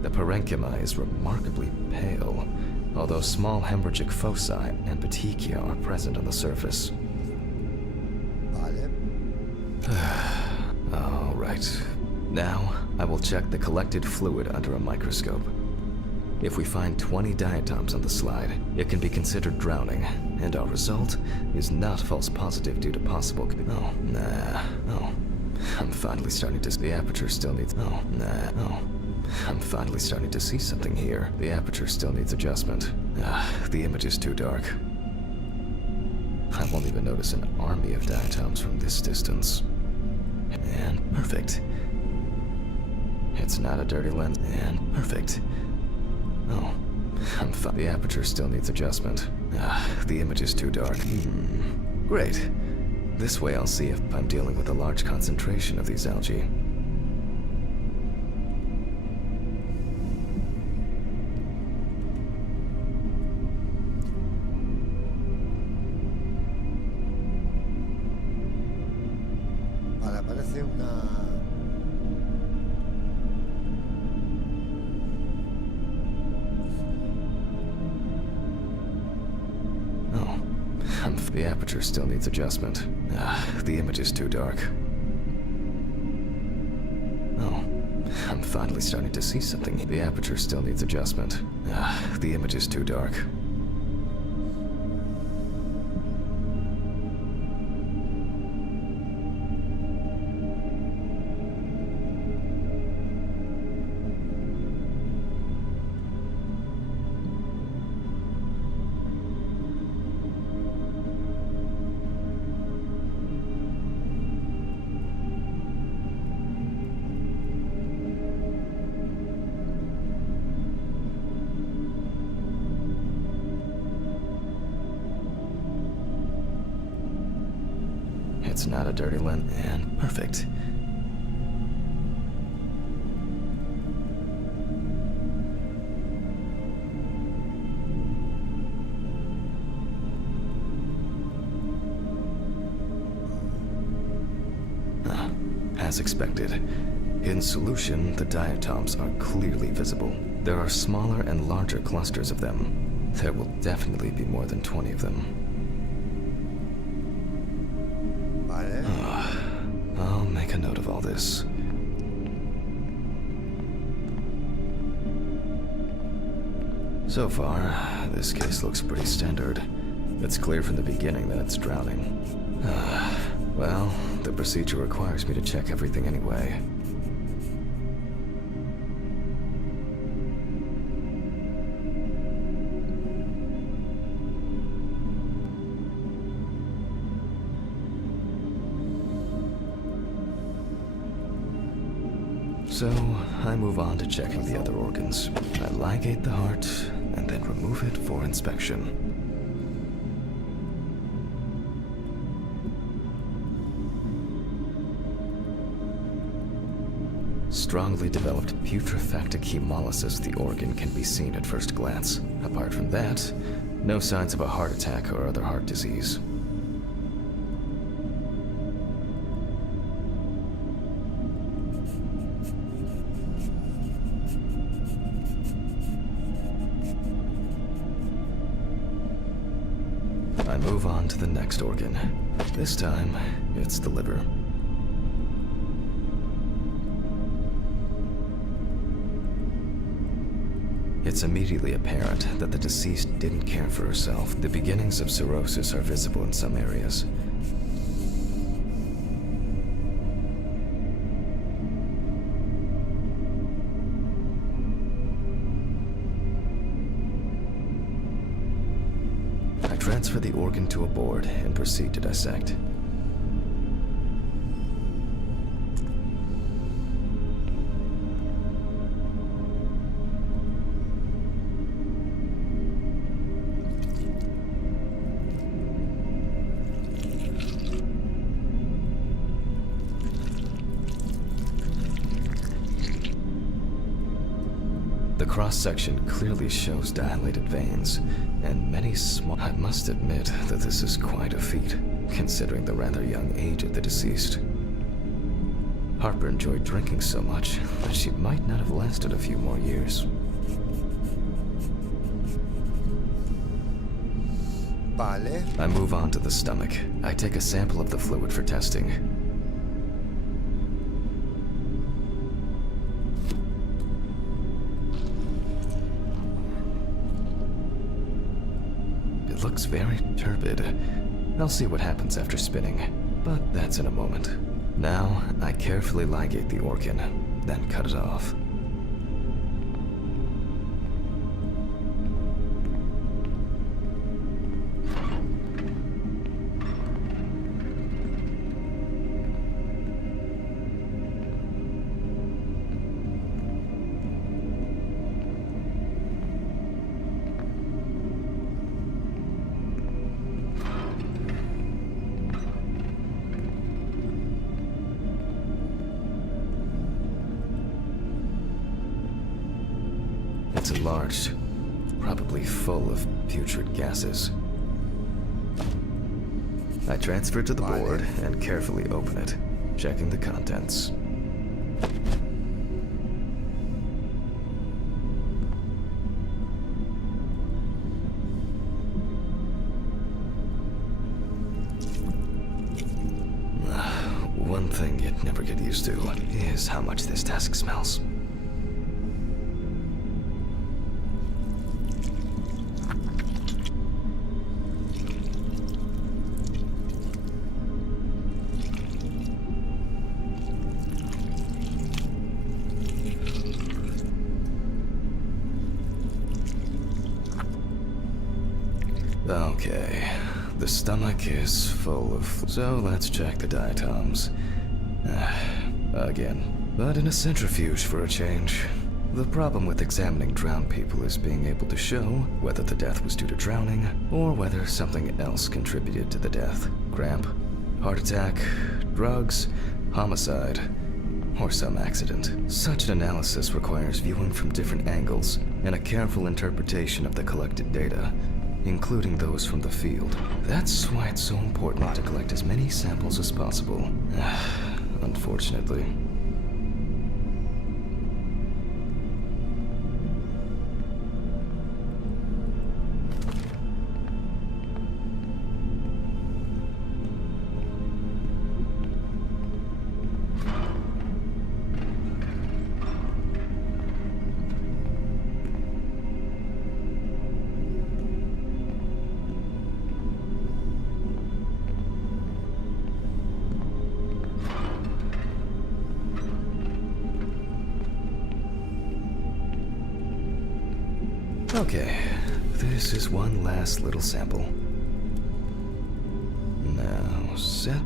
The parenchyma is remarkably pale, although small hemorrhagic foci and petechia are present on the surface. Vale. All right. Now, I will check the collected fluid under a microscope. If we find 20 diatoms on the slide, it can be considered drowning, and our result is not false positive due to possible... Oh, nah. Oh. I'm finally starting to... The aperture still needs... Oh, nah. Oh. I'm finally starting to see something here. The aperture still needs adjustment. The image is too dark. I won't even notice an army of diatoms from this distance. perfect. It's not a dirty lens, and perfect. Oh, the aperture still needs adjustment. The image is too dark. Great. This way I'll see if I'm dealing with a large concentration of these algae. Vale, aparece una... Oh, the aperture still needs adjustment. The image is too dark. Oh, I'm finally starting to see something. The aperture still needs adjustment. The image is too dark. It's not a dirty lens, and perfect. As expected. In solution, the diatoms are clearly visible. There are smaller and larger clusters of them. There will definitely be more than 20 of them. Vale. I'll make a note of all this. So far, this case looks pretty standard. It's clear from the beginning that it's drowning. Well, the procedure requires me to check everything anyway. So, I move on to checking the other organs. I ligate the heart, and then remove it for inspection. Strongly developed putrefactic hemolysis, the organ can be seen at first glance. Apart from that, no signs of a heart attack or other heart disease. I move on to the next organ. This time, it's the liver. It's immediately apparent that the deceased didn't care for herself. The beginnings of cirrhosis are visible in some areas. I transfer the organ to a board and proceed to dissect. The cross-section clearly shows dilated veins, and many small... I must admit that this is quite a feat, considering the rather young age of the deceased. Harper enjoyed drinking so much that she might not have lasted a few more years. Vale. I move on to the stomach. I take a sample of the fluid for testing. It looks very turbid. I'll see what happens after spinning, but that's in a moment. Now, I carefully ligate the organ, then cut it off. It's enlarged, probably full of putrid gases. I transfer to the board and carefully open it, checking the contents. One thing you'd never get used to is how much this desk smells. Okay, the stomach is full of... So let's check the diatoms. Again, but in a centrifuge for a change. The problem with examining drowned people is being able to show whether the death was due to drowning or whether something else contributed to the death. Cramp, heart attack, drugs, homicide, or some accident. Such an analysis requires viewing from different angles and a careful interpretation of the collected data, including those from the field. That's why it's so important to collect as many samples as possible. Unfortunately. Okay, this is one last little sample. Now, set.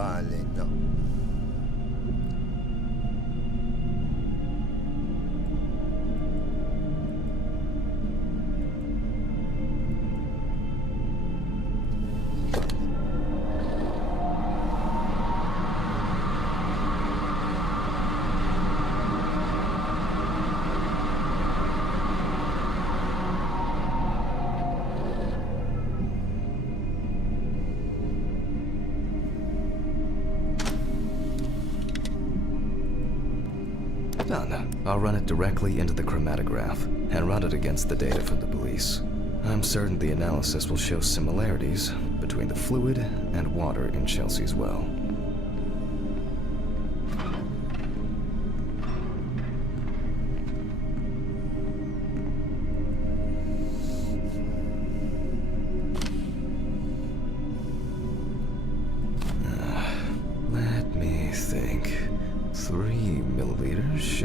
Vale, no. Done. I'll run it directly into the chromatograph and run it against the data from the police. I'm certain the analysis will show similarities between the fluid and water in Chelsea's well.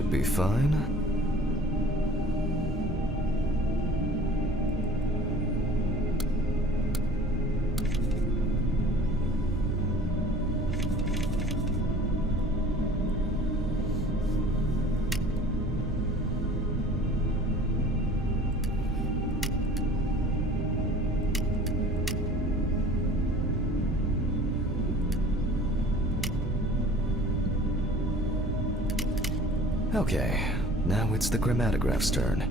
should be fine. Okay, now it's the chromatograph's turn.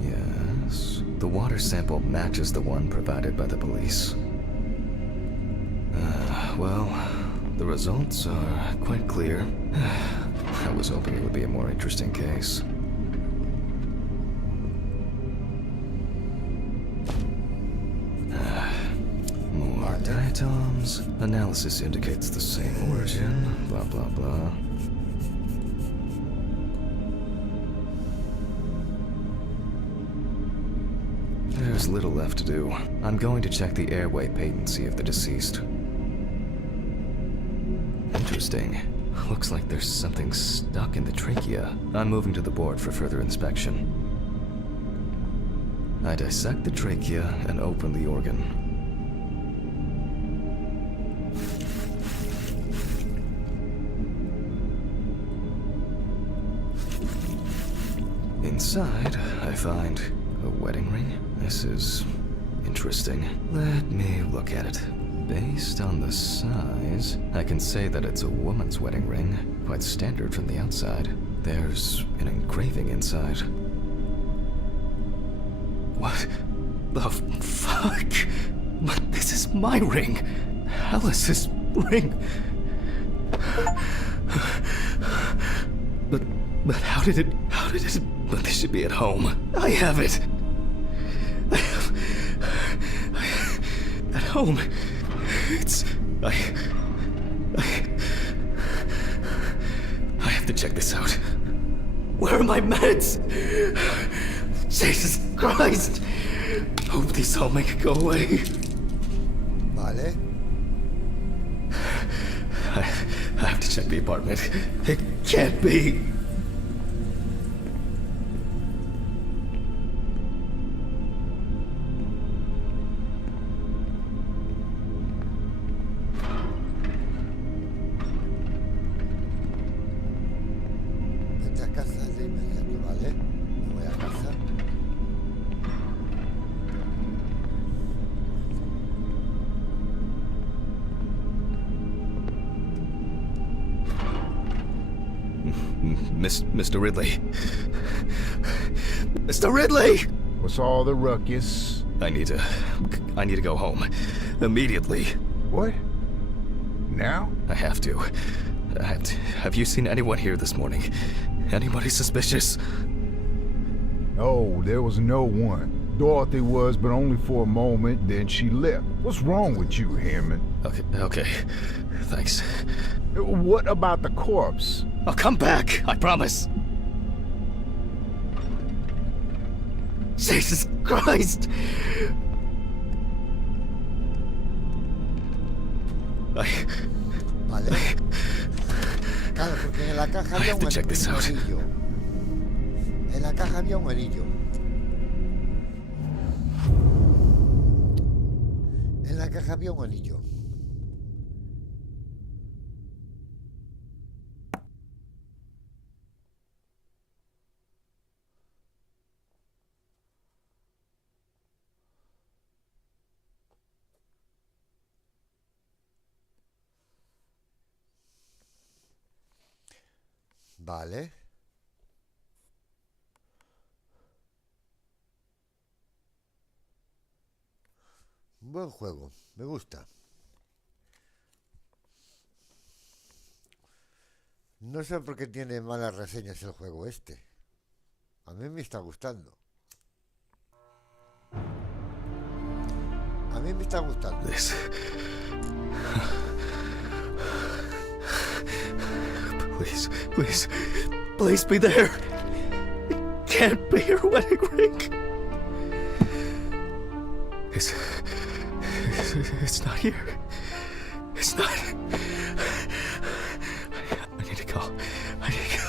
Yes, the water sample matches the one provided by the police. Well, the results are quite clear. I was hoping it would be a more interesting case. More diatoms. Analysis indicates the same origin. Blah, blah, blah. There's little left to do. I'm going to check the airway patency of the deceased. Interesting. Looks like there's something stuck in the trachea. I'm moving to the board for further inspection. I dissect the trachea and open the organ. Inside, I find a wedding ring. This is interesting. Let me look at it. Based on the size, I can say that it's a woman's wedding ring, quite standard from the outside. There's an engraving inside. What the fuck? But this is my ring! Alice's ring! But how did it... But this should be at home. I have it! At home. It's... I have to check this out. Where are my meds? Jesus Christ! Hope these all make it go away. Vale. I have to check the apartment. It can't be. Vete a casa de inmediato, ¿vale? Me voy a casa. Mr. Ridley. Mr. Ridley! What's all the ruckus? I need to go home. Immediately. What? Now? I have to. Have you seen anyone here this morning? Anybody suspicious? Oh, there was no one. Dorothy was, but only for a moment, then she left. What's wrong with you, Hammond? Okay. Thanks. What about the corpse? I'll come back, I promise. Jesus Christ! Vale. Claro, porque en la caja I había have to check this out. anillo. En la caja había un anillo. En la caja había un anillo. Vale. Buen juego, me gusta. No sé por qué tiene malas reseñas el juego este. A mí me está gustando. A mí me está gustando. This. Please. Please be there. It can't be your wedding ring. It's not here. It's not. I need to go. I need to go.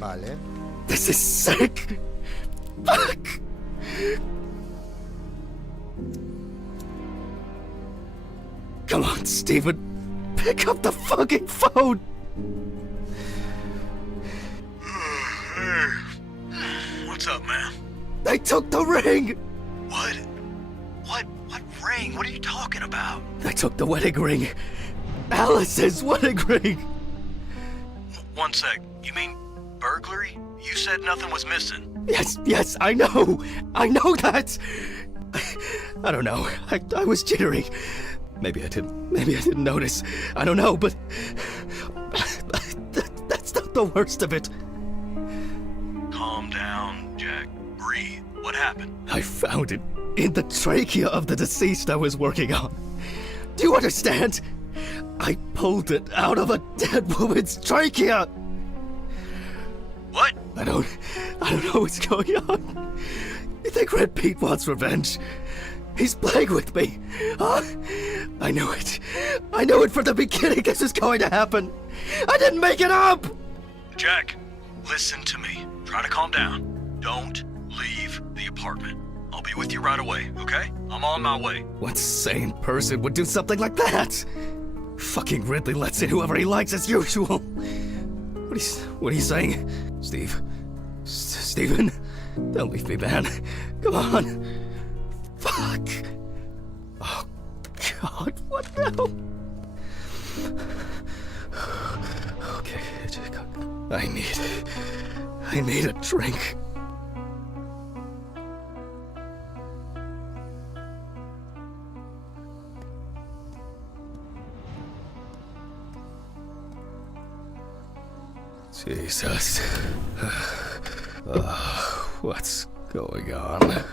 Vale. This is sick. Fuck. Come on, Steven. Pick up the fucking phone. What's up, man? They took the ring. What? What ring? What are you talking about? They took the wedding ring. Alice's wedding ring. One sec. You mean burglary? You said nothing was missing. Yes, I know that. I don't know. I was jittering. Maybe I didn't notice. I don't know, but that's not the worst of it. Calm down, Jack. Breathe. What happened? I found it in the trachea of the deceased I was working on. Do you understand? I pulled it out of a dead woman's trachea. What? I don't know what's going on. You think Red Pete wants revenge? He's playing with me. Huh? I knew it. I knew it from the beginning this was going to happen. I didn't make it up! Jack, listen to me. Try to calm down. Don't leave the apartment. I'll be with you right away, okay? I'm on my way. What sane person would do something like that? Fucking Ridley lets in whoever he likes as usual. What are you saying? Steven? Don't leave me, man. Come on. Fuck. Oh, God, what now? Okay, I need a drink. Jesus. What's going on?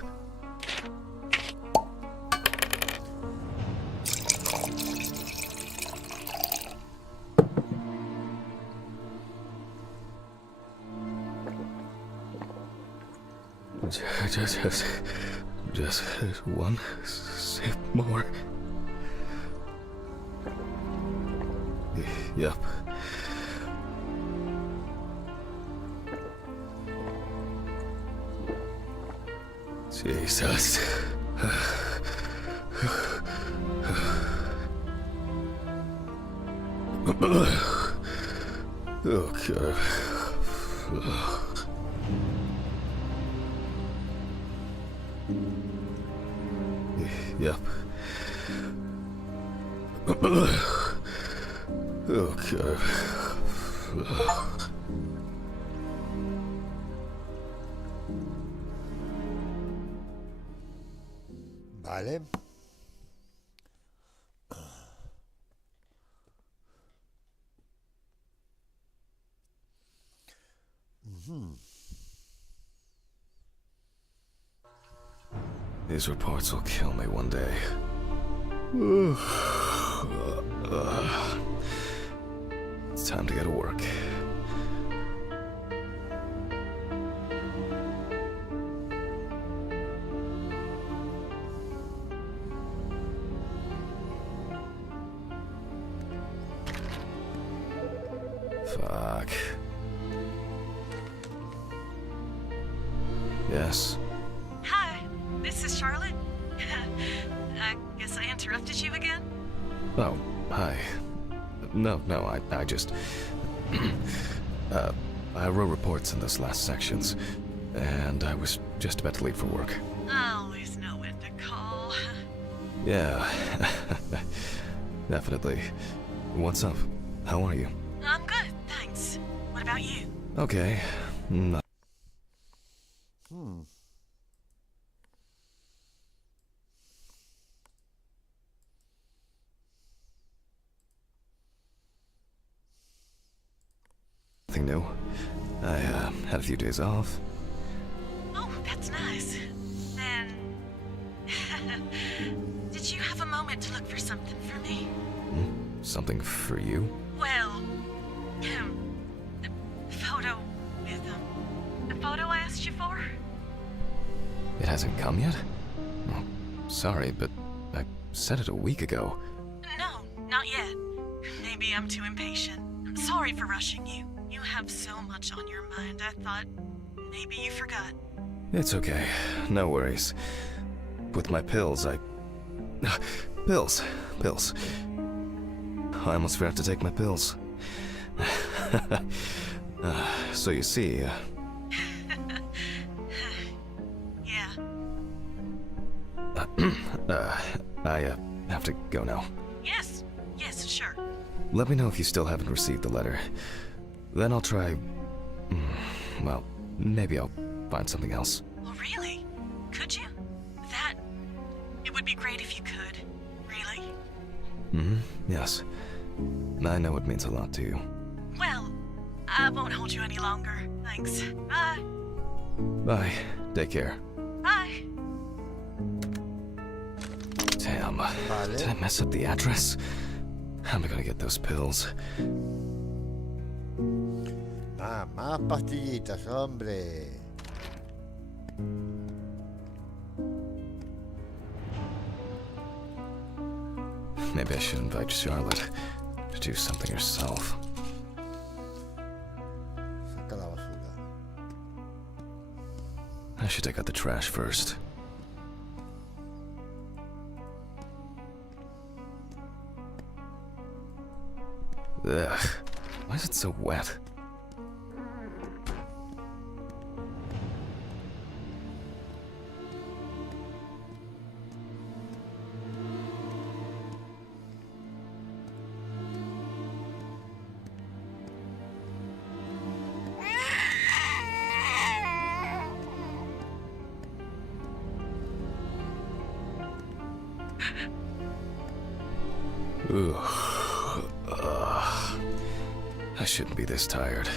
Just one sip more. Yep. Jesus. Oh, God. Yep. Oh, God. Vale. These reports will kill me one day. It's time to go to work. Fuck. Yes. Hi, this is Charlotte. I guess I interrupted you again? Oh, hi. No, I just... I wrote reports in those last sections, and I was just about to leave for work. I always know when to call. Yeah, definitely. What's up? How are you? I'm good, thanks. What about you? Okay. nothing new. I had a few days off. Oh, that's nice. Then... Did you have a moment to look for something for me? Something for you? Well... the photo with, the photo I asked you for? It hasn't come yet? Oh, sorry, but I said it a week ago. No, not yet. Maybe I'm too impatient. I'm sorry for rushing you. You have so much on your mind, I thought maybe you forgot. It's okay. No worries. With my pills, Pills. I almost forgot to take my pills. So you see, Yeah. I have to go now. Yes, sure. Let me know if you still haven't received the letter. Then I'll try... well, maybe I'll find something else. Well, really? Could you? It would be great if you could. Really? Yes. I know it means a lot to you. Well, I won't hold you any longer. Thanks. Bye. Bye. Take care. Bye. Damn. Vale. Did I mess up the address? How am I gonna get those pills? Ah, más pastillitas, hombre. Maybe I should invite Charlotte to do something herself. Saca la basura. I should take out the trash first. Ugh. Why is it so wet? I shouldn't be this tired.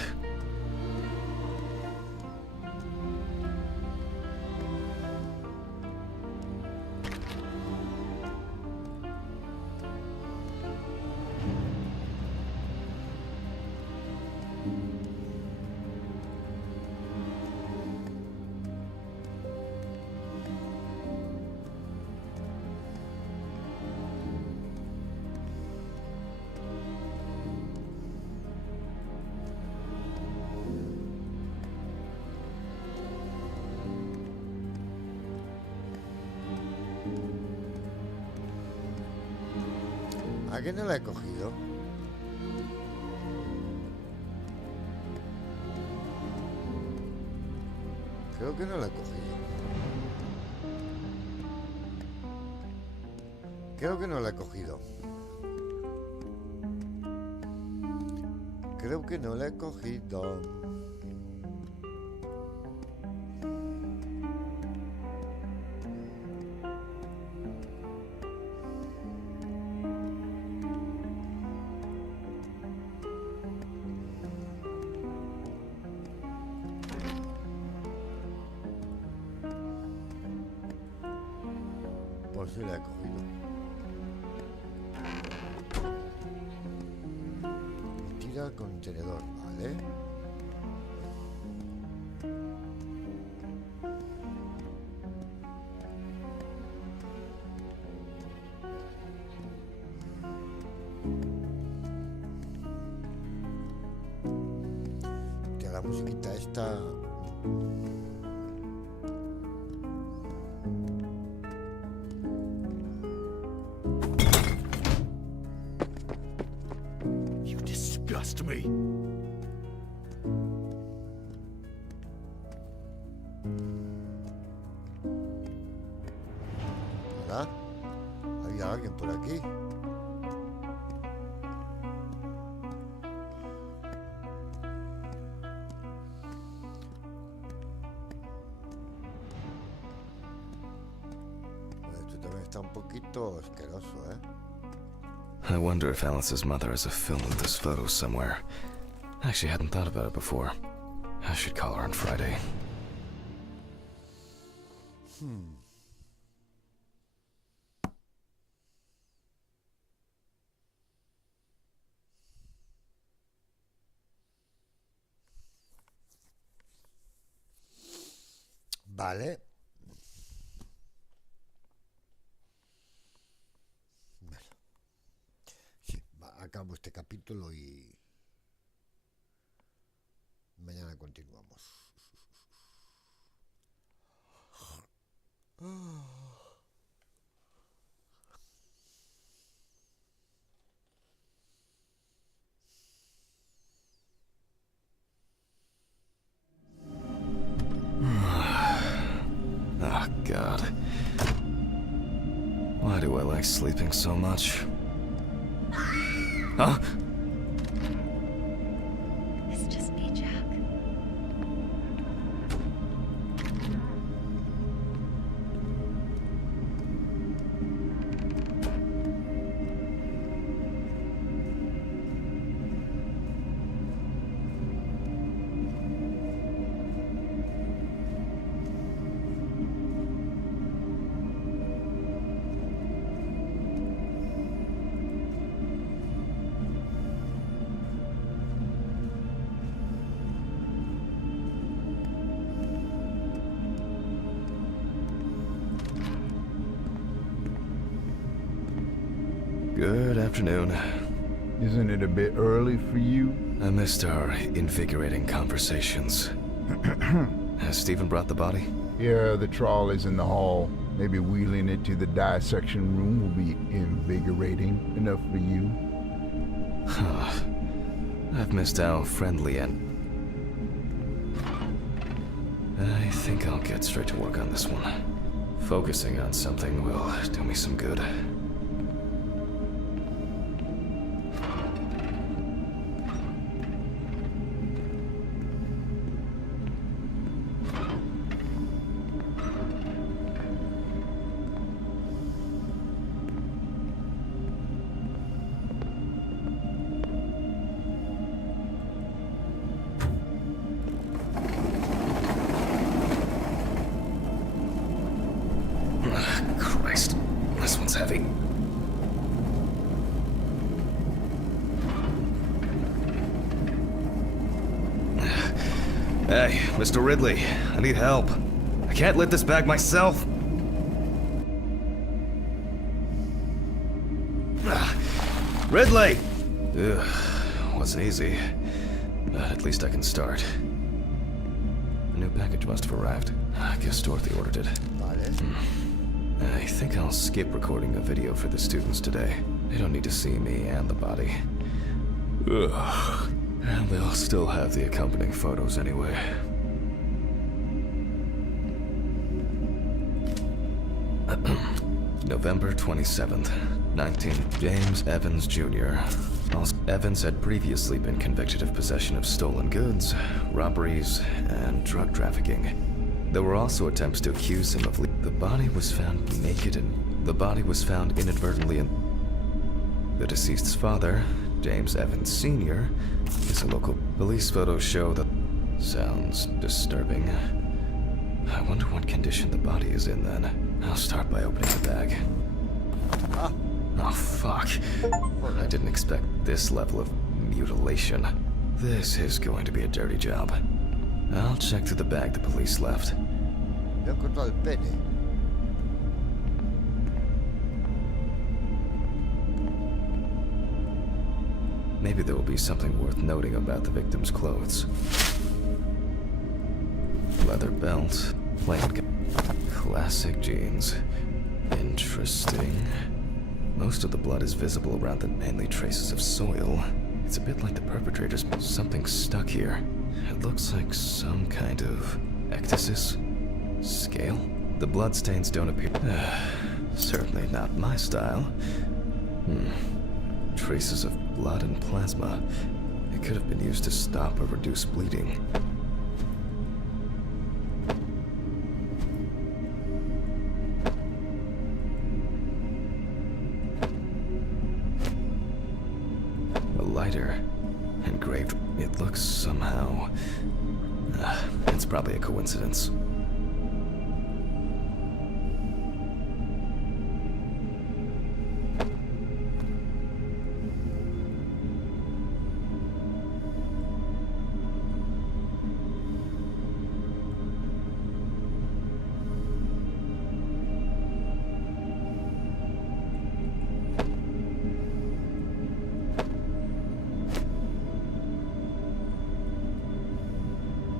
¿A qué no la he cogido? Creo que no la he cogido. Creo que no la he cogido. Creo que no la he cogido. Por si la he cogido. Tira al contenedor, ¿vale? Tira la musiquita esta. Disgust me. ¿Verdad? ¿Había alguien por aquí? Bueno, esto también está un poquito asqueroso, ¿eh? I wonder if Alice's mother has a film of this photo somewhere. Actually, I hadn't thought about it before. I should call her on Friday. Vale. Bueno. Sí, acabo este capítulo y mañana continuamos. Oh, God. Why do I like sleeping so much? Huh? It's just me, Jack. Good afternoon. Isn't it a bit early for you? I missed our invigorating conversations. Has Stephen brought the body? Yeah, the trolley's in the hall. Maybe wheeling it to the dissection room will be invigorating enough for you. I've missed how friendly and... I think I'll get straight to work on this one. Focusing on something will do me some good. Christ, this one's heavy. Hey, Mr. Ridley, I need help. I can't lift this bag myself. Ridley! Ugh, wasn't easy, but at least I can start. A new package must have arrived. I guess Dorothy ordered it. I think I'll skip recording a video for the students today. They don't need to see me and the body. Ugh. And they'll still have the accompanying photos anyway. November 27th, 19. James Evans Jr. Evans had previously been convicted of possession of stolen goods, robberies, and drug trafficking. There were also attempts to accuse him of the body was found naked and the body was found inadvertently in the deceased's father, James Evans Sr., is a local police photos show that sounds disturbing. I wonder what condition the body is in then. I'll start by opening the bag. Oh fuck. I didn't expect this level of mutilation. This is going to be a dirty job. I'll check through the bag the police left. Le he cortado el pene. Maybe there will be something worth noting about the victim's clothes. Leather belt, classic jeans. Interesting. Most of the blood is visible around the mainly traces of soil. It's a bit like the perpetrator's something stuck here. It looks like some kind of ectasis? Scale? The bloodstains don't appear. Certainly not my style. Traces of blood and plasma. It could have been used to stop or reduce bleeding. A lighter. Engraved. It looks somehow... it's probably a coincidence.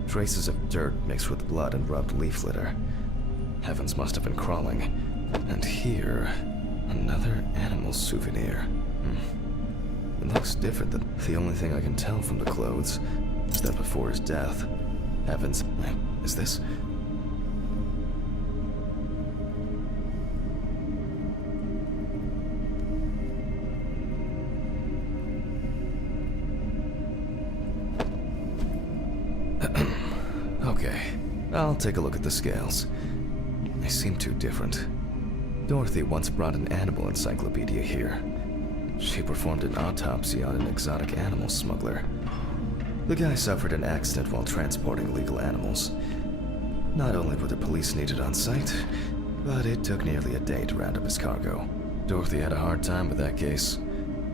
Traces of dirt mixed with blood and rubbed leaf litter. Evans must have been crawling. And here, another animal souvenir. It looks different than... The only thing I can tell from the clothes is that before his death, Evans... Is this... Okay, I'll take a look at the scales. They seem too different. Dorothy once brought an animal encyclopedia here. She performed an autopsy on an exotic animal smuggler. The guy suffered an accident while transporting illegal animals. Not only were the police needed on site, but it took nearly a day to round up his cargo. Dorothy had a hard time with that case.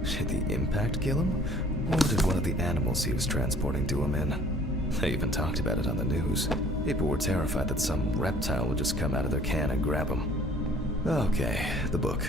Did the impact kill him? Or did one of the animals he was transporting do him in? They even talked about it on the news. People were terrified that some reptile would just come out of their can and grab him. Okay, the book.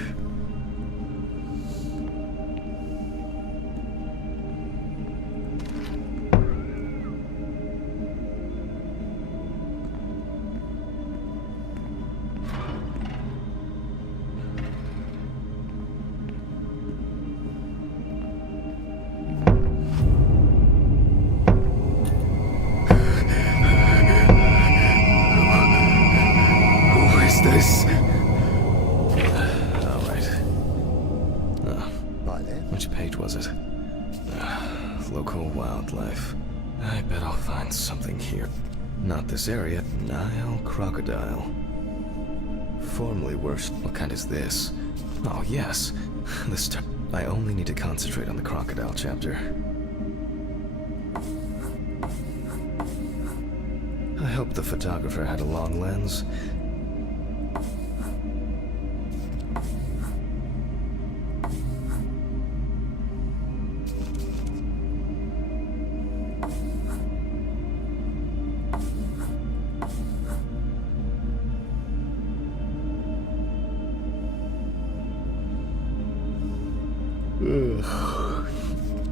This. All right. Which page was it? Local wildlife. I bet I'll find something here. Not this area. Nile crocodile. Formerly worse. What kind is this? Oh, yes. This time. I only need to concentrate on the crocodile chapter. I hope the photographer had a long lens.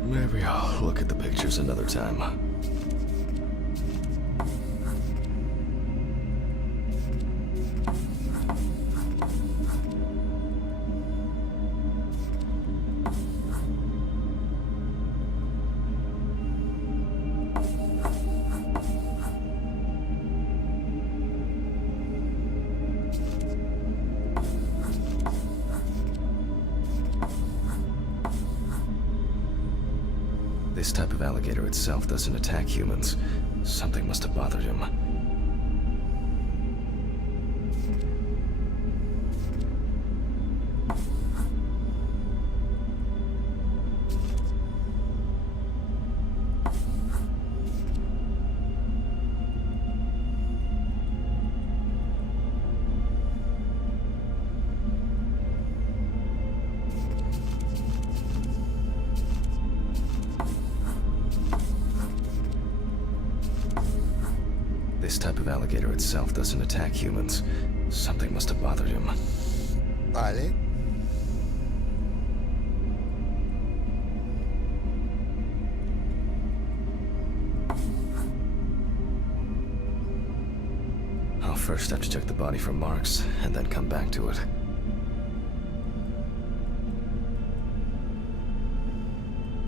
Maybe I'll look at the pictures another time. This type of alligator itself doesn't attack humans. Something must have bothered him. This type of alligator itself doesn't attack humans. Something must have bothered him. Vale. I'll first have to check the body for marks, and then come back to it.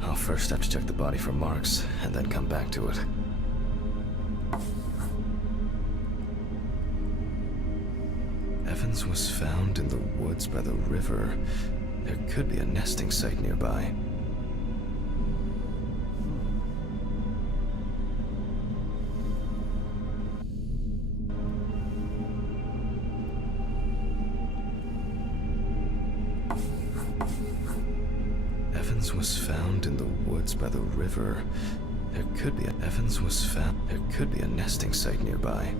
I'll first have to check the body for marks, and then come back to it. Evans was found in the woods by the river. There could be a nesting site nearby. Evans was found in the woods by the river. There could be a nesting site nearby.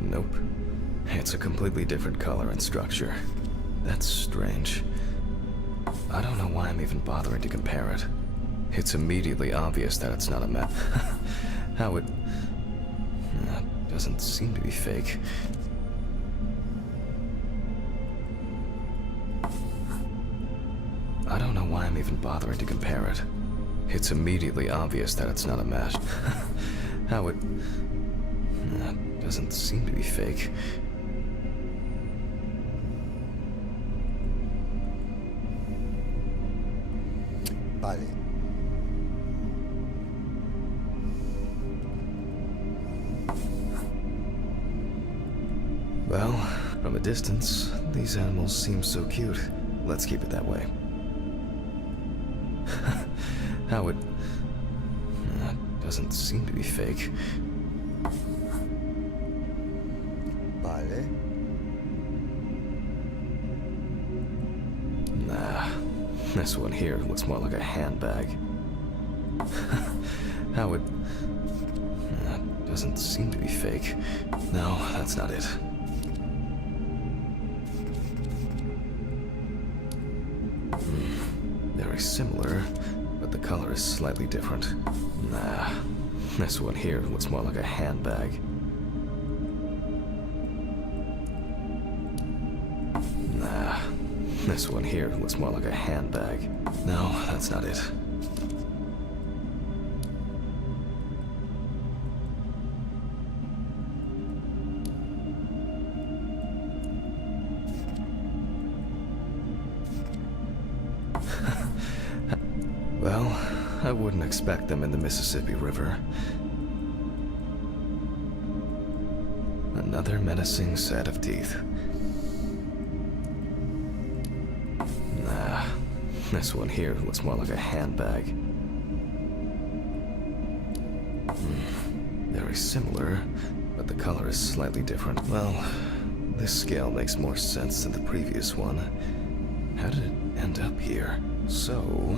Nope. It's a completely different color and structure. That's strange. I don't know why I'm even bothering to compare it. It's immediately obvious that it's not a map. How it... doesn't seem to be fake. I don't know why I'm even bothering to compare it. It's immediately obvious that it's not a match. How it... doesn't seem to be fake. Vale. Well, from a distance, these animals seem so cute. Let's keep it that way. How it... doesn't seem to be fake. Vale. Nah, this one here looks more like a handbag. How it... doesn't seem to be fake. No, that's not it. Very similar, but the color is slightly different. Nah, this one here looks more like a handbag. Nah, this one here looks more like a handbag. No, that's not it. Well, I wouldn't expect them in the Mississippi River. Another menacing set of teeth. Nah, this one here looks more like a handbag. Very similar, but the color is slightly different. Well, this scale makes more sense than the previous one. How did it end up here? So,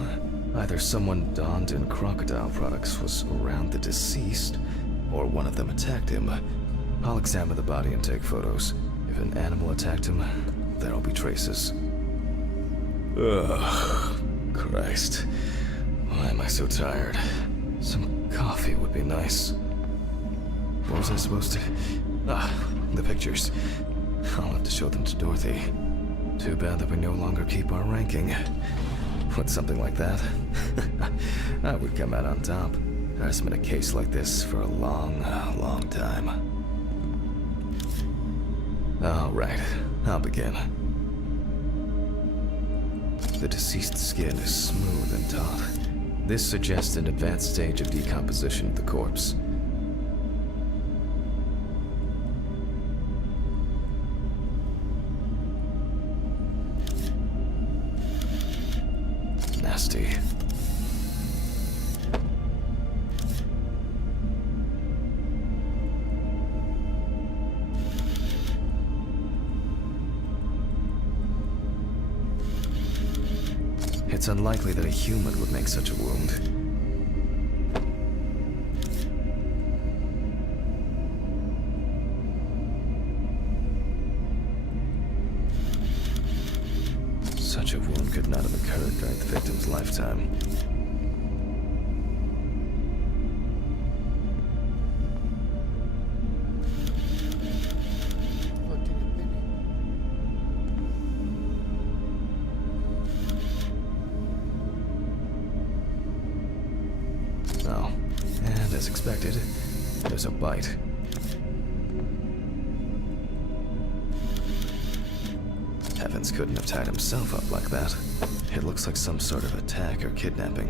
either someone donned in crocodile products was around the deceased, or one of them attacked him. I'll examine the body and take photos. If an animal attacked him, there'll be traces. Ugh, Christ. Why am I so tired? Some coffee would be nice. What was I supposed to... the pictures. I'll have to show them to Dorothy. Too bad that we no longer keep our ranking. With something like that, I would come out on top. There's been a case like this for a long, long time. All right, I'll begin. The deceased's skin is smooth and taut. This suggests an advanced stage of decomposition of the corpse. Nasty. It's unlikely that a human would make such a wound. Such a wound could not have occurred during the victim's lifetime. Oh, and as expected, there's a bite. Evans couldn't have tied himself up like that. It looks like some sort of attack or kidnapping.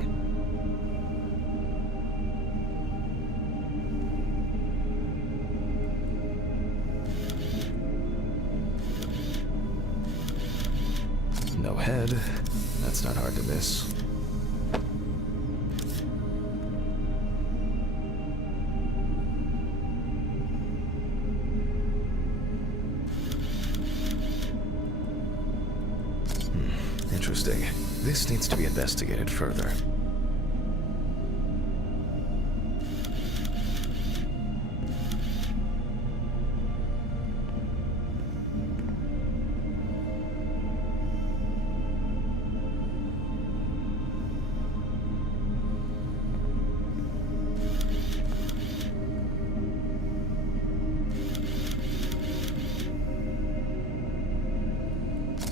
No head. That's not hard to miss. interesting. This needs to be investigated further.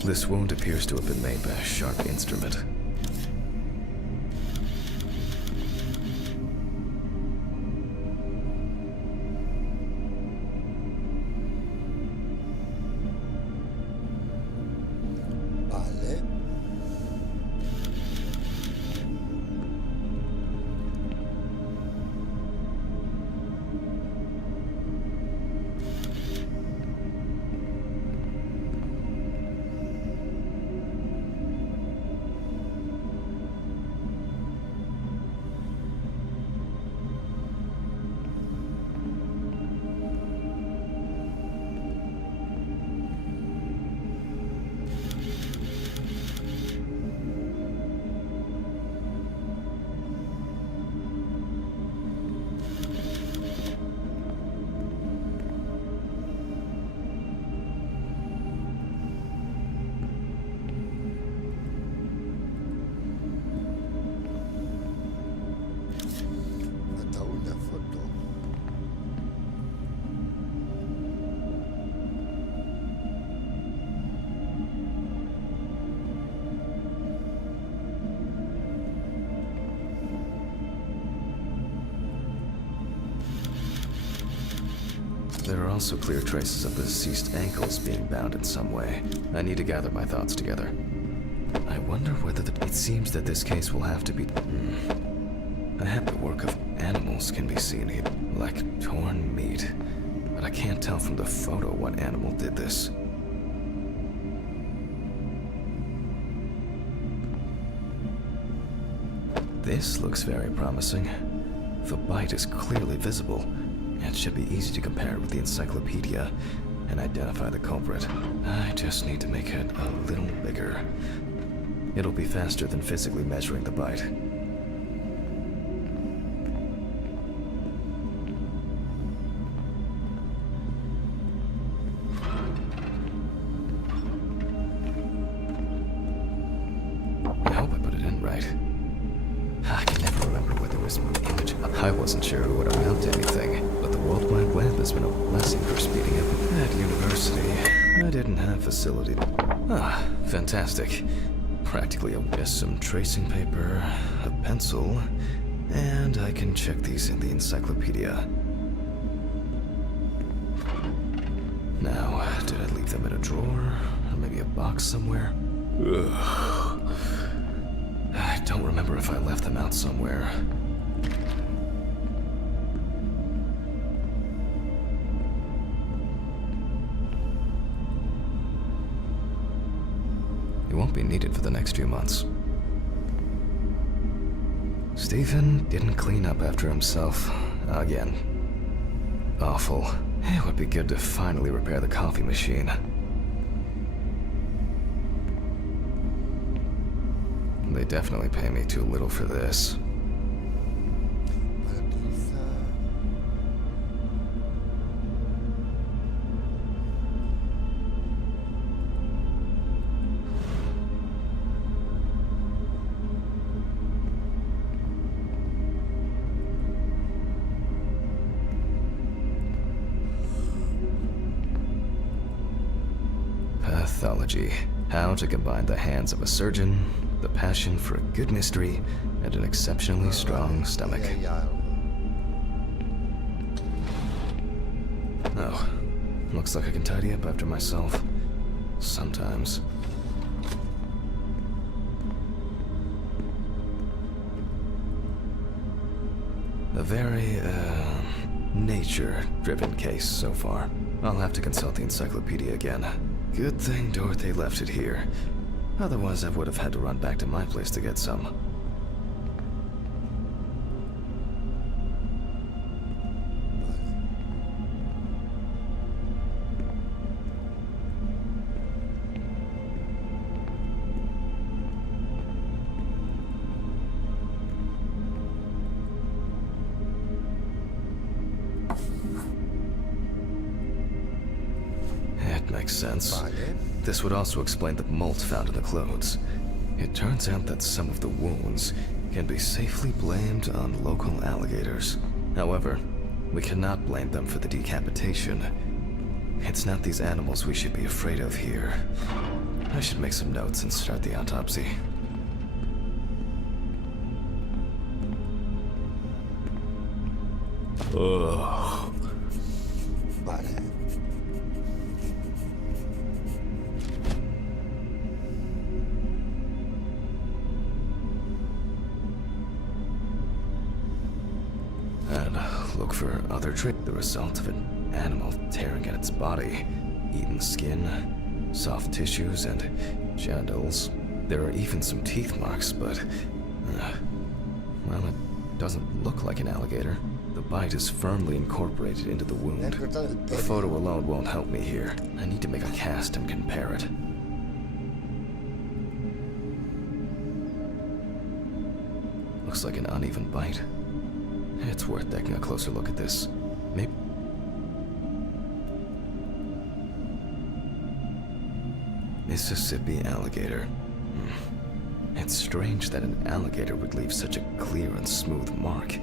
This wound appears to have been made by a sharp instrument. Vale. Falta una foto. There are also clear traces of the deceased ankles being bound in some way. I need to gather my thoughts together. I wonder whether it seems that this case will have to be... A habit work of animals can be seen here, like torn meat. But I can't tell from the photo what animal did this. This looks very promising. The bite is clearly visible. It should be easy to compare it with the encyclopedia and identify the culprit. I just need to make it a little bigger. It'll be faster than physically measuring the bite. I hope I put it in right. I can never remember whether it was an image. I wasn't sure it would amount to anything, but the World Wide Web has been a blessing for speeding up. At university, I didn't have facility. Ah, fantastic. Practically just some tracing paper, a pencil, and I can check these in the encyclopedia. Now, did I leave them in a drawer? Or maybe a box somewhere? Ugh. I don't remember if I left them out somewhere. It won't be needed for the next few months. Stephen didn't clean up after himself again. Awful. It would be good to finally repair the coffee machine. They definitely pay me too little for this. Pathology. How to combine the hands of a surgeon, the passion for a good mystery, and an exceptionally strong stomach. Oh, looks like I can tidy up after myself. Sometimes. A very, nature-driven case so far. I'll have to consult the encyclopedia again. Good thing Dorothy left it here. Otherwise, I would have had to run back to my place to get some. Makes sense. Vale. This would also explain the mold found in the clothes. It turns out that some of the wounds can be safely blamed on local alligators. However, we cannot blame them for the decapitation. It's not these animals we should be afraid of here. I should make some notes and start the autopsy. Ugh. Vale. And look for other traits. The result of an animal tearing at its body. Eaten skin, soft tissues, and genitals. There are even some teeth marks, but... well, it doesn't look like an alligator. The bite is firmly incorporated into the wound. The photo alone won't help me here. I need to make a cast and compare it. Looks like an uneven bite. It's worth taking a closer look at this. Maybe... Mississippi alligator. It's strange that an alligator would leave such a clear and smooth mark.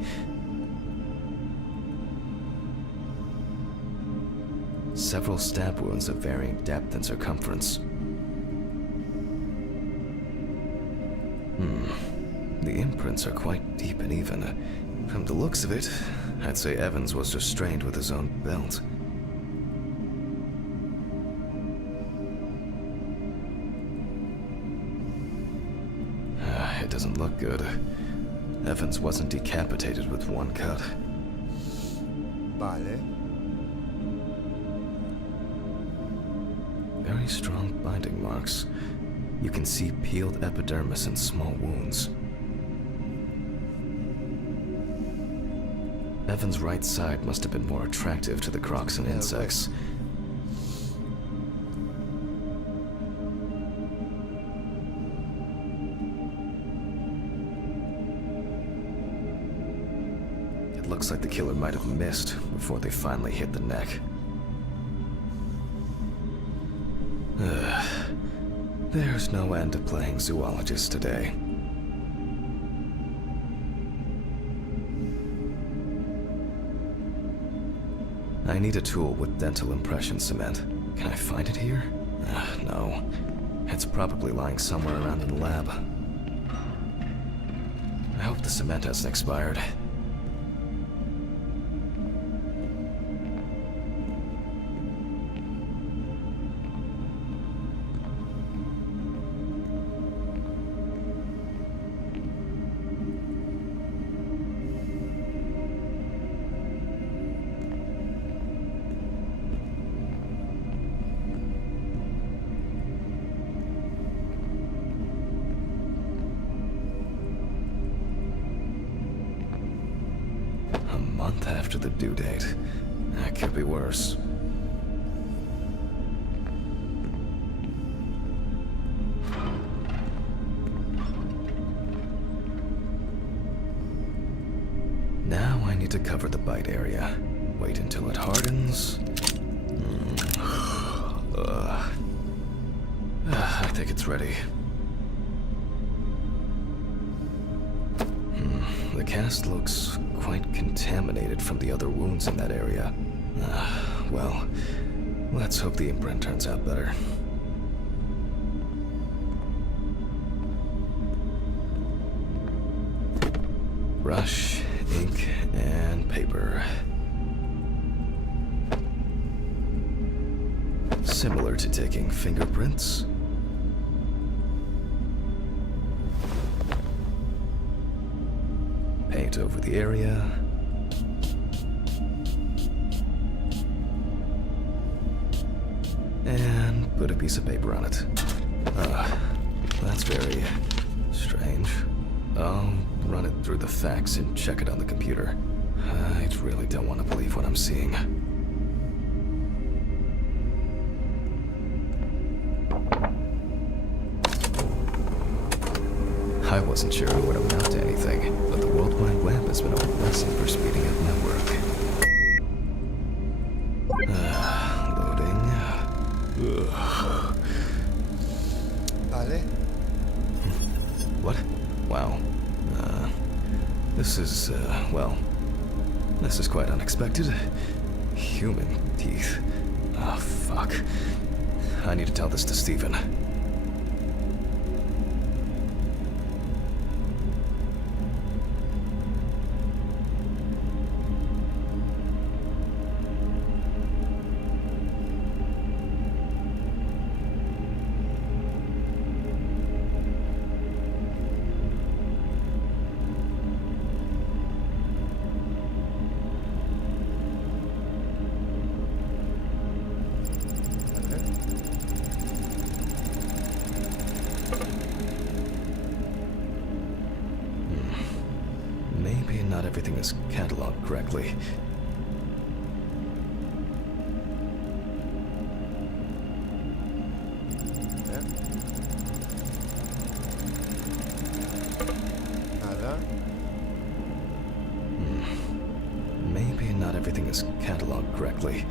Several stab wounds of varying depth and circumference. The imprints are quite deep and even. From the looks of it, I'd say Evans was restrained with his own belt. It doesn't look good. Evans wasn't decapitated with one cut. Vale. Very strong binding marks. You can see peeled epidermis and small wounds. Evan's right side must have been more attractive to the crocs and insects. It looks like the killer might have missed before they finally hit the neck. There's no end to playing zoologist today. I need a tool with dental impression cement. Can I find it here? No. It's probably lying somewhere around in the lab. I hope the cement hasn't expired. After the due date. That could be worse. Now I need to cover the bite area. Wait until it hardens. I think it's ready. The cast looks quite contaminated from the other wounds in that area. Well, let's hope the imprint turns out better. Brush, ink, and paper. Similar to taking fingerprints. Paint over the area. And put a piece of paper on it. That's very strange. I'll run it through the fax and check it on the computer. I really don't want to believe what I'm seeing. I wasn't sure it would amount to anything, but the World Wide Web has been a blessing for speeding up my work. Loading. Vale. What? Wow. This is, well, this is quite unexpected. Human teeth. Oh, fuck. I need to tell this to Stephen. Maybe not everything is cataloged correctly. Nada. Maybe not everything is cataloged correctly.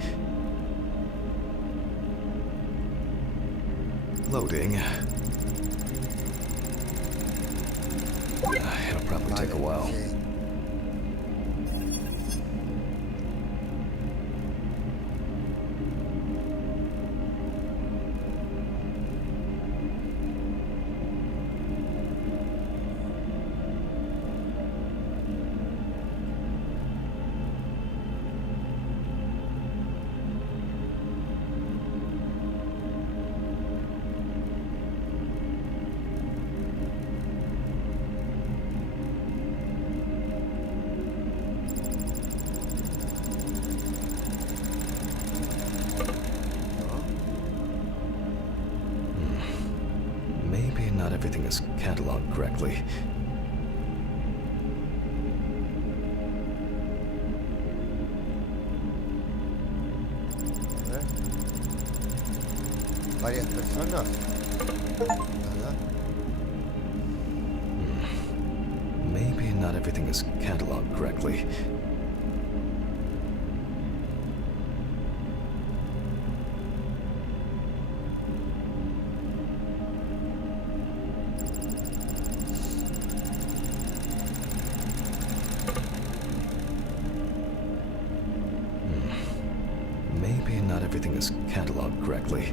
Loading. It'll probably take a while. Sí. Maybe not everything is cataloged correctly. A ver. Varias personas. Nada. Maybe not everything is cataloged correctly. Maybe not everything is cataloged correctly.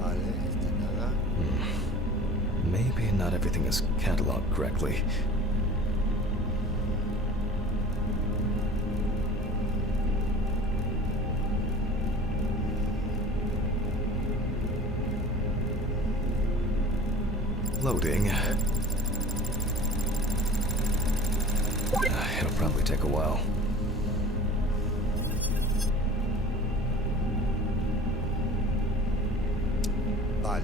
Vale, nada. Maybe not everything is cataloged correctly. Loading. It'll probably take a while. Vale.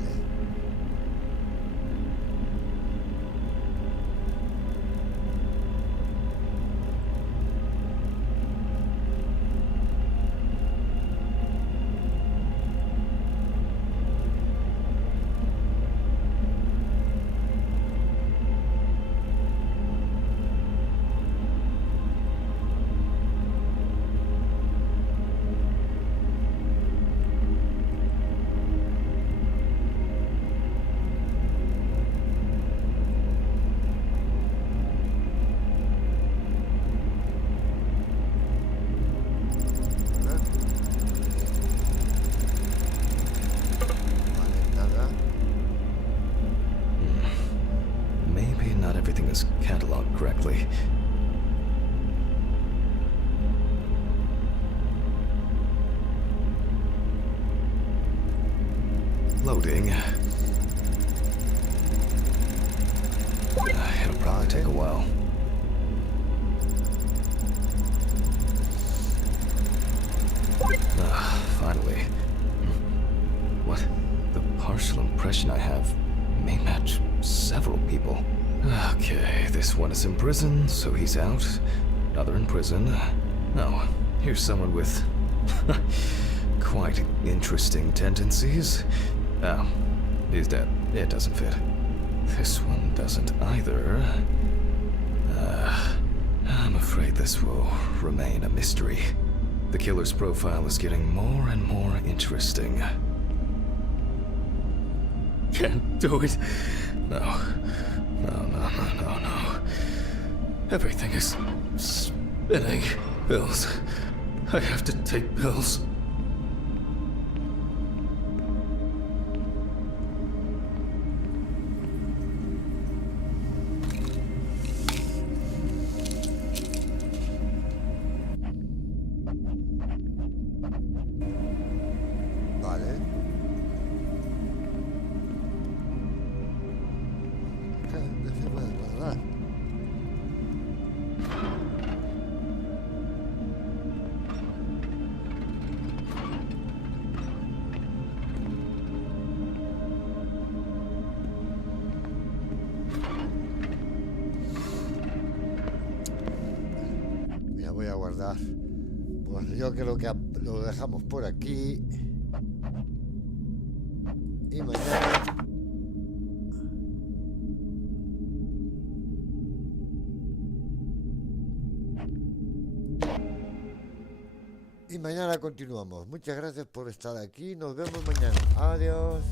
is cataloged correctly. Loading. It'll probably take a while. Finally. What? The partial impression I have may match several people. Okay, this one is in prison, so he's out. Another in prison. Oh, here's someone with quite interesting tendencies. Oh, he's dead. It doesn't fit. This one doesn't either. I'm afraid this will remain a mystery. The killer's profile is getting more and more interesting. Can't do it. No. No. Everything is spinning. Pills. I have to take pills. Vale. No se puede guardar. Mira, voy a guardar. Pues yo creo que lo dejamos por aquí. Y mañana continuamos. Muchas gracias por estar aquí. Nos vemos mañana. Adiós.